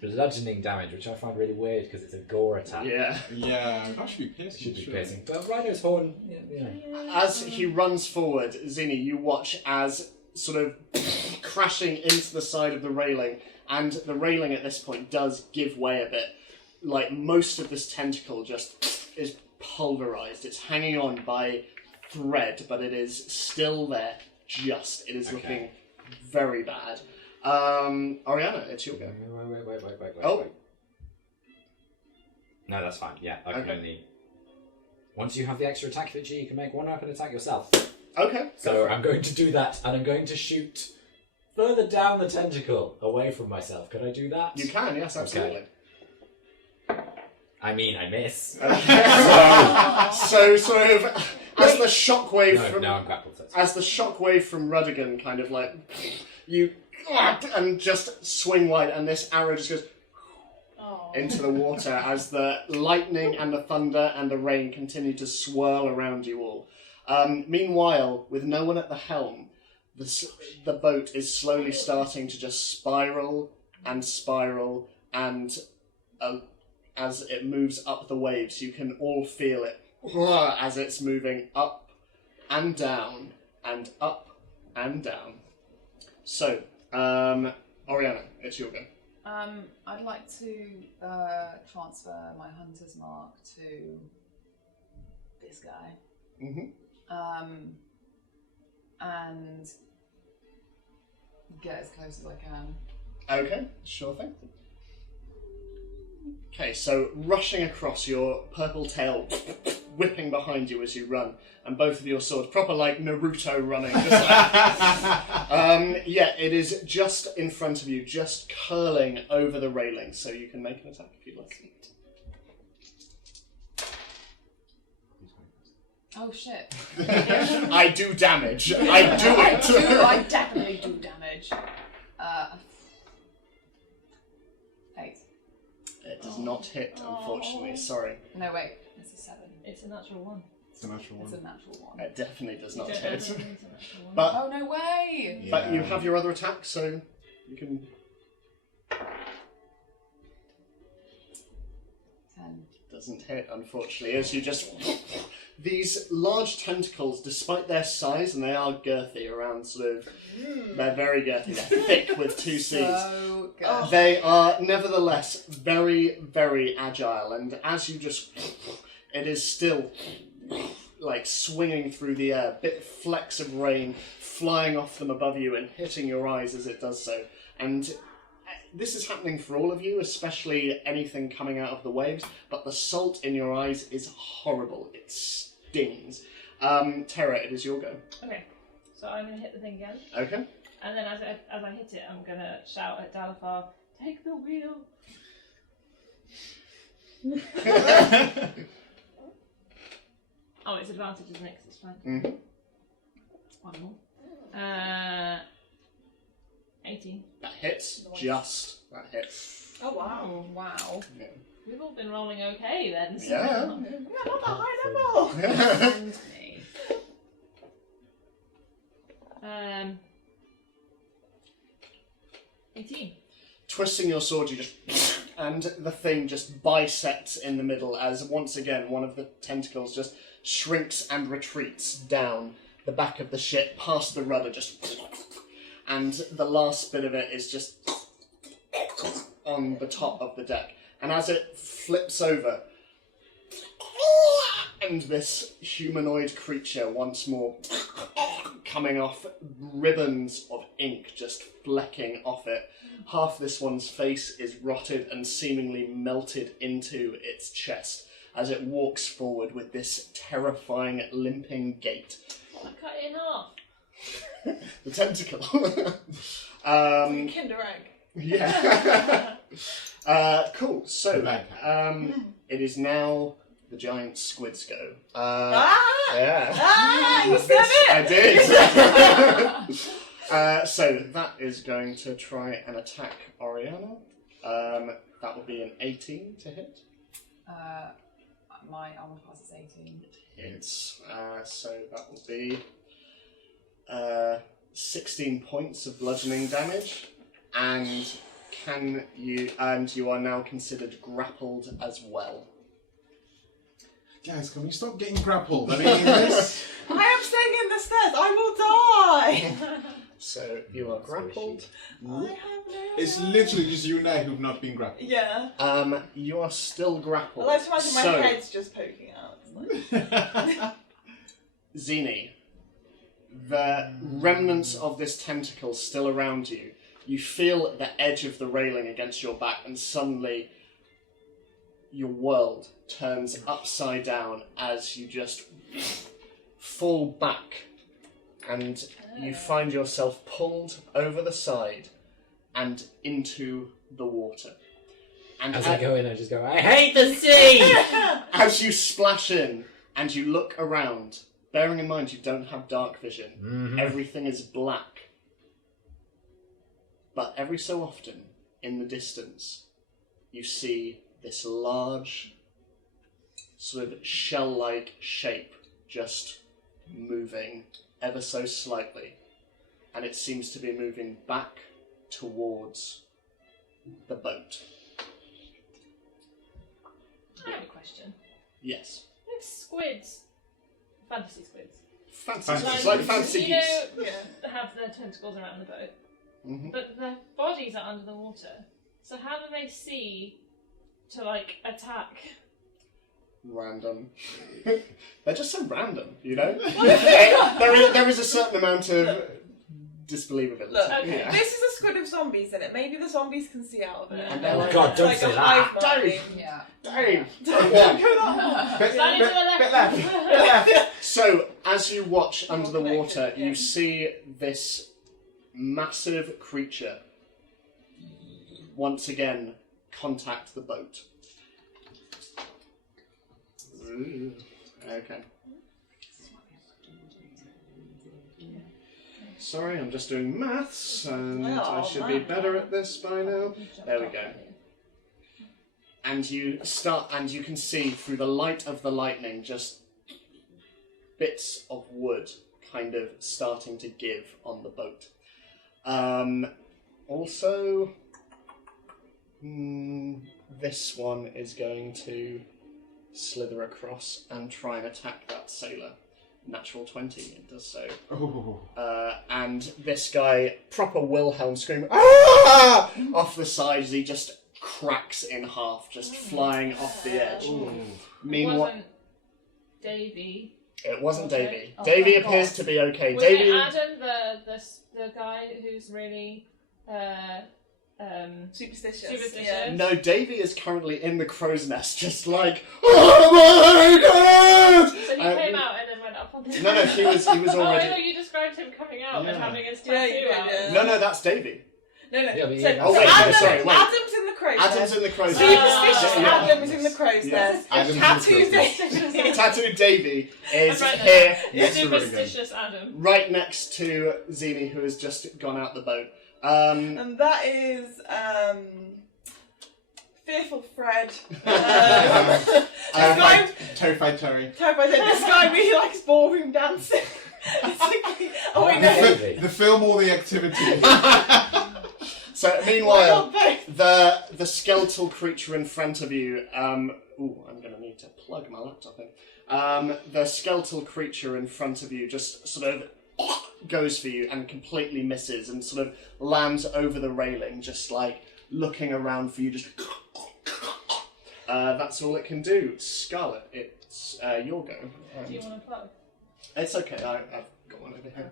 bludgeoning damage, which I find really weird because it's a gore attack. Yeah. Yeah, that should be piercing. Should be surely. piercing. But Rhino's horn, As he runs forward, Zini, you watch as sort of crashing into the side of the railing, and the railing at this point does give way a bit. Like, most of this tentacle just is pulverized. It's hanging on by thread, but it is still there. It is looking very bad. Ariana, it's your go. Wait. Oh. No, that's fine. Yeah, I can only... Once you have the extra attack feature, you can make one weapon attack yourself. Okay. So I'm going to do that, and I'm going to shoot further down the tentacle, away from myself. Could I do that? You can, yes, absolutely. I mean, I miss. So sort of as the shockwave No, from now I'm grappled. So as the shockwave from Rudigan kind of like you and just swing wide, and this arrow just goes into the water as the lightning and the thunder and the rain continue to swirl around you all. Meanwhile, with no one at the helm, the boat is slowly starting to just spiral and as it moves up the waves, you can all feel it as it's moving up and down and up and down. So, Ariana, it's your go. I'd like to transfer my hunter's mark to this guy. Mm-hmm. And get as close as I can. Okay, sure thing. Okay, so rushing across, your purple tail whipping behind you as you run, and both of your swords, proper like Naruto running. Just like, it is just in front of you, just curling over the railing, so you can make an attack if you like. Oh shit. I do damage. I do it. I definitely do damage. 8. It does not hit, unfortunately. Sorry. No, wait. It's a 7. It's a natural one. It's a natural It's one. a natural one. It definitely does not You don't hit. know if it's a natural one. But Oh, no way! but you have your other attack, so you can. 10. Doesn't hit, unfortunately, as you just. These large tentacles, despite their size, and they are girthy, around sort of. They're very girthy, they're thick with 2 C's. So good. They are nevertheless very, very agile, and as you just. It is still. Like swinging through the air, bit flecks of rain flying off them above you and hitting your eyes as it does so. And this is happening for all of you, especially anything coming out of the waves, but the salt in your eyes is horrible. It stings. Terra, it is your go. Okay, so I'm going to hit the thing again, Okay. and then as I hit it, I'm going to shout at Dalifar, "Take the wheel!" Oh, it's advantage, isn't it? 'Cause it's fine. Mm-hmm. One more. 18. That hits. Just. That hits. Oh wow. Oh, wow. Yeah. We've all been rolling okay then. So. Yeah. Yeah, not that high level. And me. 18. Twisting your sword, you just... And the thing just bisects in the middle as, once again, one of the tentacles just shrinks and retreats down the back of the ship, past the rudder, just... And the last bit of it is just... on the top of the deck. And as it flips over... And this humanoid creature, once more... coming off, ribbons of ink just flecking off it. Half this one's face is rotted and seemingly melted into its chest as it walks forward with this terrifying limping gait. I cut it in half. The tentacle. Kinder egg. Yeah. Cool. So, it is now the giant squid's go. Yeah. You said it! I did. So that is going to try and attack Ariana. That will be an 18 to hit. My armor class is 18. It's so that will be 16 points of bludgeoning damage, and you are now considered grappled as well. Guys, can we stop getting grappled? I mean, this... I am staying in the stairs. I will die. So you are grappled. I have no. It's literally just you and I who've not been grappled. Yeah. You are still I grappled. like to imagine my head's just poking out. It's like... Zini, the remnants of this tentacle still around you. You feel the edge of the railing against your back, and suddenly your world turns upside down as you just fall back, and you find yourself pulled over the side and into the water. And As I go in, I just go, I hate the sea! As you splash in and you look around, bearing in mind you don't have dark vision, everything is black. But every so often, in the distance, you see this large, sort of shell-like shape just moving ever so slightly. And it seems to be moving back towards the boat. I have a question. Yes. If squids, fantasy squids, Fancy, like fancy you geese. know, have their tentacles around the boat, Mm-hmm. but their bodies are under the water. So how do they see to like attack? Random. They're just so random, you know? there is a certain amount of disbelievability. Look, okay. Yeah. this is a squid of zombies in it. Maybe the zombies can see out of it. Yeah. And they're Oh like, God, it's don't like say a that. hive mind. Yeah. Dang. Don't Yeah. go that far. Slightly to the left. Bit left. So, as you watch under the connected, water, yeah. you see this massive creature once again contact the boat. Ooh. Okay. Sorry, I'm just doing maths, and I should be better at this by now. There we go. And you can see through the light of the lightning just bits of wood kind of starting to give on the boat. Also, this one is going to slither across and try and attack that sailor. Natural 20, it does so. Oh. And this guy, proper Wilhelm scream, "Ah!" off the side as he just cracks in half, just flying off the edge. It Meanwhile, wasn't Davy. it wasn't Okay. Davy. Oh, Davy thank appears God. to be okay. Was Davy. it Adam, the guy who's really Superstitious. Superstitious. Yeah. No, Davy is currently in the crow's nest, just like, oh my god! So he came out and then went up on the No, he was Oh, I already. thought you described him coming out and Yeah. having his Yeah, tattoo you did, out. yeah. No, that's Davy. No. Yeah, but So, yeah, Oh, wait, no, Adam, sorry, wait. Adam's in the crow's Adam's nest. in the crow's Superstitious Yeah. Adam is in the crow's Yeah. nest. Adam's in the Tattoo crow's Davy. Tattoo Davy is Right here, Yes, we're ready. Superstitious Adam. right next to Zini, who has just gone out the boat. And that is Fearful Fred. Terrified Terry. Terrified. This guy really likes ballroom dancing. Oh wait, no. Davy. The film or the activity? So Why meanwhile, not both? the skeletal creature in front of you. Ooh, I'm going to need to plug my laptop in. The skeletal creature in front of you just sort of goes for you and completely misses and sort of lands over the railing, just like looking around for you. Just that's all it can do. Scarlett, it's your go. Do you want to plug? It's okay. I've got one over here.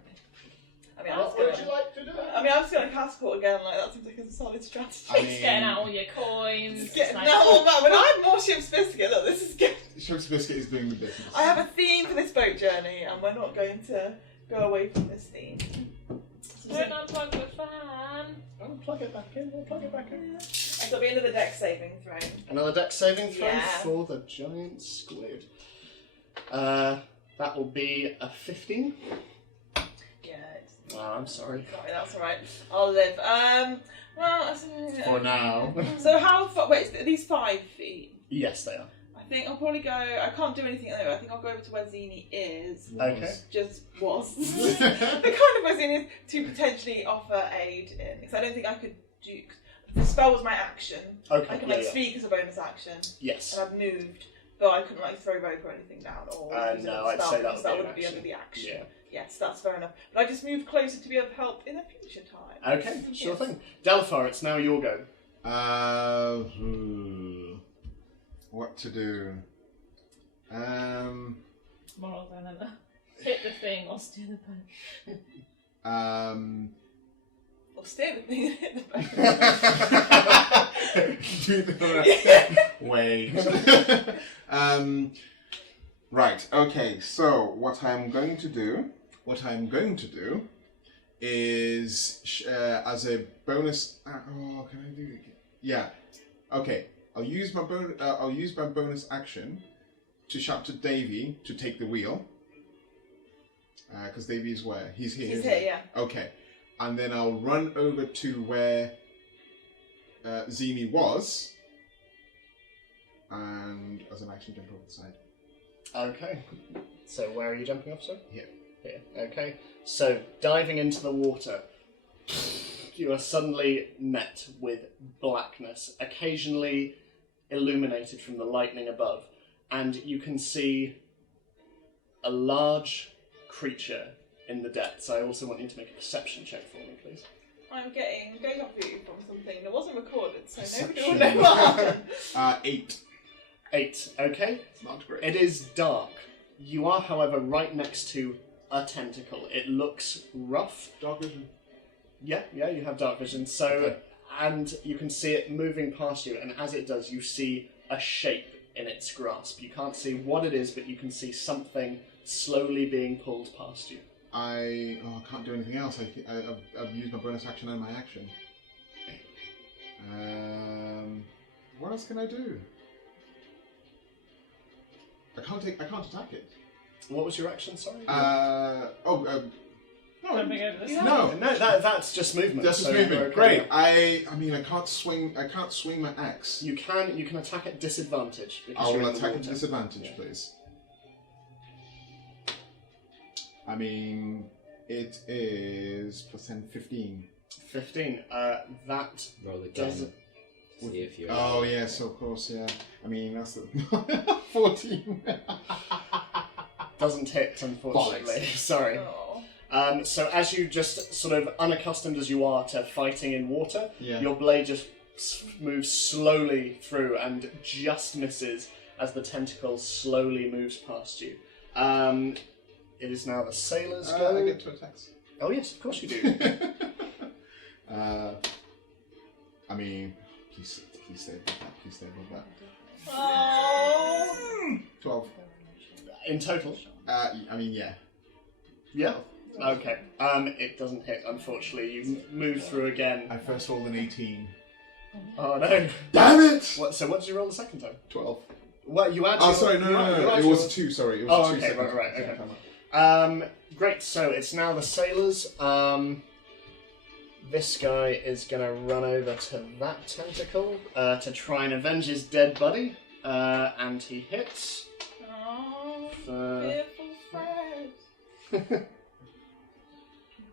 I mean, What would you like to do? I mean, I'm just going to passport again. Like that seems like a solid strategy. I Just getting out all your coins. Just get, just like- no, man, when I have more ship's biscuit, look, this is good. Ship's Biscuit is doing the business. I have a theme for this boat journey, and we're not going to go away from this theme. So Don't unplug the fan. I'll plug it back in. I'll plug it back in. And so it'll be another deck saving throw. Another dex saving throw Yeah. for the giant squid. That will be a 15. Yeah, it's... Oh, I'm sorry. Sorry, that's alright. I'll live. Well, For now. So how far... Wait, are these 5 feet? Yes, they are. I think I'll probably go... I can't do anything anyway. I think I'll go over to where Zini is. Okay. Just was. The kind of where Zini is to potentially offer aid in. Because I don't think I could do... The spell was my action. Okay. I can yeah. speak as a bonus action. Yes. And I've moved. But I couldn't throw rope or anything down. Or use No, another I'd spell say that because would that be an wouldn't be action. under the action. Yeah. Yes, that's fair enough. But I just moved closer to be of help in a future time. Okay, sure Yes. thing. Delphar, it's now your go. What to do? Moral dilemma. Hit the thing or steer the boat. Or steer the thing and hit the boat. Wait. Right. Okay. So what I'm going to do is as a bonus. Oh, can I do it? Yeah. Okay. I'll use my bonus action to shout to Davy to take the wheel. Because Davy is where? He's here. He's isn't here, he? yeah. Okay. And then I'll run over to where Zini was, and as an action, jump over the side. Okay. So where are you jumping off, sir? Here. Here. Okay. So diving into the water, you are suddenly met with blackness, occasionally illuminated from the lightning above, and you can see a large creature in the depths. I also want you to make a perception check for me, please. I'm getting deja vu from something that wasn't recorded, so nobody Perception. will know what happened. 8. 8. Okay. It's not great. It is dark. You are, however, right next to a tentacle. It looks rough. Dark vision. Yeah, you have dark vision. So, Okay. and you can see it moving past you, and as it does, you see a shape in its grasp. You can't see what it is, but you can see something slowly being pulled past you. I can't do anything else. I've used my bonus action and my action. What else can I do? I can't attack it. What was your action, sorry? Jumping over the No. No, that's just movement. That's just so movement. you're okay. Great. I mean, I can't swing my axe. You can attack at disadvantage. Because I you're will in the attack at water. disadvantage, Yeah. please. I mean, it is plus 10, 15. 15. That Roll again. doesn't. See if you. Oh, yes, of course, yeah. I mean, that's the 14. Doesn't hit, unfortunately. Bollocks. Sorry. Oh. So as you just sort of unaccustomed as you are to fighting in water, Yeah. your blade just moves slowly through and just misses as the tentacle slowly moves past you. It is now the sailor's go. I get 2 attacks. Oh yes, of course you do. I mean, please stay above that. Please stay above that. Oh. 12. In total. I mean, yeah. Yeah. Okay. It doesn't hit, unfortunately. You move through again. I first rolled an 18. Oh no. Damn it! What? So what did you roll the second time? 12. Well, you actually. Oh, sorry, no. It was 2, sorry. It was Oh, 2 okay, seconds. right, Second okay. time up. Great. So it's now the sailors. This guy is going to run over to that tentacle to try and avenge his dead buddy, and he hits. Oh. For... Fearful Fred.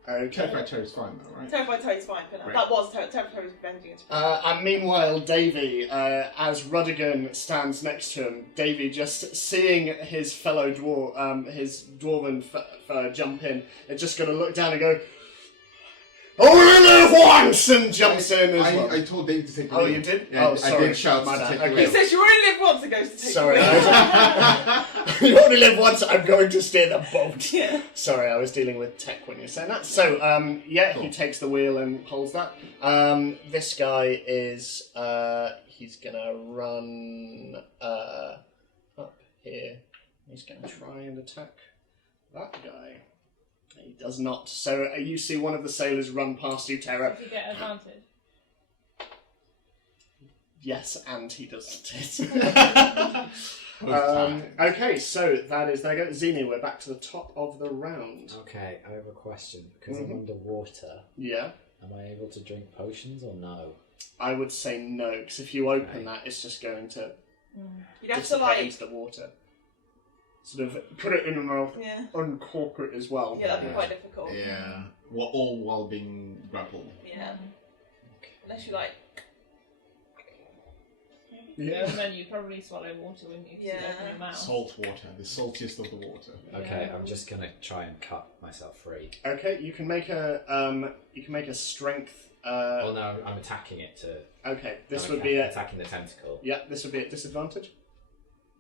Okay. Terrified Terry's fine though, right? Terrified Toad's fine for now. Great. That was Terrified Toad's avenging its And meanwhile, Davy, as Rudigan stands next to him, Davy just seeing his fellow his dwarven fellow jump in, is just going to look down and go, "Only live once!" and jumps in as well. I told Dave to take the Oh, wheel. you did? Yeah, Oh, sorry. I did shout My to bad. take Okay. the He wheel. says you only live once and goes to take Sorry, the wheel. you only live once. I'm going to steer the boat. Yeah. Sorry, I was dealing with tech when you were saying that. So, Cool. he takes the wheel and holds that. This guy is, he's gonna run up here. He's gonna try and attack that guy. He does not. So you see one of the sailors run past you, Terra. Does he get advantage? Yes, and he doesn't hit. Both times. Okay, so that is there. Go, Xenia. We're back to the top of the round. Okay, I have a question. Because Mhm. I'm underwater, Yeah, am I able to drink potions or no? I would say no, because if you open Okay. that, it's just going to You'd have to dissipate like, into the water. Sort of put it in your mouth, yeah, uncork it as well. yeah, that'd be Yeah. quite difficult. Yeah. Well, all while being grappled. Yeah. Unless you like, Yeah. And then you probably swallow water, wouldn't you? 'Cause you Yeah. open your mouth. Salt water, the saltiest of the water. Okay, Yeah. I'm just gonna try and cut myself free. Okay, you can make a strength. Oh no, I'm attacking it to. Okay, this I'm would be a attacking the tentacle. yeah. This would be at disadvantage.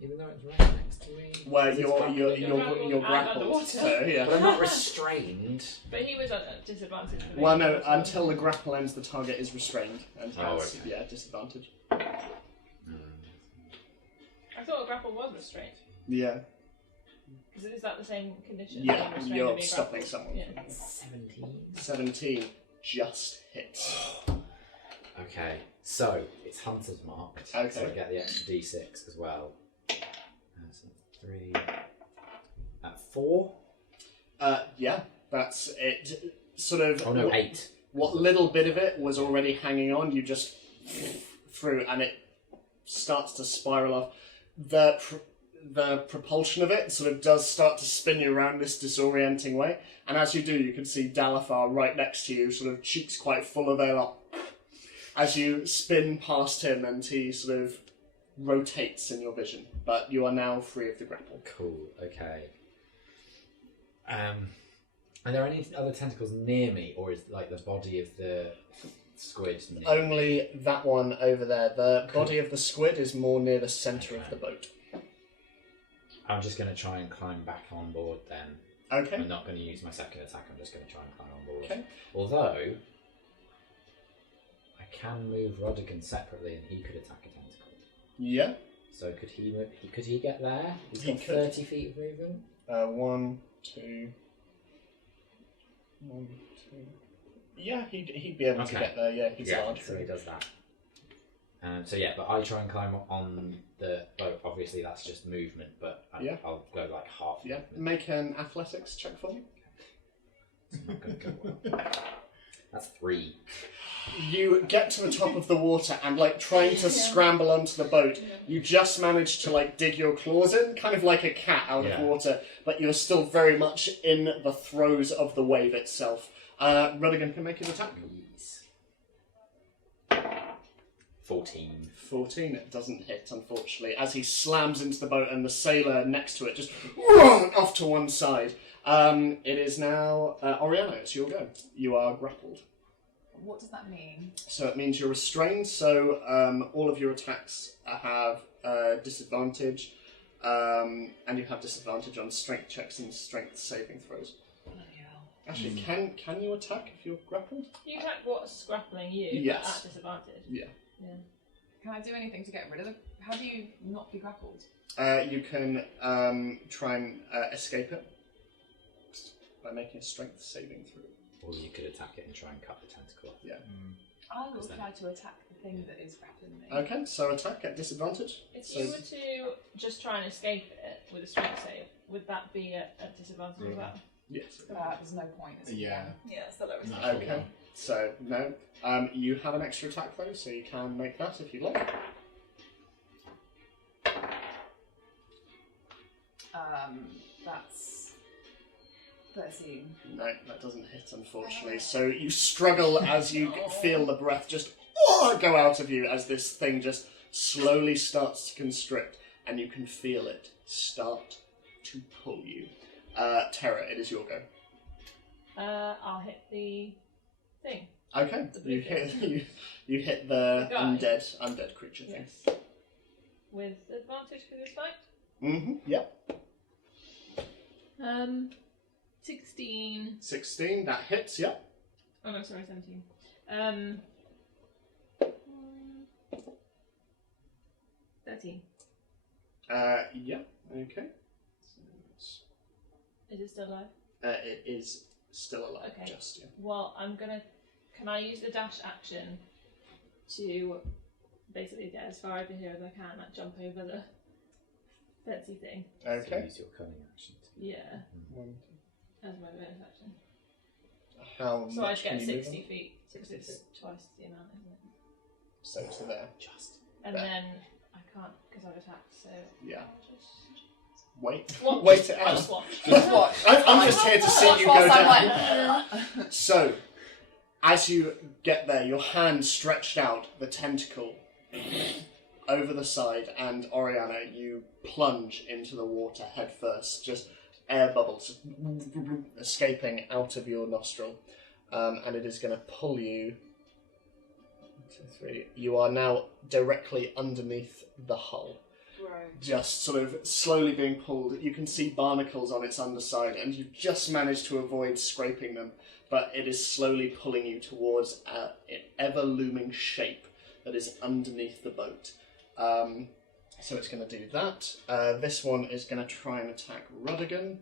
Even though it's right next to me. Where It's you're grappling. you're grappled. underwater. So yeah. But I'm not restrained. But he was at a disadvantage. for Well, being no. able to- Until the grapple ends, the target is restrained and Oh, has okay. yeah disadvantage. I thought a grapple was restraint. Yeah. Because is that the same condition? Yeah. Being restrained You're and being stopping grappled? someone. Yeah. 17. 17 just hits. Okay, so it's hunter's marked. So Okay. I get the extra d6 as well. So 3. 4? Yeah. That's it. Sort of. Oh no, 8. What little bit of it was already hanging on, you just through, and it starts to spiral off. The propulsion of it sort of does start to spin you around this disorienting way, and as you do, you can see Dalafar right next to you, sort of cheeks quite full of air, as you spin past him, and he sort of rotates in your vision. But you are now free of the grapple. Cool, okay. Are there any other tentacles near me, or is like the body of the squid near me? Only that one over there. The body of the squid is more near the centre of the boat. I'm just going to try and climb back on board then. Okay. I'm not going to use my second attack, I'm just going to try and climb on board. Okay. Although, I can move Rodigan separately and he could attack a tentacle. Yeah. So could he get there? He's He got could. 30 feet of movement. 1, 2. 1, 2. Yeah, he'd be able to Okay. get there. Yeah, he's large. so he does that. So yeah, but I try and climb on the boat. Obviously, that's just movement, but Yeah. I'll go like half Yeah. movement. Make an athletics check for me. It's not going to go well. That's 3. You get to the top of the water and, like, trying to scramble onto the boat, you just manage to, like, dig your claws in, kind of like a cat out of Yeah. water, but you're still very much in the throes of the wave itself. Rodigan can make his attack. Yes. 14. 14, it doesn't hit, unfortunately, as he slams into the boat and the sailor next to it just off to one side. It is now Ariana, it's your go. You are grappled. What does that mean? So it means you're restrained, so all of your attacks have disadvantage, and you have disadvantage on strength checks and strength saving throws. Bloody hell. Actually, can you attack if you're grappled? You attack what's grappling you, Yes. but at disadvantage. Yeah. Yeah. Can I do anything to get rid of the... How do you not be grappled? You can try and escape it by making a strength saving throw. Or you could attack it and try and cut the tentacle. Yeah. I will Is that- try to attack the thing that is grappling me. Okay, so attack at disadvantage. If So- you were to just try and escape it with a strength save, would that be at disadvantage as well? Yes. There's no point. Is there? Yeah. yeah, it's the lowest. Natural Okay. one. So no. You have an extra attack though, so you can make that if you like. That's 13. No, that doesn't hit, unfortunately. So you struggle as you feel the breath just go out of you as this thing just slowly starts to constrict, and you can feel it start to pull you. Terra, it is your go. I'll hit the thing. Okay, The blue you hit thing. you hit the The guy. undead creature thing. Yes. With advantage for this fight. Yep. 16. 16. That hits. Yep. Oh no, sorry, 17. 13. Yeah. Okay. So Is it still alive? It is still alive. Okay. Just yeah. Well, can I use the dash action to basically get as far over here as I can, like jump over the fancy thing? So Okay. use your cunning action. Yeah, as my bonus action. How So I much get can you move 60 on? feet, because it's twice the amount, isn't it? So to there. Just. And There. then I can't, because I've attacked, so... Yeah. I'll just... Wait. Watch. Wait it I'll out. just watch. Just watch. I'm just here to see Watch you go whilst I'm down. like, So, as you get there, your hand stretched out, the tentacle over the side, and Ariana, you plunge into the water head first, just air bubbles escaping out of your nostril, and it is going to pull you. 1, 2, 3. You are now directly underneath the hull. Right. Just sort of slowly being pulled. You can see barnacles on its underside, and you just managed to avoid scraping them, but it is slowly pulling you towards an ever-looming shape that is underneath the boat. So it's going to do that. This one is going to try and attack Rudigan.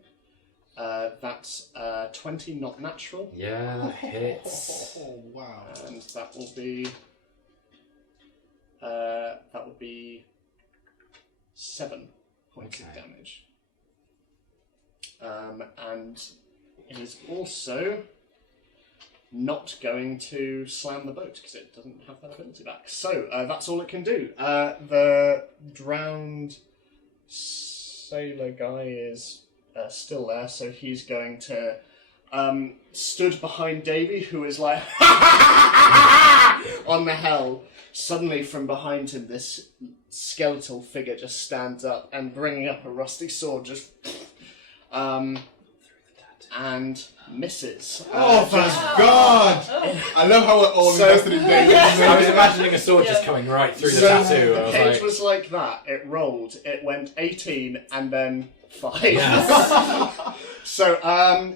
That's 20, not natural. Yeah, that hits. Oh, wow. And that will be... that would be 7 points of Okay. damage. And it is also not going to slam the boat because it doesn't have that ability back. So that's all it can do. The drowned sailor guy is still there, so he's going to stood behind Davy, who is like on the hell. Suddenly, from behind him, this skeletal figure just stands up and bringing up a rusty sword, just and misses. Oh, thank God! I love how we're all So- invested in David. I was imagining a sword just coming right through the tattoo. I The was page like, was like that. It rolled. It went 18 and then 5. Yes. So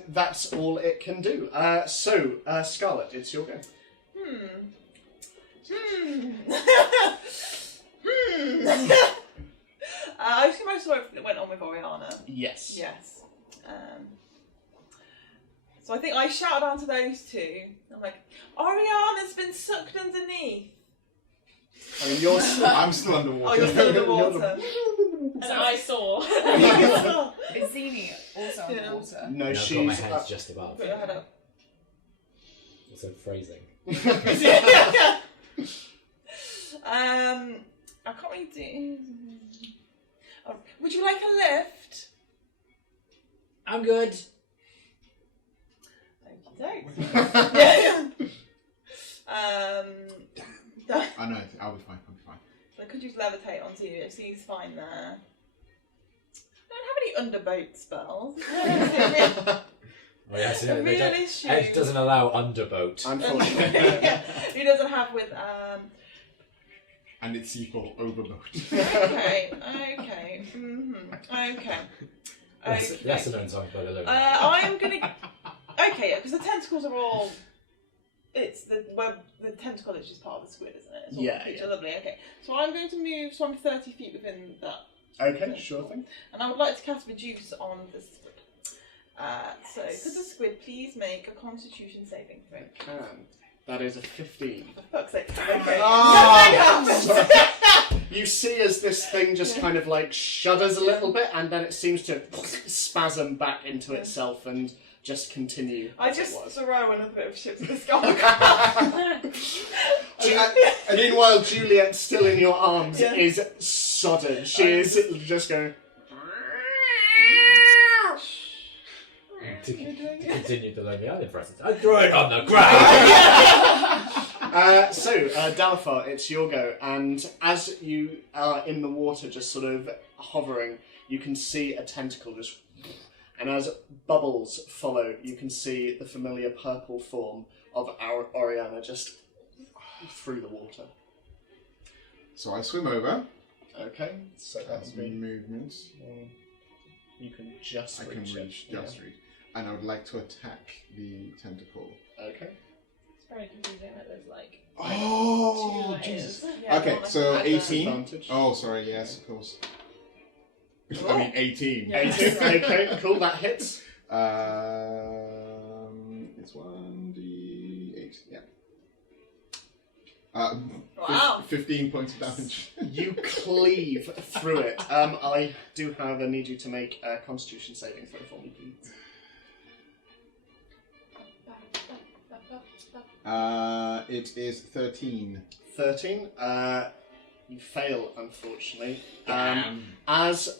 that's all it can do. So Scarlett, it's your go. I assume I saw everything that went on with Oriana. Yes. Yes. So I think I shouted out to those two. I'm like, Ariana's been sucked underneath. I mean, you're. I'm still Oh, underwater. you're still You're underwater. So I saw. is Zini also Yeah. underwater? No, I've got my she's. head's just above. Put your head up. So phrasing. I can't really do. Oh, would you like a lift? I'm good. Thank you. Yeah. I know, I'll be fine, I could use levitate onto you, so he's fine there. I don't have any underboat spells. Oh, yeah, so A they real don't- issue. Edge doesn't allow underboat. Unfortunately. Yeah. He doesn't have with And it's equal overboard. okay. Lesser known song, but alone. I'm gonna. Okay, because the tentacles are all. It's the tentacle is just part of the squid, isn't it? It's all Yeah, picture. yeah. Lovely. Okay, so I'm going to move. So I'm 30 feet within that, Okay, sure thing. and I would like to cast reduce on the squid. So could the squid please make a Constitution saving throw? Can. That is a 15. For fuck's sake. Okay. Oh, Nothing happens. You see as this thing just kind of like shudders a little bit, and then it seems to spasm back into itself and just continue. I as it just was. throw another bit of shit to the sky. And meanwhile, Juliet, still in your arms, Yeah. is sodden. She is just going. To continue the Lonely Island reference, I throw it on the ground! So, Dalafar, it's your go, and as you are in the water, just sort of hovering, you can see a tentacle just. And as bubbles follow, you can see the familiar purple form of our Ariana just through the water. So I swim over. Okay, so That's that's me. movement. You can just I can reach reach, it. just reach. And I would like to attack the tentacle. Yeah. Okay. It's very confusing that there's like Oh, two Jesus. layers. Yeah, Okay, well, so that's 18. Advantage. Oh, sorry, yes, of course. I mean, 18. Yeah. 18. Okay, cool, that hits. It's 1d8. Yeah. Wow. 15 points of damage. You cleave through it. I do, however, need you to make a Constitution saving throw for me, please. It is 13. 13. You fail, unfortunately. As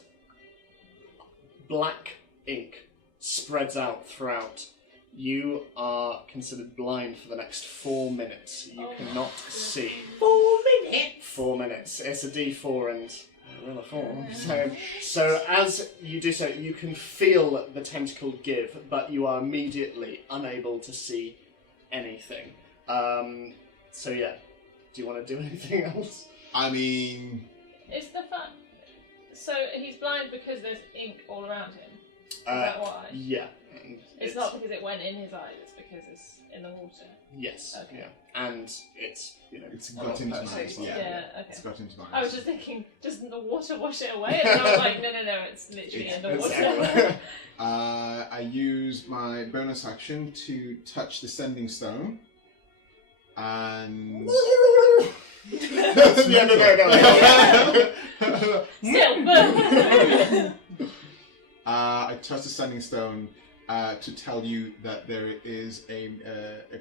black ink spreads out throughout, you are considered blind for the next 4 minutes. You cannot see. 4 minutes? 4 minutes. It's a D4 and another 4. So as you do so, you can feel the tentacle give, but you are immediately unable to see anything. So yeah, do you want to do anything else? I mean... Is the fact... So he's blind because there's ink all around him? Is that why? Yeah. It's not because it went in his eyes, it's because it's in the water. Yes. Okay. Yeah. And it's, It's got into my eyes, yeah. Yeah, okay. It's got into my eyes. I was just thinking, doesn't the water wash it away? And I was like, no, it's literally in the It's water. everywhere. I use my bonus action to touch the sending stone. And... Yeah, no. Still, but... I touch the sending stone to tell you that there is a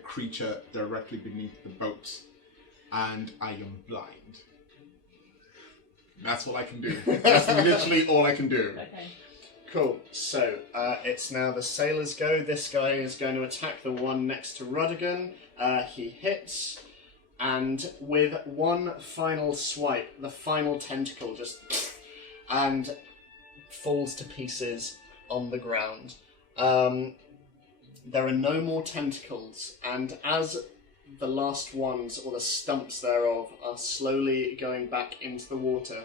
creature directly beneath the boat, and I am blind. That's what I can do. That's literally all I can do. Okay. Cool. So it's now the sailor's go. This guy is going to attack the one next to Rudigan. He hits, and with one final swipe, the final tentacle just and falls to pieces on the ground. There are no more tentacles, and as the last ones, or the stumps thereof, are slowly going back into the water,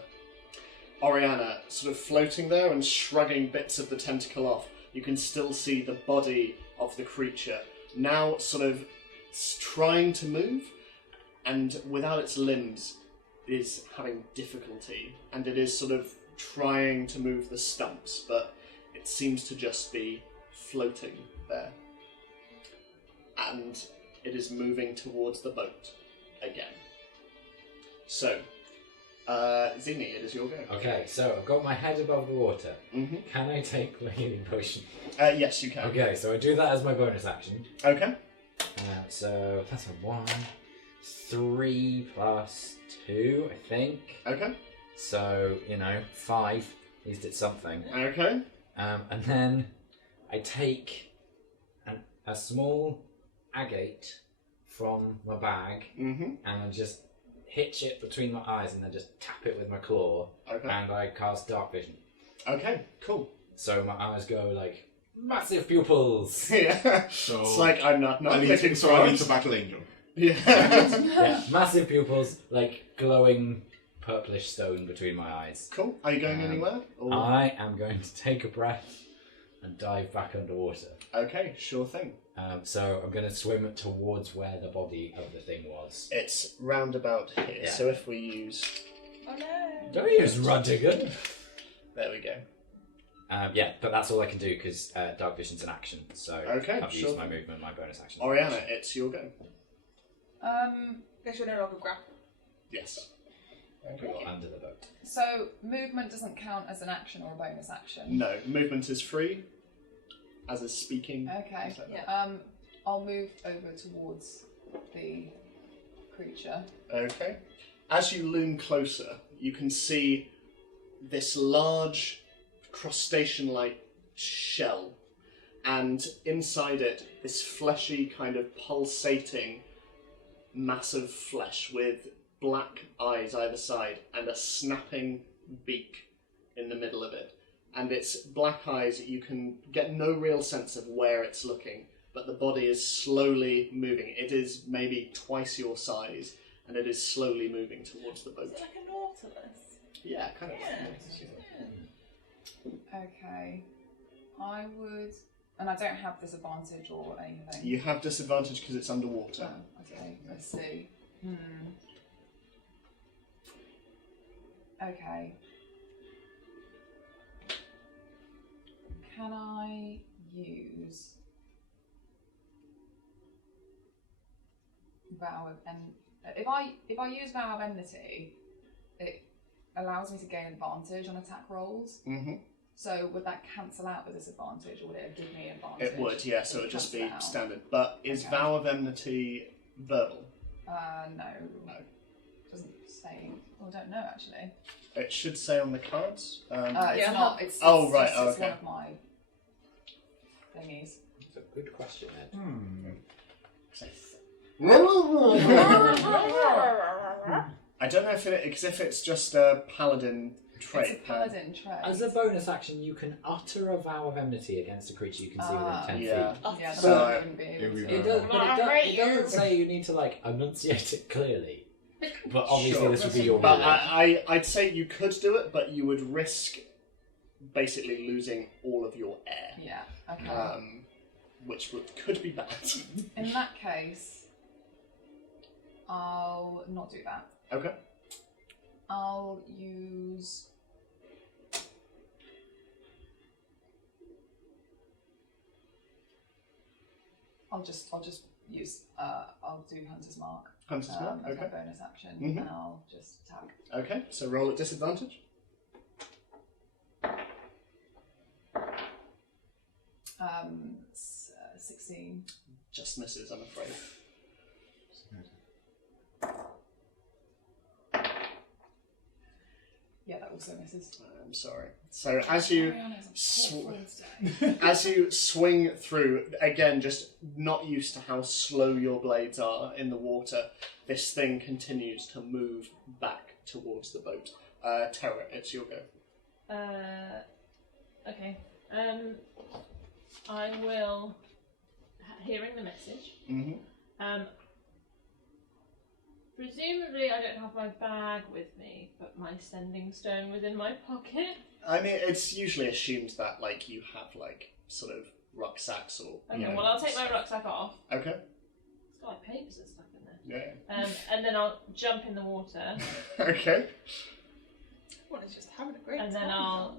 Ariana, sort of floating there and shrugging bits of the tentacle off, you can still see the body of the creature, now sort of trying to move, and without its limbs is having difficulty, and it is sort of trying to move the stumps, but it seems to just be floating there. And it is moving towards the boat again. So, Zini, it is your go. Okay, so I've got my head above the water. Mm-hmm. Can I take my healing potion? Yes, you can. Okay, so I do that as my bonus action. Okay. So that's a 1, 3 plus 2, I think. Okay. So, 5. At least it's something. Okay. And then I take a small agate from my bag Mm-hmm. and I just hitch it between my eyes and then just tap it with my claw. Okay. And I cast dark vision. Okay, cool. So my eyes go like massive pupils. Yeah. So It's like I'm not I need looking to, I need for to battle angel. Yeah. Yeah, massive pupils, like glowing purplish stone between my eyes. Cool. Are you going anywhere? Or... I am going to take a breath and dive back underwater. Okay, sure thing. So I'm going to swim towards where the body of the thing was. It's round about here, Yeah. so if we use... Oh no. Don't use Rudigan. There we go. Yeah, but that's all I can do because dark vision's an action. So Okay, I've sure. used my movement, my bonus action. Ariana, it's your go. Guess you're no longer grappled. Yes. You're under the boat. So movement doesn't count as an action or a bonus action. No, movement is free, as is speaking. Okay. things like that. Yeah. I'll move over towards the creature. Okay. As you loom closer, you can see this large crustacean-like shell, and inside it, this fleshy kind of pulsating mass of flesh with black eyes either side and a snapping beak in the middle of it. And its black eyes, you can get no real sense of where it's looking, but the body is slowly moving. It is maybe twice your size, and it is slowly moving towards the Is boat. it like a nautilus? Yeah, kind of. Yeah. Okay. I would, and I don't have disadvantage or anything. You have disadvantage because it's underwater. Oh, okay. Let's see. Okay. Can I use Vow of if I use Vow of Enmity, it allows me to gain advantage on attack rolls. Mm-hmm. So would that cancel out the disadvantage, or would it give me advantage? It would, yeah. So it would just be Cancel it out. standard. But is Okay. Vow of Enmity verbal? No. No. Doesn't say. Well, I don't know actually. It should say on the cards. It's Yeah. not. It's, Oh, it's right, Just, oh, it's okay. one of my thingies. It's a good question, Ed. I don't know if it's just a paladin trait. It's a paladin trait. As a bonus action, you can utter a vow of enmity against a creature you can see within 10 yeah. feet. Oh, Yeah, So, that wouldn't be able it would to. It does, but it you. doesn't say you need to like enunciate it clearly. But obviously, Sure. this would be your But ruling. I'd say you could do it, but you would risk basically losing all of your air, Yeah. Okay. which could be bad. In that case, I'll not do that. Okay. I'll use. I'll just use. I'll do Hunter's Mark. Hunter's Mark. As my Okay. bonus action, Mhm. and I'll just attack. Okay. So roll at disadvantage. 16. Just misses, I'm afraid. Yeah, that also misses. I'm sorry. So as you Ariana's a sw- poor fool today. as you swing through, again, just not used to how slow your blades are in the water, this thing continues to move back towards the boat. Terra, it's your go. Okay. I will. Hearing the message. Mm-hmm. Presumably, I don't have my bag with me, but my sending stone was in my pocket. I mean, it's usually assumed that, like, you have, like, sort of rucksacks or, Okay, you know, well, I'll take my rucksack off. Okay. It's got like papers and stuff in there. Yeah. And then I'll jump in the water, Okay. One is just having a great and time. then I'll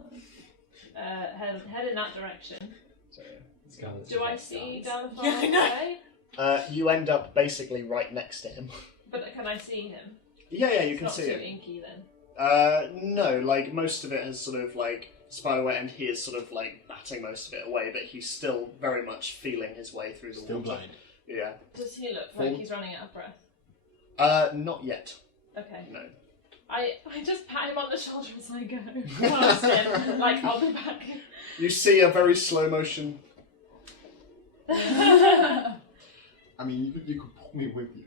head in that direction. So, Scarlett's Do I about see stars. Dalifar Yeah, I know. away? you end up basically right next to him. But can I see him? Yeah, you It's can not see too him. inky then. No, like, most of it has sort of, like, spied away, and he is sort of, like, batting most of it away, but he's still very much feeling his way through the Still water. blind. Yeah. Does he look Full- like he's running out of breath? Not yet. Okay. No. I just pat him on the shoulder as I go. Past him, like, I'll be back. You see a very slow motion. I mean, you could pull me with you.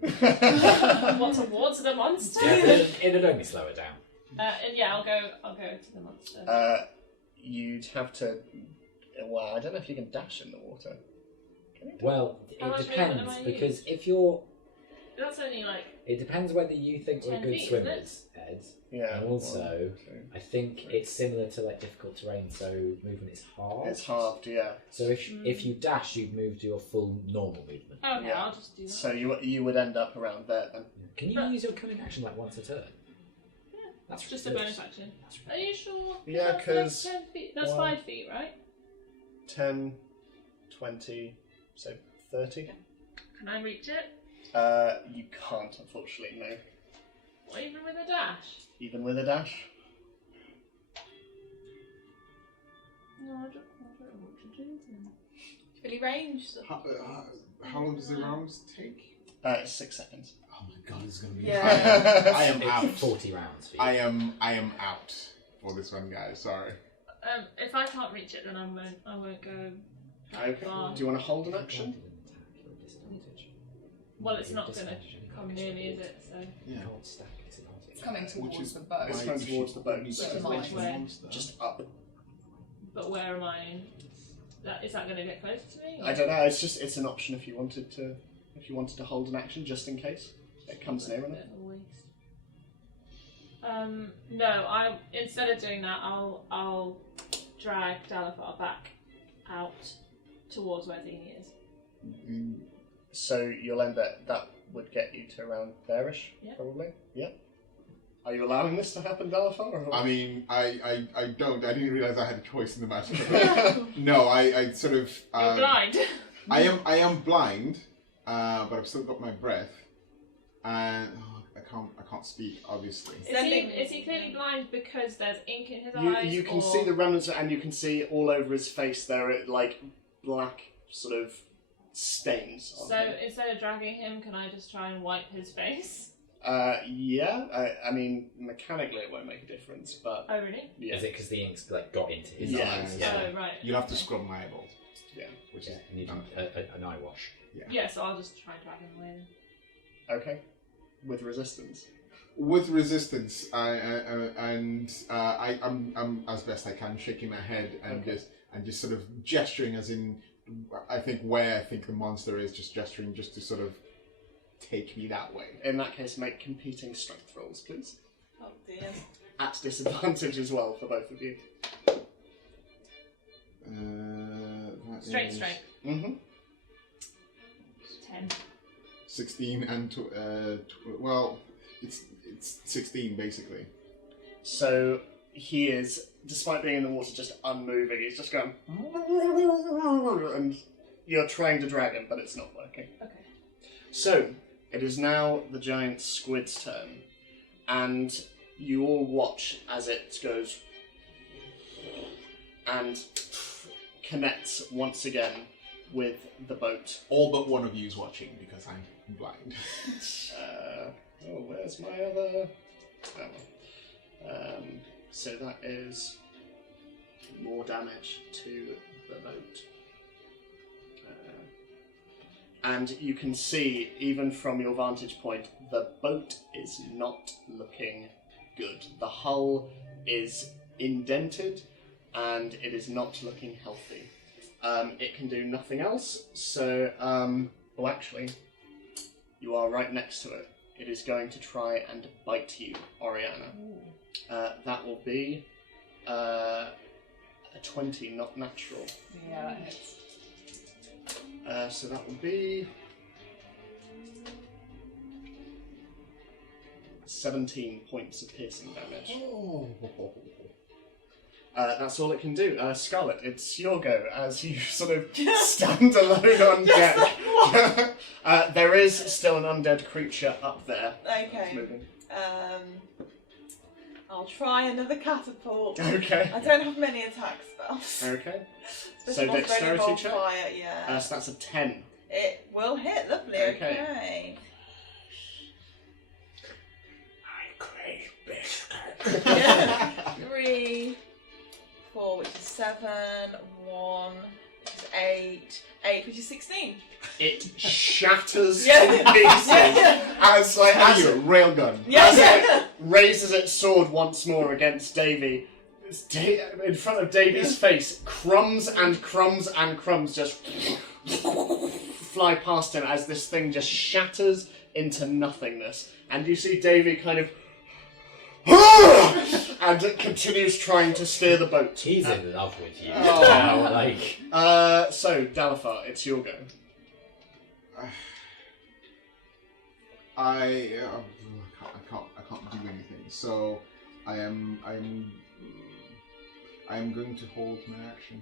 What, towards the monster? Yeah, but it'd only slow it down. And yeah, I'll go to the monster. You'd have to. Well, I don't know if you can dash in the water. Can you? Well, How it much movement depends, am I because used? if you're... That's only like. It depends whether you think we're 10 good feet, isn't it? swimmers, Ed. Yeah. And also, 1, 2. I think it's similar to like difficult terrain, so movement is hard. It's halved, yeah. So if you dash, you'd move to your full normal movement. Okay, Yeah. I'll just do that. So you would end up around there then. Can you But- use your cunning action like once a turn? Yeah, That's just a ridiculous. bonus action. Are you sure? Yeah, That's 'cause- like 10 feet. That's well- 5 feet, right? 10, 20, so 30. Can I reach it? You can't, unfortunately, no. Or even with a dash? Even with a dash. No, I don't know what to do then. Really ranged. How long does the rounds take? 6 seconds. Oh my god, this is gonna be. Yeah. I am It's out. 40 rounds for you. I am out for this one, guys. Sorry. If I can't reach it, then I won't go that Okay. far. Do you want to hold an action? Well, it's not going to come near me, is it? So. Yeah. It's coming Which towards is- the boat. It's going towards the boat. Which So is which way? just up. But where am I? Is that going to get close to me? I don't know. It's an option if you wanted to hold an action just in case it comes near enough. No. Instead of doing that, I'll drag Dalifar back out towards where Zini is. So you'll end that would get you to around there-ish, Yeah. probably. Yeah. Are you allowing this to happen, Dalafar? Or... I mean, I don't. I didn't realise I had a choice in the matter. No, I sort of. You're blind. I am blind, but I've still got my breath, and I can't speak, obviously. Is he clearly blind because there's ink in his eyes? You can see the remnants, and you can see all over his face there are like black sort of stains. So instead of dragging him, can I just try and wipe his face? Yeah. I mean, mechanically it won't make a difference, but... Oh, really? Yeah. Is it because the ink's like got into his Yeah. eyes? Oh, right. You'll have to scrub my eyeballs. Yeah. Which Yeah, is you need an eye wash. Yeah, so I'll just try and drag him away then. Okay. With resistance. With resistance, I'm as best I can shaking my head and just sort of gesturing, as in I think where I think the monster is, just gesturing just to sort of take me that way. In that case, make competing strength rolls, please. Oh dear. At disadvantage as well for both of you. Straight strength. Mm-hmm. 10. 16 and well, it's 16 basically. So he is, despite being in the water, just unmoving. He's just going, and you're trying to drag him, but it's not working. Okay. So it is now the giant squid's turn, and you all watch as it goes and connects once again with the boat. All but one of you is watching because I'm blind. Where's my other... so that is more damage to the boat. And you can see, even from your vantage point, the boat is not looking good. The hull is indented and it is not looking healthy. It can do nothing else, so... well, actually, you are right next to it. It is going to try and bite you, Ariana. That will be a 20, not natural. Yeah, that hits. So that will be 17 points of piercing damage. That's all it can do. Scarlett, it's your go as you sort of stand alone on deck. There is still an undead creature up there. Okay. Moving. I'll try another catapult. Okay. I don't have many attack spells. Okay. Especially So ones that dexterity involve check? Fire, yeah. So that's a 10. It will hit. Lovely. Okay. Okay. I crave biscuit. Yeah. 3, 4, which is 7, 1, which is 8, 8, which is 16. It shatters Yeah. to pieces as As a railgun. Yes. it raises its sword once more against Davy. In front of Davy's face, crumbs and crumbs and crumbs just fly past him as this thing just shatters into nothingness. And you see Davy kind of and it continues trying to steer the boat. He's in love with you. Oh. Now, like... So, Dalafar, it's your go. I can't do anything. So I'm going to hold my action.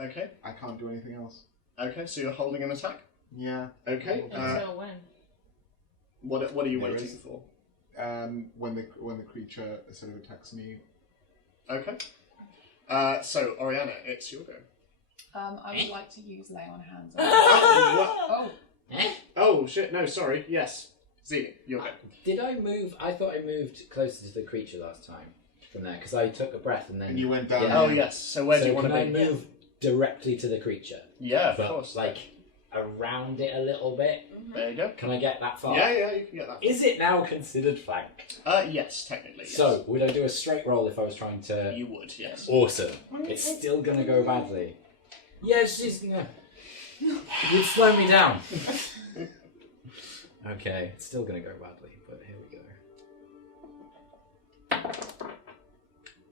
Okay. I can't do anything else. Okay, so you're holding an attack? Yeah. Okay. Until when? What are you There waiting is- for? When the creature sort of attacks me. Okay. So, Ariana, it's your go. I would like to use lay on hands. Oh, Oh, oh, shit, no, sorry. Yes. Zini, your go. Did I move? I thought I moved closer to the creature last time from there because I took a breath and then. And you went down. Yeah. Oh, yes. So where do you want to can be? I move directly to the creature? Yeah, of but course. like around it a little bit. There you go. Can I get that far? Yeah, you can get that. Is it now considered flanked? Yes, technically, yes. So would I do a straight roll if I was trying to? You would, yes. Awesome. It's still gonna go badly. Yeah, she's gonna. You'd slow me down. Okay, it's still gonna go badly, but here we go.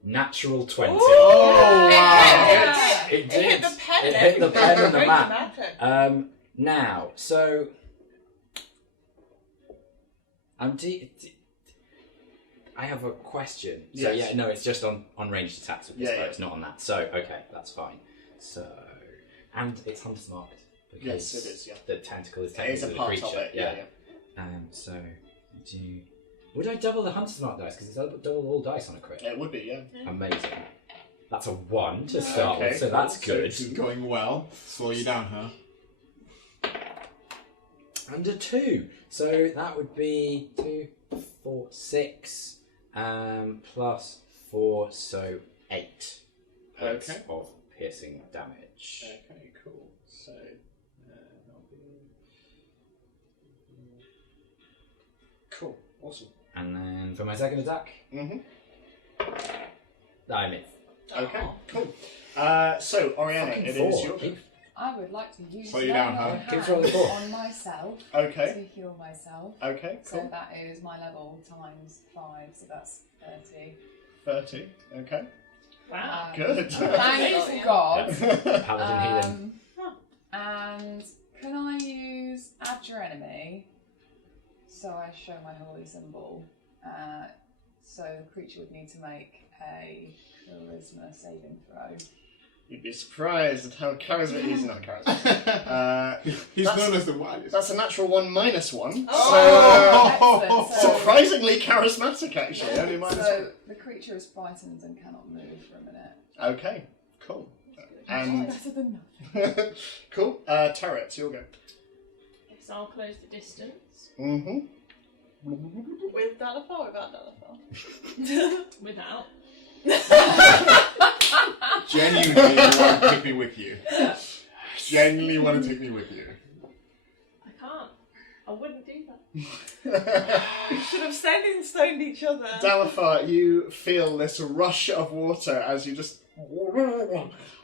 Natural 20. Oh, wow. Yeah. It It hit did. the pen. It hit the pen and the Very map. dramatic. Now, so I have a question. So Yes. yeah, no, it's just on ranged attacks with this bow. Yeah. It's not on that. So okay, that's fine. So and it's hunter's marked because Yes, it is, yeah. the tentacle is It is technically a the part creature. of it, yeah. So would I double the hunter's mark dice because it's double all dice on a crit? It would be, yeah. Amazing. That's a 1 to start Okay, with, so that's cool. good. This is going well. Slow you down, huh? And a 2. So that would be 2, 4, 6, plus 4, so 8 points Okay. of piercing damage. Okay, cool. So, that'll be... Cool, awesome. And then for my second attack, Mm-hmm. I miss. Okay, Aw. cool. So, Ariana, Fucking it 4. is your Keep- I would like to use Slow you down, huh? my Keep hand rolling 4. on myself Okay, to heal myself. okay, So cool. that is my level times 5, so that's 30. 30, okay. Wow. Good. Thank God. Paladin healing. And can I use add your enemy? So I show my holy symbol. So the creature would need to make a charisma saving throw. You'd be surprised at how charismatic he's not charismatic. He's That's- known as the wildest. That's a natural 1 minus 1. Excellent. So, So, surprisingly charismatic, actually. Only minus so the creature is frightened and cannot move for a minute. 1. Okay, cool. Better than nothing. Cool. Tara, it's your go. So I'll close the distance Mm-hmm. With Dalafar or without Dalafar? without. Genuinely want to take me with you. Genuinely want to take me with you. I can't. I wouldn't do that. We should have set and stoned each other. Dalafar, you feel this rush of water as you just...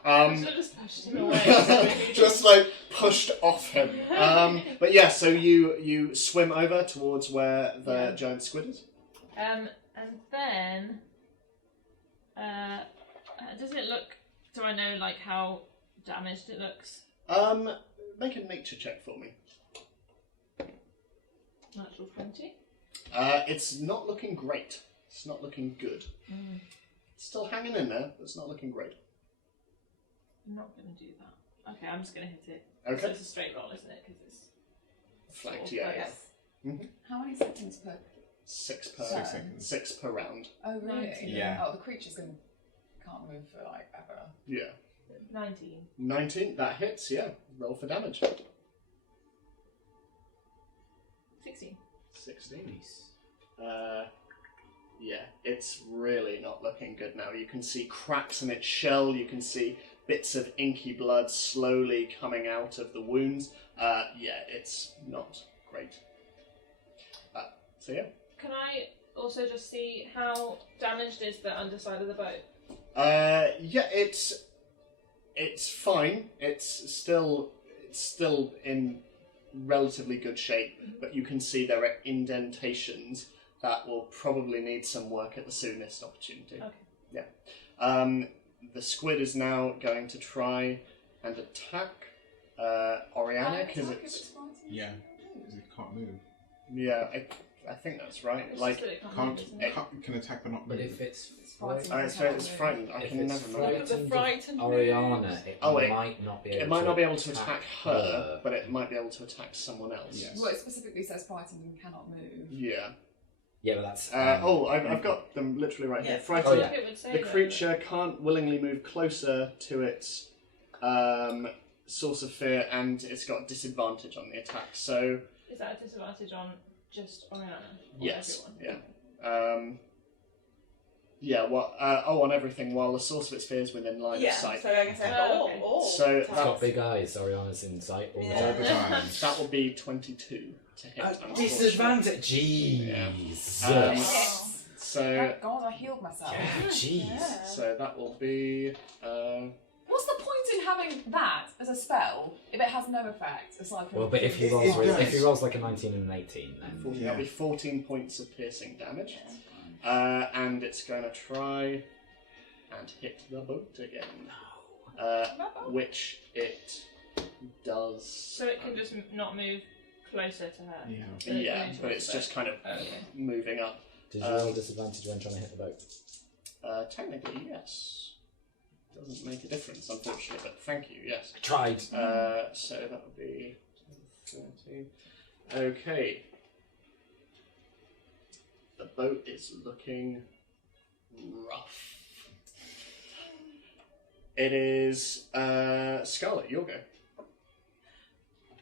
I should have just pushed him away. just like pushed off him. But yeah, so you swim over towards where the giant squid is. And then, does it look? Do I know like how damaged it looks? Make a nature check for me. Natural 20. It's not looking great. It's not looking good. It's still hanging in there, but it's not looking great. I'm not going to do that. Okay, I'm just going to hit it. Okay. So it's a straight roll, isn't it? Because it's Flanked, sort of yeah. close. How many seconds per? 6 per Turn. 6 seconds. 6 per round. Oh, really? 19. Yeah. Oh, the creature's can't move for like ever. Yeah. 19. 19, that hits, yeah. Roll for damage. 16. 16. Yeah, it's really not looking good now. You can see cracks in its shell, you can see bits of inky blood slowly coming out of the wounds. Yeah, it's not great. So yeah. Can I also just see how damaged is the underside of the boat? Yeah, it's fine. It's still in relatively good shape, but you can see there are indentations that will probably need some work at the soonest opportunity. Okay. Yeah. The squid is now going to try and attack Ariana because it's Yeah. Because it can't move. yeah. I think that's right. It's Like just that it can't Can't, move, isn't it? can attack but not But move. if it's frightened. it's frightened. I if can it's never know. Look at the frightened Ariana, it Oh, wait. might not be able It might to not be able to attack her, but it might be able to attack someone else. Yes. Well, it specifically says frightened and cannot move. Yeah. Yeah, but that's. I've got them literally right here. Yeah. Frightened. Oh, yeah. It would say The that. creature can't willingly move closer to its source of fear, and it's got disadvantage on the attack. So Is that a disadvantage on just Ariana? Or yes, everyone? on everything while the source of its fear is within line Yeah, of sight. so I can say, Oh, okay. So It's got big eyes. Ariana's in sight all the Yeah. All time. the time. That will be 22 to hit. unfortunately. Disadvantage. Jeez. Um, Yes. So Thank God I healed myself. Yeah, jeez. Yeah. so that will be What's the point in having that as a spell if it has no effect aside from? Well, but if he It rolls, does. if he rolls like a 19 and an 18, then that'll be 14 points of piercing damage. Yeah. And it's going to try and hit the boat again. Which it does. So it can just not move closer to her. Yeah. So it Yeah, moves but it's towards just kind of her. Okay. moving up. Did you roll disadvantage when trying to hit the boat? Technically, yes. Doesn't make a difference, unfortunately, but thank you, yes. I tried. So that would be 13. Okay. The boat is looking rough. It is Scarlett, your go.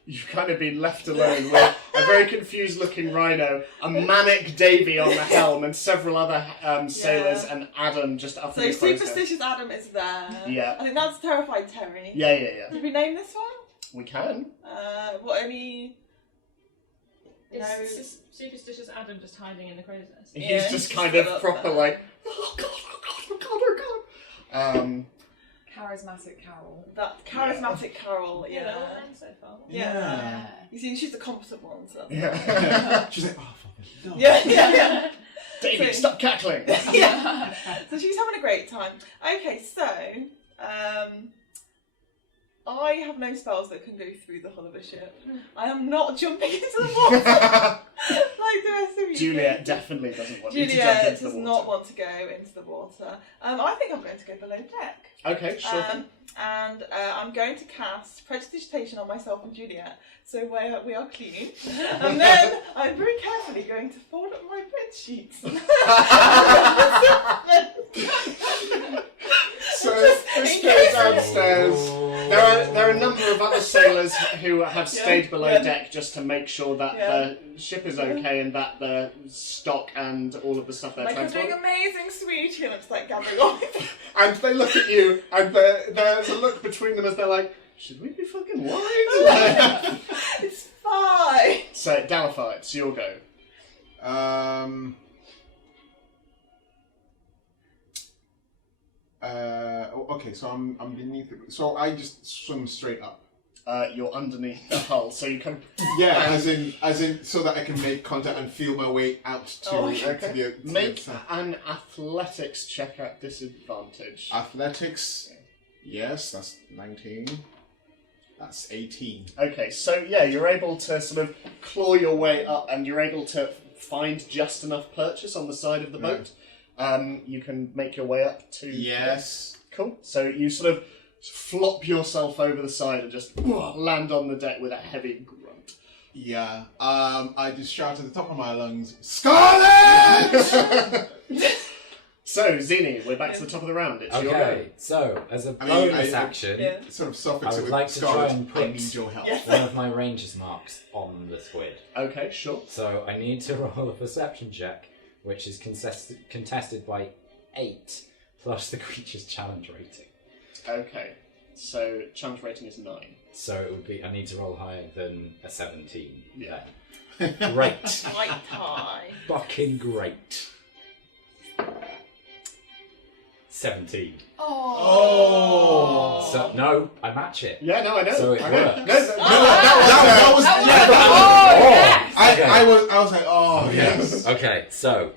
You've kind of been left alone with a very confused looking Rhino, a manic Davy on the helm, and several other sailors, and Adam just up in So the process. superstitious Adam is there. Yeah. I think that's terrified Terry. Yeah. Did we name this one? We can. What any? Is superstitious Adam just hiding in the crow's nest? He's Yeah, just he's kind just of up proper there. like, oh god, oh god, oh god, oh god. Charismatic Carol. That charismatic Carol, Yeah, that yeah. one ends so far. Yeah. You see, she's the competent one, so that's Yeah. She's like, oh, fucking no. yeah. Davy, So- stop cackling. Yeah. So she's having a great time. Okay, so I have no spells that can go through the hull of a ship. I am not jumping into the water like the rest of you. Juliet definitely doesn't want you to jump Juliet into does the not water. want to go into the water. I think I'm going to go below deck. Okay, sure thing. And I'm going to cast Prestidigitation on myself and Juliet, so we are clean. And then I'm very carefully going to fold up my bed sheets. So this goes downstairs. There are a number of other sailors who have stayed below deck just to make sure that the ship is okay and that the stock and all of the stuff they're Like I'm doing transporting. amazing, sweetie, and I'm just like gathering on. And they look at you, and there's a look between them as they're like, should we be fucking worried? It's fine. So, Dalify, it's your go. Okay, so I'm beneath it. So I just swim straight up. You're underneath the hull, so you can. Yeah, as in, so that I can make contact and feel my way out to, Okay. to the. Make an athletics check at disadvantage. Athletics. Yes, that's 19. That's 18. Okay, so yeah, you're able to sort of claw your way up, and you're able to find just enough purchase on the side of the boat. You can make your way up to. Yes. Cool. So you sort of flop yourself over the side and just land on the deck with a heavy grunt. Yeah. I just shout at the top of my lungs, Scarlett! So, Zini, we're back to the top of the round. It's your go. Okay, so as a I mean, bonus I- action, Yeah. Sort of suffix I it would with like to try Scarlett. and I put need your help. Yes. one of my ranger's marks on the squid. Okay, sure. So I need to roll a perception check, which is contested by 8 plus the creature's challenge rating. Okay. So, challenge rating is 9. So it would be I need to roll higher than a 17. Yeah. then. Great. Quite high. Fucking great. 17. Oh. So no, I match it. Yeah, no, I know. So it I know. works. No, That was Okay. I was like, oh yes. Okay, so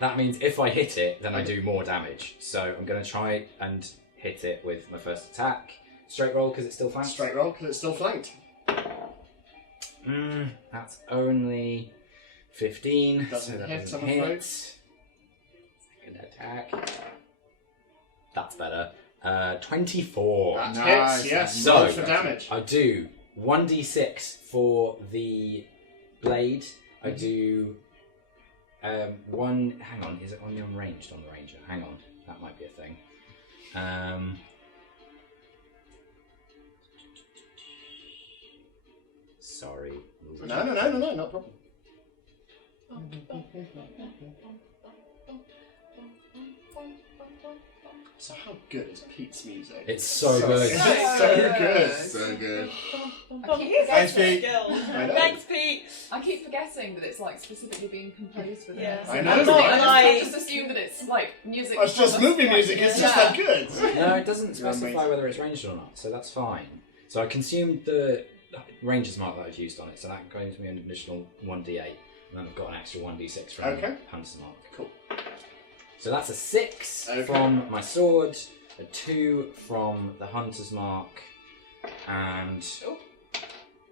that means if I hit it, then I do more damage. So I'm going to try and hit it with my first attack. Straight roll because it's still flanked. Straight roll, because it's still flanked. That's only 15. Doesn't so that hit, doesn't I'm afraid. hit. Second attack. That's better. 24. That Nice. hits, yes. So- Roll for damage. I do 1d6 for the blade. I do one. Hang on, is it only unranged on the ranger? Hang on, that might be a thing. Sorry. No, not a problem. So how good is Pete's music? It's so good. It's so good. So good. I keep Thanks, forgetting- Pete. I know. Thanks, Pete. I keep forgetting that it's like specifically being composed for Yeah. this. I know, I'm not right? like- I just assume that it's like music. It's just from a- movie music, it's just that good. No, it doesn't You're specify amazing. whether it's ranged or not, so that's fine. So I consumed the ranger's mark that I've used on it, so that gives me an additional 1d8, and then I've got an extra 1d6 from Okay. Hunter's mark. Cool. So that's a 6 Okay. from my sword, a 2 from the Hunter's mark, and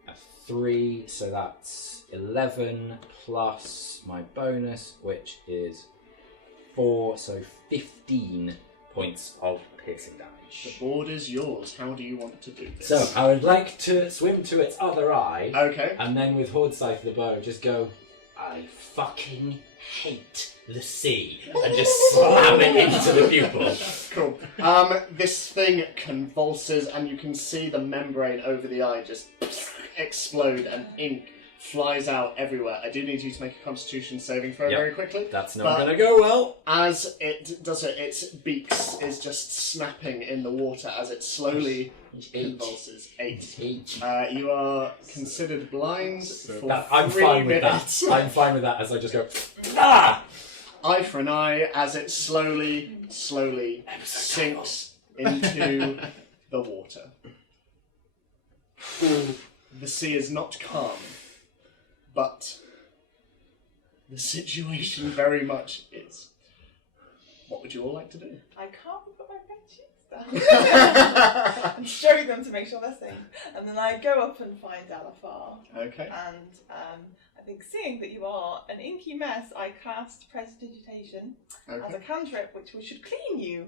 a 3, so that's 11 plus my bonus, which is 4, so 15 points of piercing The damage. board is yours. How do you want to do this? So I would like to swim to its other eye, Okay. and then with Horde Scythe the bow, just go, I fucking hate the sea, and just slam it into the pupil. Cool. This thing convulses, and you can see the membrane over the eye just explode, and ink flies out everywhere. I do need you to make a Constitution saving throw Yep. very quickly. That's not But- gonna go well. As it does it, its beaks is just snapping in the water as it slowly convulses. 8. You are considered blind for I'm 3 fine with minutes. that. I'm fine with that as I just go, ah! Eye for an eye as it slowly sinks into the water. The sea is not calm, but the situation very much is. What would you all like to do? I can't put my red cheeks down and show them to make sure they're safe. And then I go up and find Alafar. Okay. And I think seeing that you are an inky mess, I cast Prestidigitation as a Okay. cantrip, which should clean you.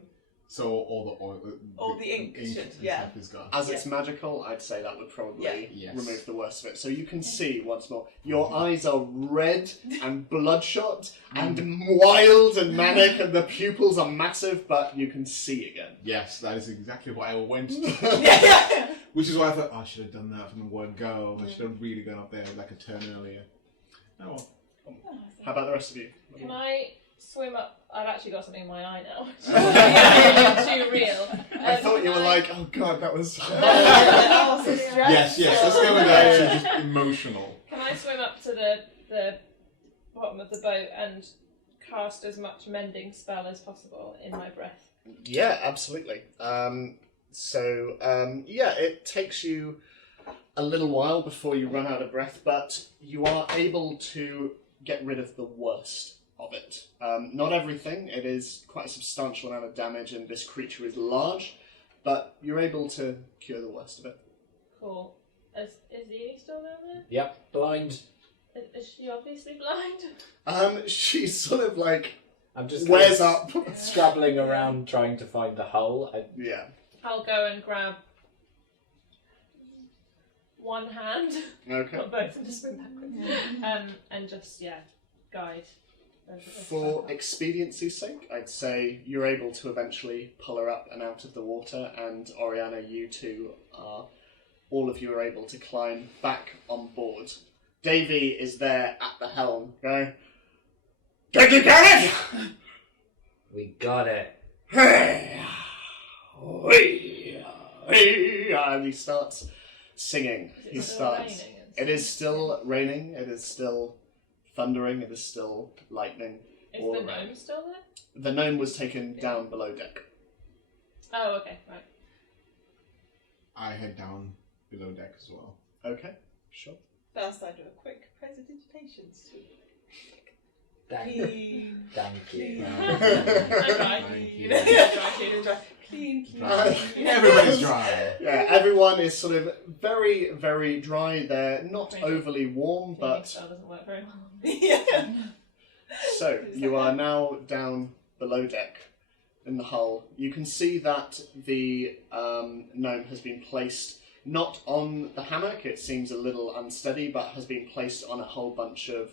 So all the oil, All the ink should, and yeah. stuff is gone. As it's magical, I'd say that would probably Yeah. Yes. remove the worst of it. So you can see once more, your eyes are red and bloodshot and wild and manic, and the pupils are massive, but you can see again. Yes, that is exactly what I went to. Yeah. Which is why I thought, oh, I should have done that from the one go. I should have really gone up there like a turn earlier. Oh well. How about the rest of you? Can I swim up? I've actually got something in my eye now. Too real. I thought you were Can like, oh god, that was... Oh, so stressed. Yes, let's go with that. So just emotional. Can I swim up to the bottom of the boat and cast as much mending spell as possible in my breath? Yeah, absolutely. It takes you a little while before you run out of breath, but you are able to get rid of the worst of it. Not everything. It is quite a substantial amount of damage, and this creature is large, but you're able to cure the worst of it. Cool. Is Edie still down there? Yep, blind. Is she obviously blind? She's sort of like I'm just wears kind up. of scrabbling around trying to find the hull. Yeah. I'll go and grab one hand, Okay. not both, and just swim backwards. And just, guide. For expediency's sake, I'd say you're able to eventually pull her up and out of the water, and Ariana, you two are, all of you are able to climb back on board. Davy is there at the helm, going, "Did you get it?" We got it. Hey, and he starts singing. He starts. It is still raining. It is still thundering. It is still lightning. Is all the around. gnome still there? The gnome was taken down below deck. Oh, okay, right. I head down below deck as well. Okay, sure. First, I do a quick Prestidigitation sweep. Thank Clean. Thank you. Thank you. Clean. Everybody's dry. Yeah, everyone is sort of very, very dry. They're not Great. overly warm, Cleaning but spell doesn't work very well. Yeah. so you are now down below deck in the hull. You can see that the gnome has been placed not on the hammock. It seems a little unsteady, but has been placed on a whole bunch of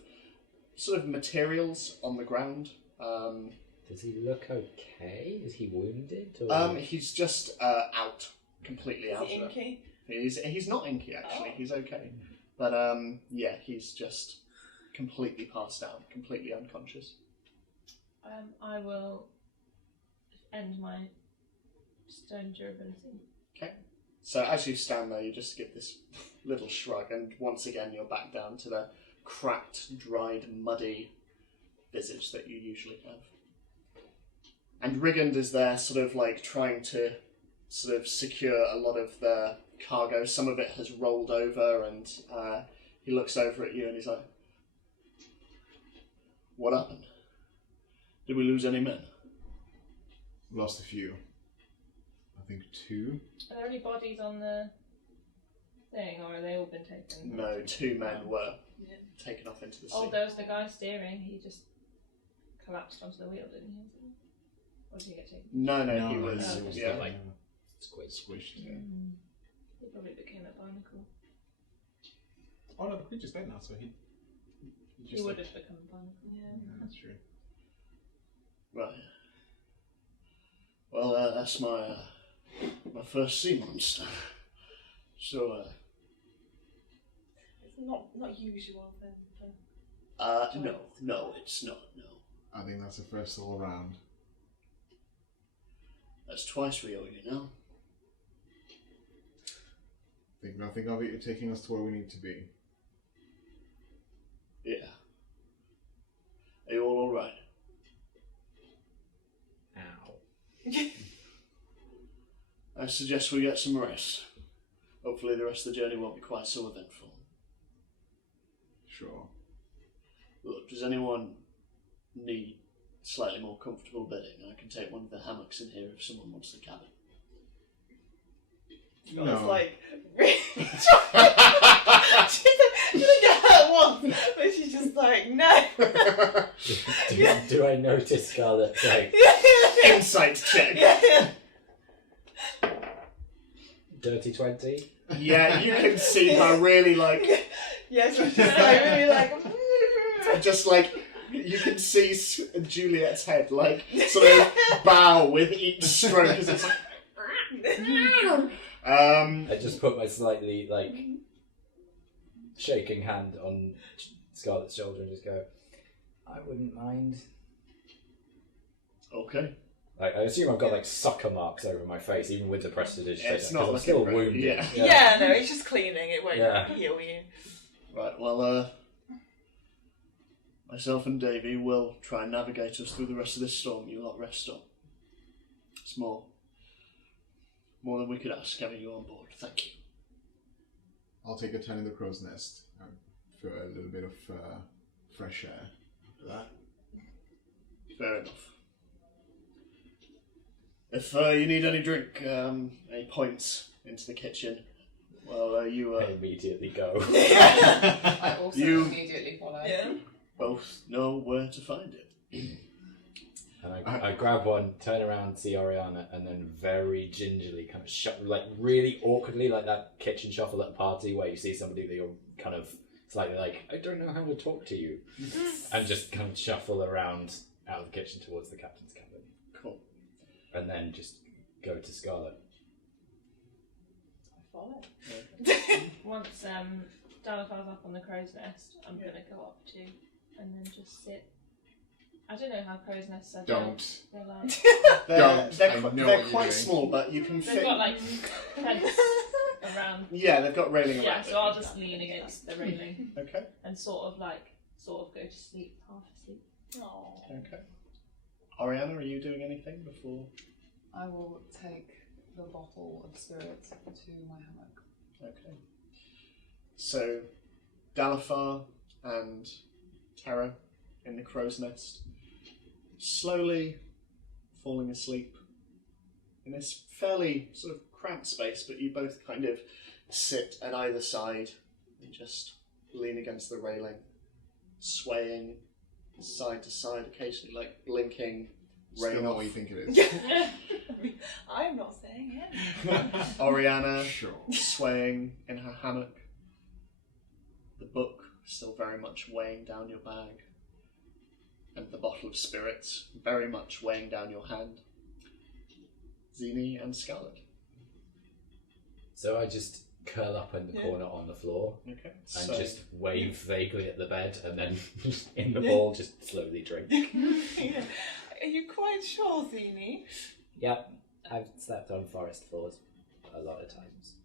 sort of materials on the ground. Does he look okay? Is he wounded? Or... He's just out, completely out. Is it of it. inky? He's not inky actually. Oh. He's okay, but he's just completely passed out, completely unconscious. I will end my stone durability. Okay. So as you stand there, you just give this little shrug, and once again you're back down to the cracked, dried, muddy visage that you usually have. And Rigand is there, sort of like trying to sort of secure a lot of the cargo. Some of it has rolled over, and he looks over at you and he's like, "What happened? Did we lose any men?" Lost a few. I think 2. Are there any bodies on the thing, or have they all been taken? No, 2 men were Yeah. taken off into the sea. Oh, there was the guy steering. He just collapsed onto the wheel, didn't he? Or did he get taken? No, he No, was. he was Yeah. like squished. Yeah. He probably became a barnacle. Oh no, the creature's dead now, so he He just would like, have become a barnacle. Yeah. that's true. Right. Well, that's my first sea monster. So, It's not usual then. no, it's not. No, I think that's a first all around. that's twice we owe you now. Think nothing of it. You're taking us to where we need to be. Yeah. Are you all right? Ow. I suggest we get some rest. Hopefully, the rest of the journey won't be quite so eventful. Sure. Look, does anyone need slightly more comfortable bedding? I can take one of the hammocks in here if someone wants the cabin. It's like really she's gonna get hurt once, but she's just like no. do I notice Scarlett like Insight check. Yeah. dirty 20? Yeah, you can see her really like, Yeah, she's just like really like. just like, you can see Juliet's head like sort of bow with each stroke as it's like, I just put my slightly like shaking hand on Scarlett's shoulder and just go, I wouldn't mind. okay. Like, I assume I've got like sucker marks over my face, even with the prestidigitation. Yeah, it's not I'm looking still great, wounded. yeah. Yeah, no, it's just cleaning. It won't Yeah. heal you. Right, well, myself and Davey will try and navigate us through the rest of this storm. You lot rest up. It's more than we could ask having you on board. Thank you. I'll take a turn in the crow's nest for a little bit of fresh air after that. Fair enough. If you need any drink, any points into the kitchen, well, you I immediately go. I also You- immediately follow. Yeah. both know where to find it. And I grab one, turn around, see Ariana, and then very gingerly kind of like really awkwardly, like that kitchen shuffle at a party where you see somebody that you're kind of slightly like, I don't know how to talk to you, and just kind of shuffle around out of the kitchen towards the captain's cabin. Cool. And then just go to Scarlett. I follow. Once Dalakar's up on the crow's nest, I'm gonna go up too, and then just sit. I don't know how crow's nests are. Don't. They're like Don't. They're, I know what they're you're quite doing. small, but you can they've fit. got like fence around. Yeah, they've got railing around Yeah, it. so I'll just lean against the railing Okay. and sort of go to sleep, half asleep. Aww. Okay. Ariana, are you doing anything before? I will take the bottle of spirits to my hammock. Okay. So, Dalafar and Tara in the crow's nest, slowly falling asleep in this fairly sort of cramped space, but you both kind of sit at either side and just lean against the railing, swaying side to side, occasionally like blinking. Still Rain not off. what you think it is. I'm not saying it. Oriana Sure. swaying in her hammock. The book still very much weighing down your bag. And the bottle of spirits very much weighing down your hand. Zini and Scarlett. So I just curl up in the Yeah. corner on the floor Okay. and So, just wave vaguely at the bed, and then in the Yeah. ball just slowly drink. Yeah. Are you quite sure, Zini? Yep, I've slept on forest floors a lot of times.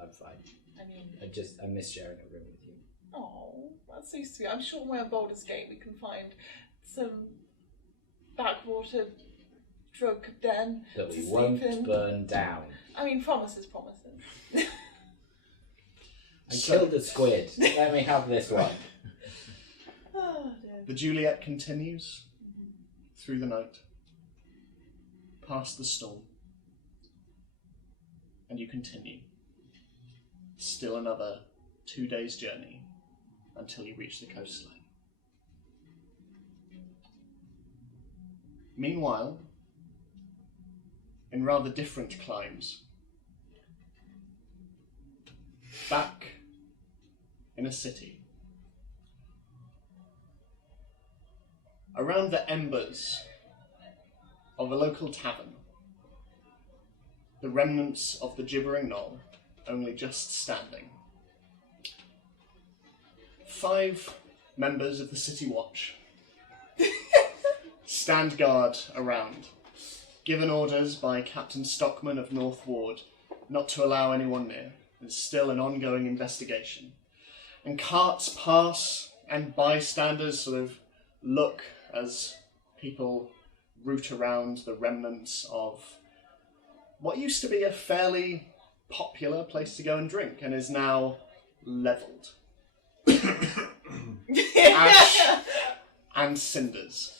I'm fine. I mean, I miss sharing a room with you. oh, that's so sweet. I'm sure where Baldur's Gate we can find some backwater drug den That to we sleep won't in. burn down. I mean, promises. I So- killed a squid. Let me have this one. Oh, dear. the Juliet continues through the night, past the storm, and you continue. still another 2 days' journey until you reach the coastline. Meanwhile, in rather different climes, back in a city, around the embers of a local tavern, the remnants of the gibbering knoll only just standing. 5 members of the City Watch stand guard around, given orders by Captain Stockman of North Ward not to allow anyone near. There's still an ongoing investigation. And carts pass, and bystanders sort of look as people root around the remnants of what used to be a fairly popular place to go and drink and is now levelled. Ash and cinders.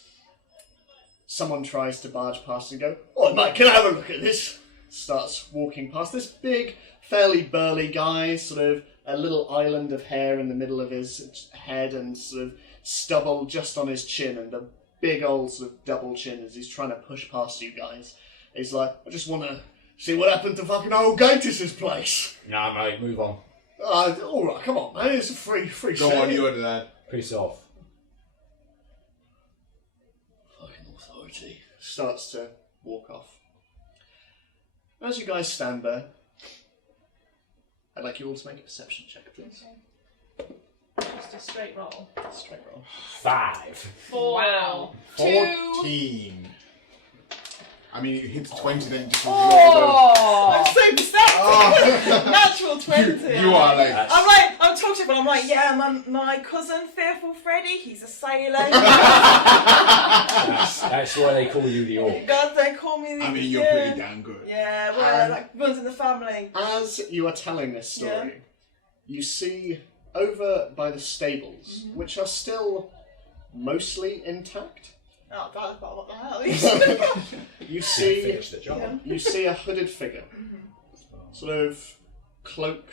Someone tries to barge past and go, "Oh, mate, can I have a look at this?" Starts walking past this big, fairly burly guy, sort of a little island of hair in the middle of his head and sort of stubble just on his chin and a big old sort of double chin as he's trying to push past you guys. He's like, "I just want to see what happened to fucking old Gatus's place." Nah, mate, move on. Alright, come on, man, it's a free Go share. on, you order that. Piss off. Fucking authority. Starts to walk off. As you guys stand there, I'd like you all to make a perception check, please. Just a straight roll. Straight roll. 5. 4. Wow. 14. I mean, it hits 20, then just Oh! I'm so perceptive. Natural 20. You are like. I'm talking, but I'm like, yeah, my cousin, Fearful Freddy, he's a sailor. That's why they call you the orc. God, they call me the. I mean, you're pretty damn good. Yeah, well, that runs in the family. As you are telling this story, you see over by the stables, which are still mostly intact, Oh, God, what the hell? you see Finish the job. you see a hooded figure, sort of cloak.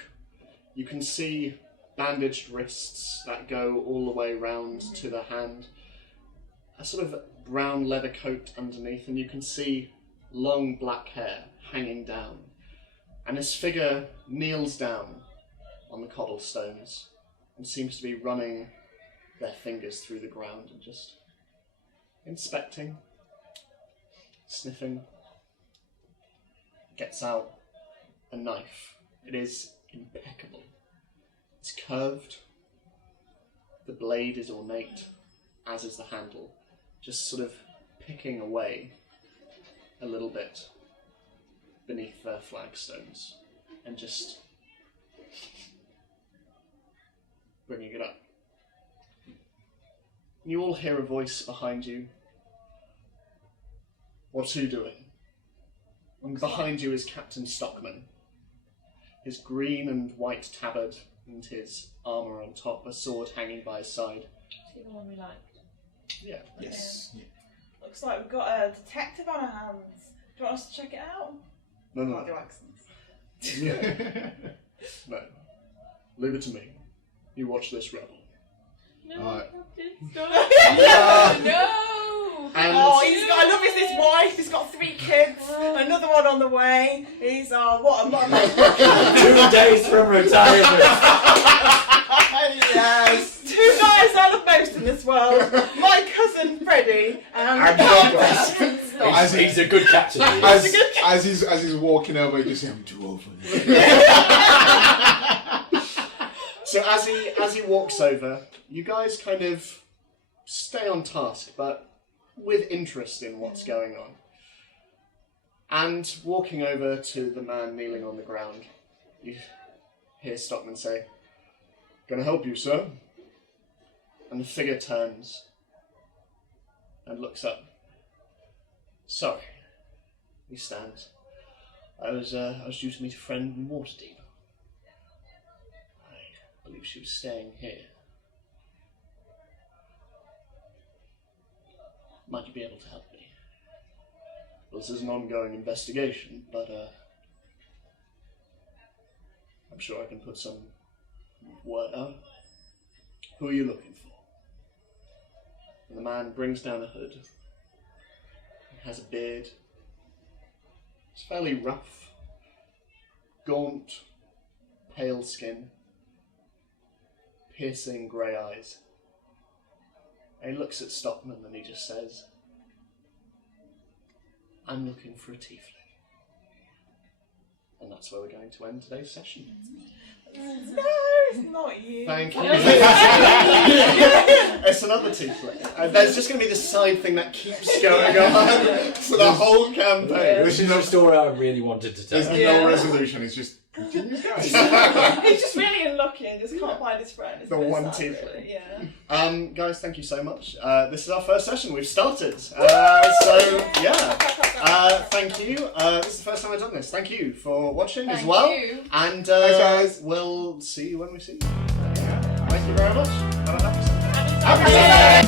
You can see bandaged wrists that go all the way round to the hand. A sort of brown leather coat underneath, and you can see long black hair hanging down. And this figure kneels down on the cobblestones and seems to be running their fingers through the ground and just inspecting, sniffing. Gets out a knife. It is impeccable. It's curved. The blade is ornate, as is the handle. Just sort of picking away a little bit beneath the flagstones and just bringing it up. You all hear a voice behind you. What are you doing? And behind you is Captain Stockman. His green and white tabard and his armour on top, a sword hanging by his side. See the one we liked. Yeah. Yes. Looks like we've got a detective on our hands. Do you want us to check it out? No, Can't no, do accents. no. Leave it to me. You watch this rebel. No, Alright. stop. No! And Oh, I love his wife. He's got 3 kids. Another one on the way. He's what a mum. 2 days from retirement. Yes. 2 guys I love most in this world. My cousin Freddie and He's a good captain. He is. As he's walking over, you just say, "I'm too old for this." so as he walks over, you guys kind of stay on task, but with interest in what's going on. And walking over to the man kneeling on the ground, you hear Stockman say, "Can I help you, sir?" And the figure turns and looks up. "Sorry." He stands. I was due to meet a friend in Waterdeep. I believe she was staying here. Might you be able to help me? Well, this is an ongoing investigation, but I'm sure I can put some word out. Who are you looking for? And the man brings down a hood. He has a beard. It's fairly rough. Gaunt, pale skin. Piercing grey eyes. And he looks at Stockman and he just says, I'm looking for a tiefling. And that's where we're going to end today's session. No, it's not you. Thank you. It's another tiefling. There's just going to be this side thing that keeps going on for the whole campaign. This is a story I really wanted to tell. There's no resolution. It's just continues going. He's just really unlucky and just can't find his friend. It's The a bit one sad, tiefling. really, yeah. Guys, thank you so much. This is our first session. We've started. Thank you. This is the first time I've done this. Thank you for watching as well. you. And Thanks, guys. we'll see you when we see you. Thank you very much. Have a happy Sunday. Happy Sunday.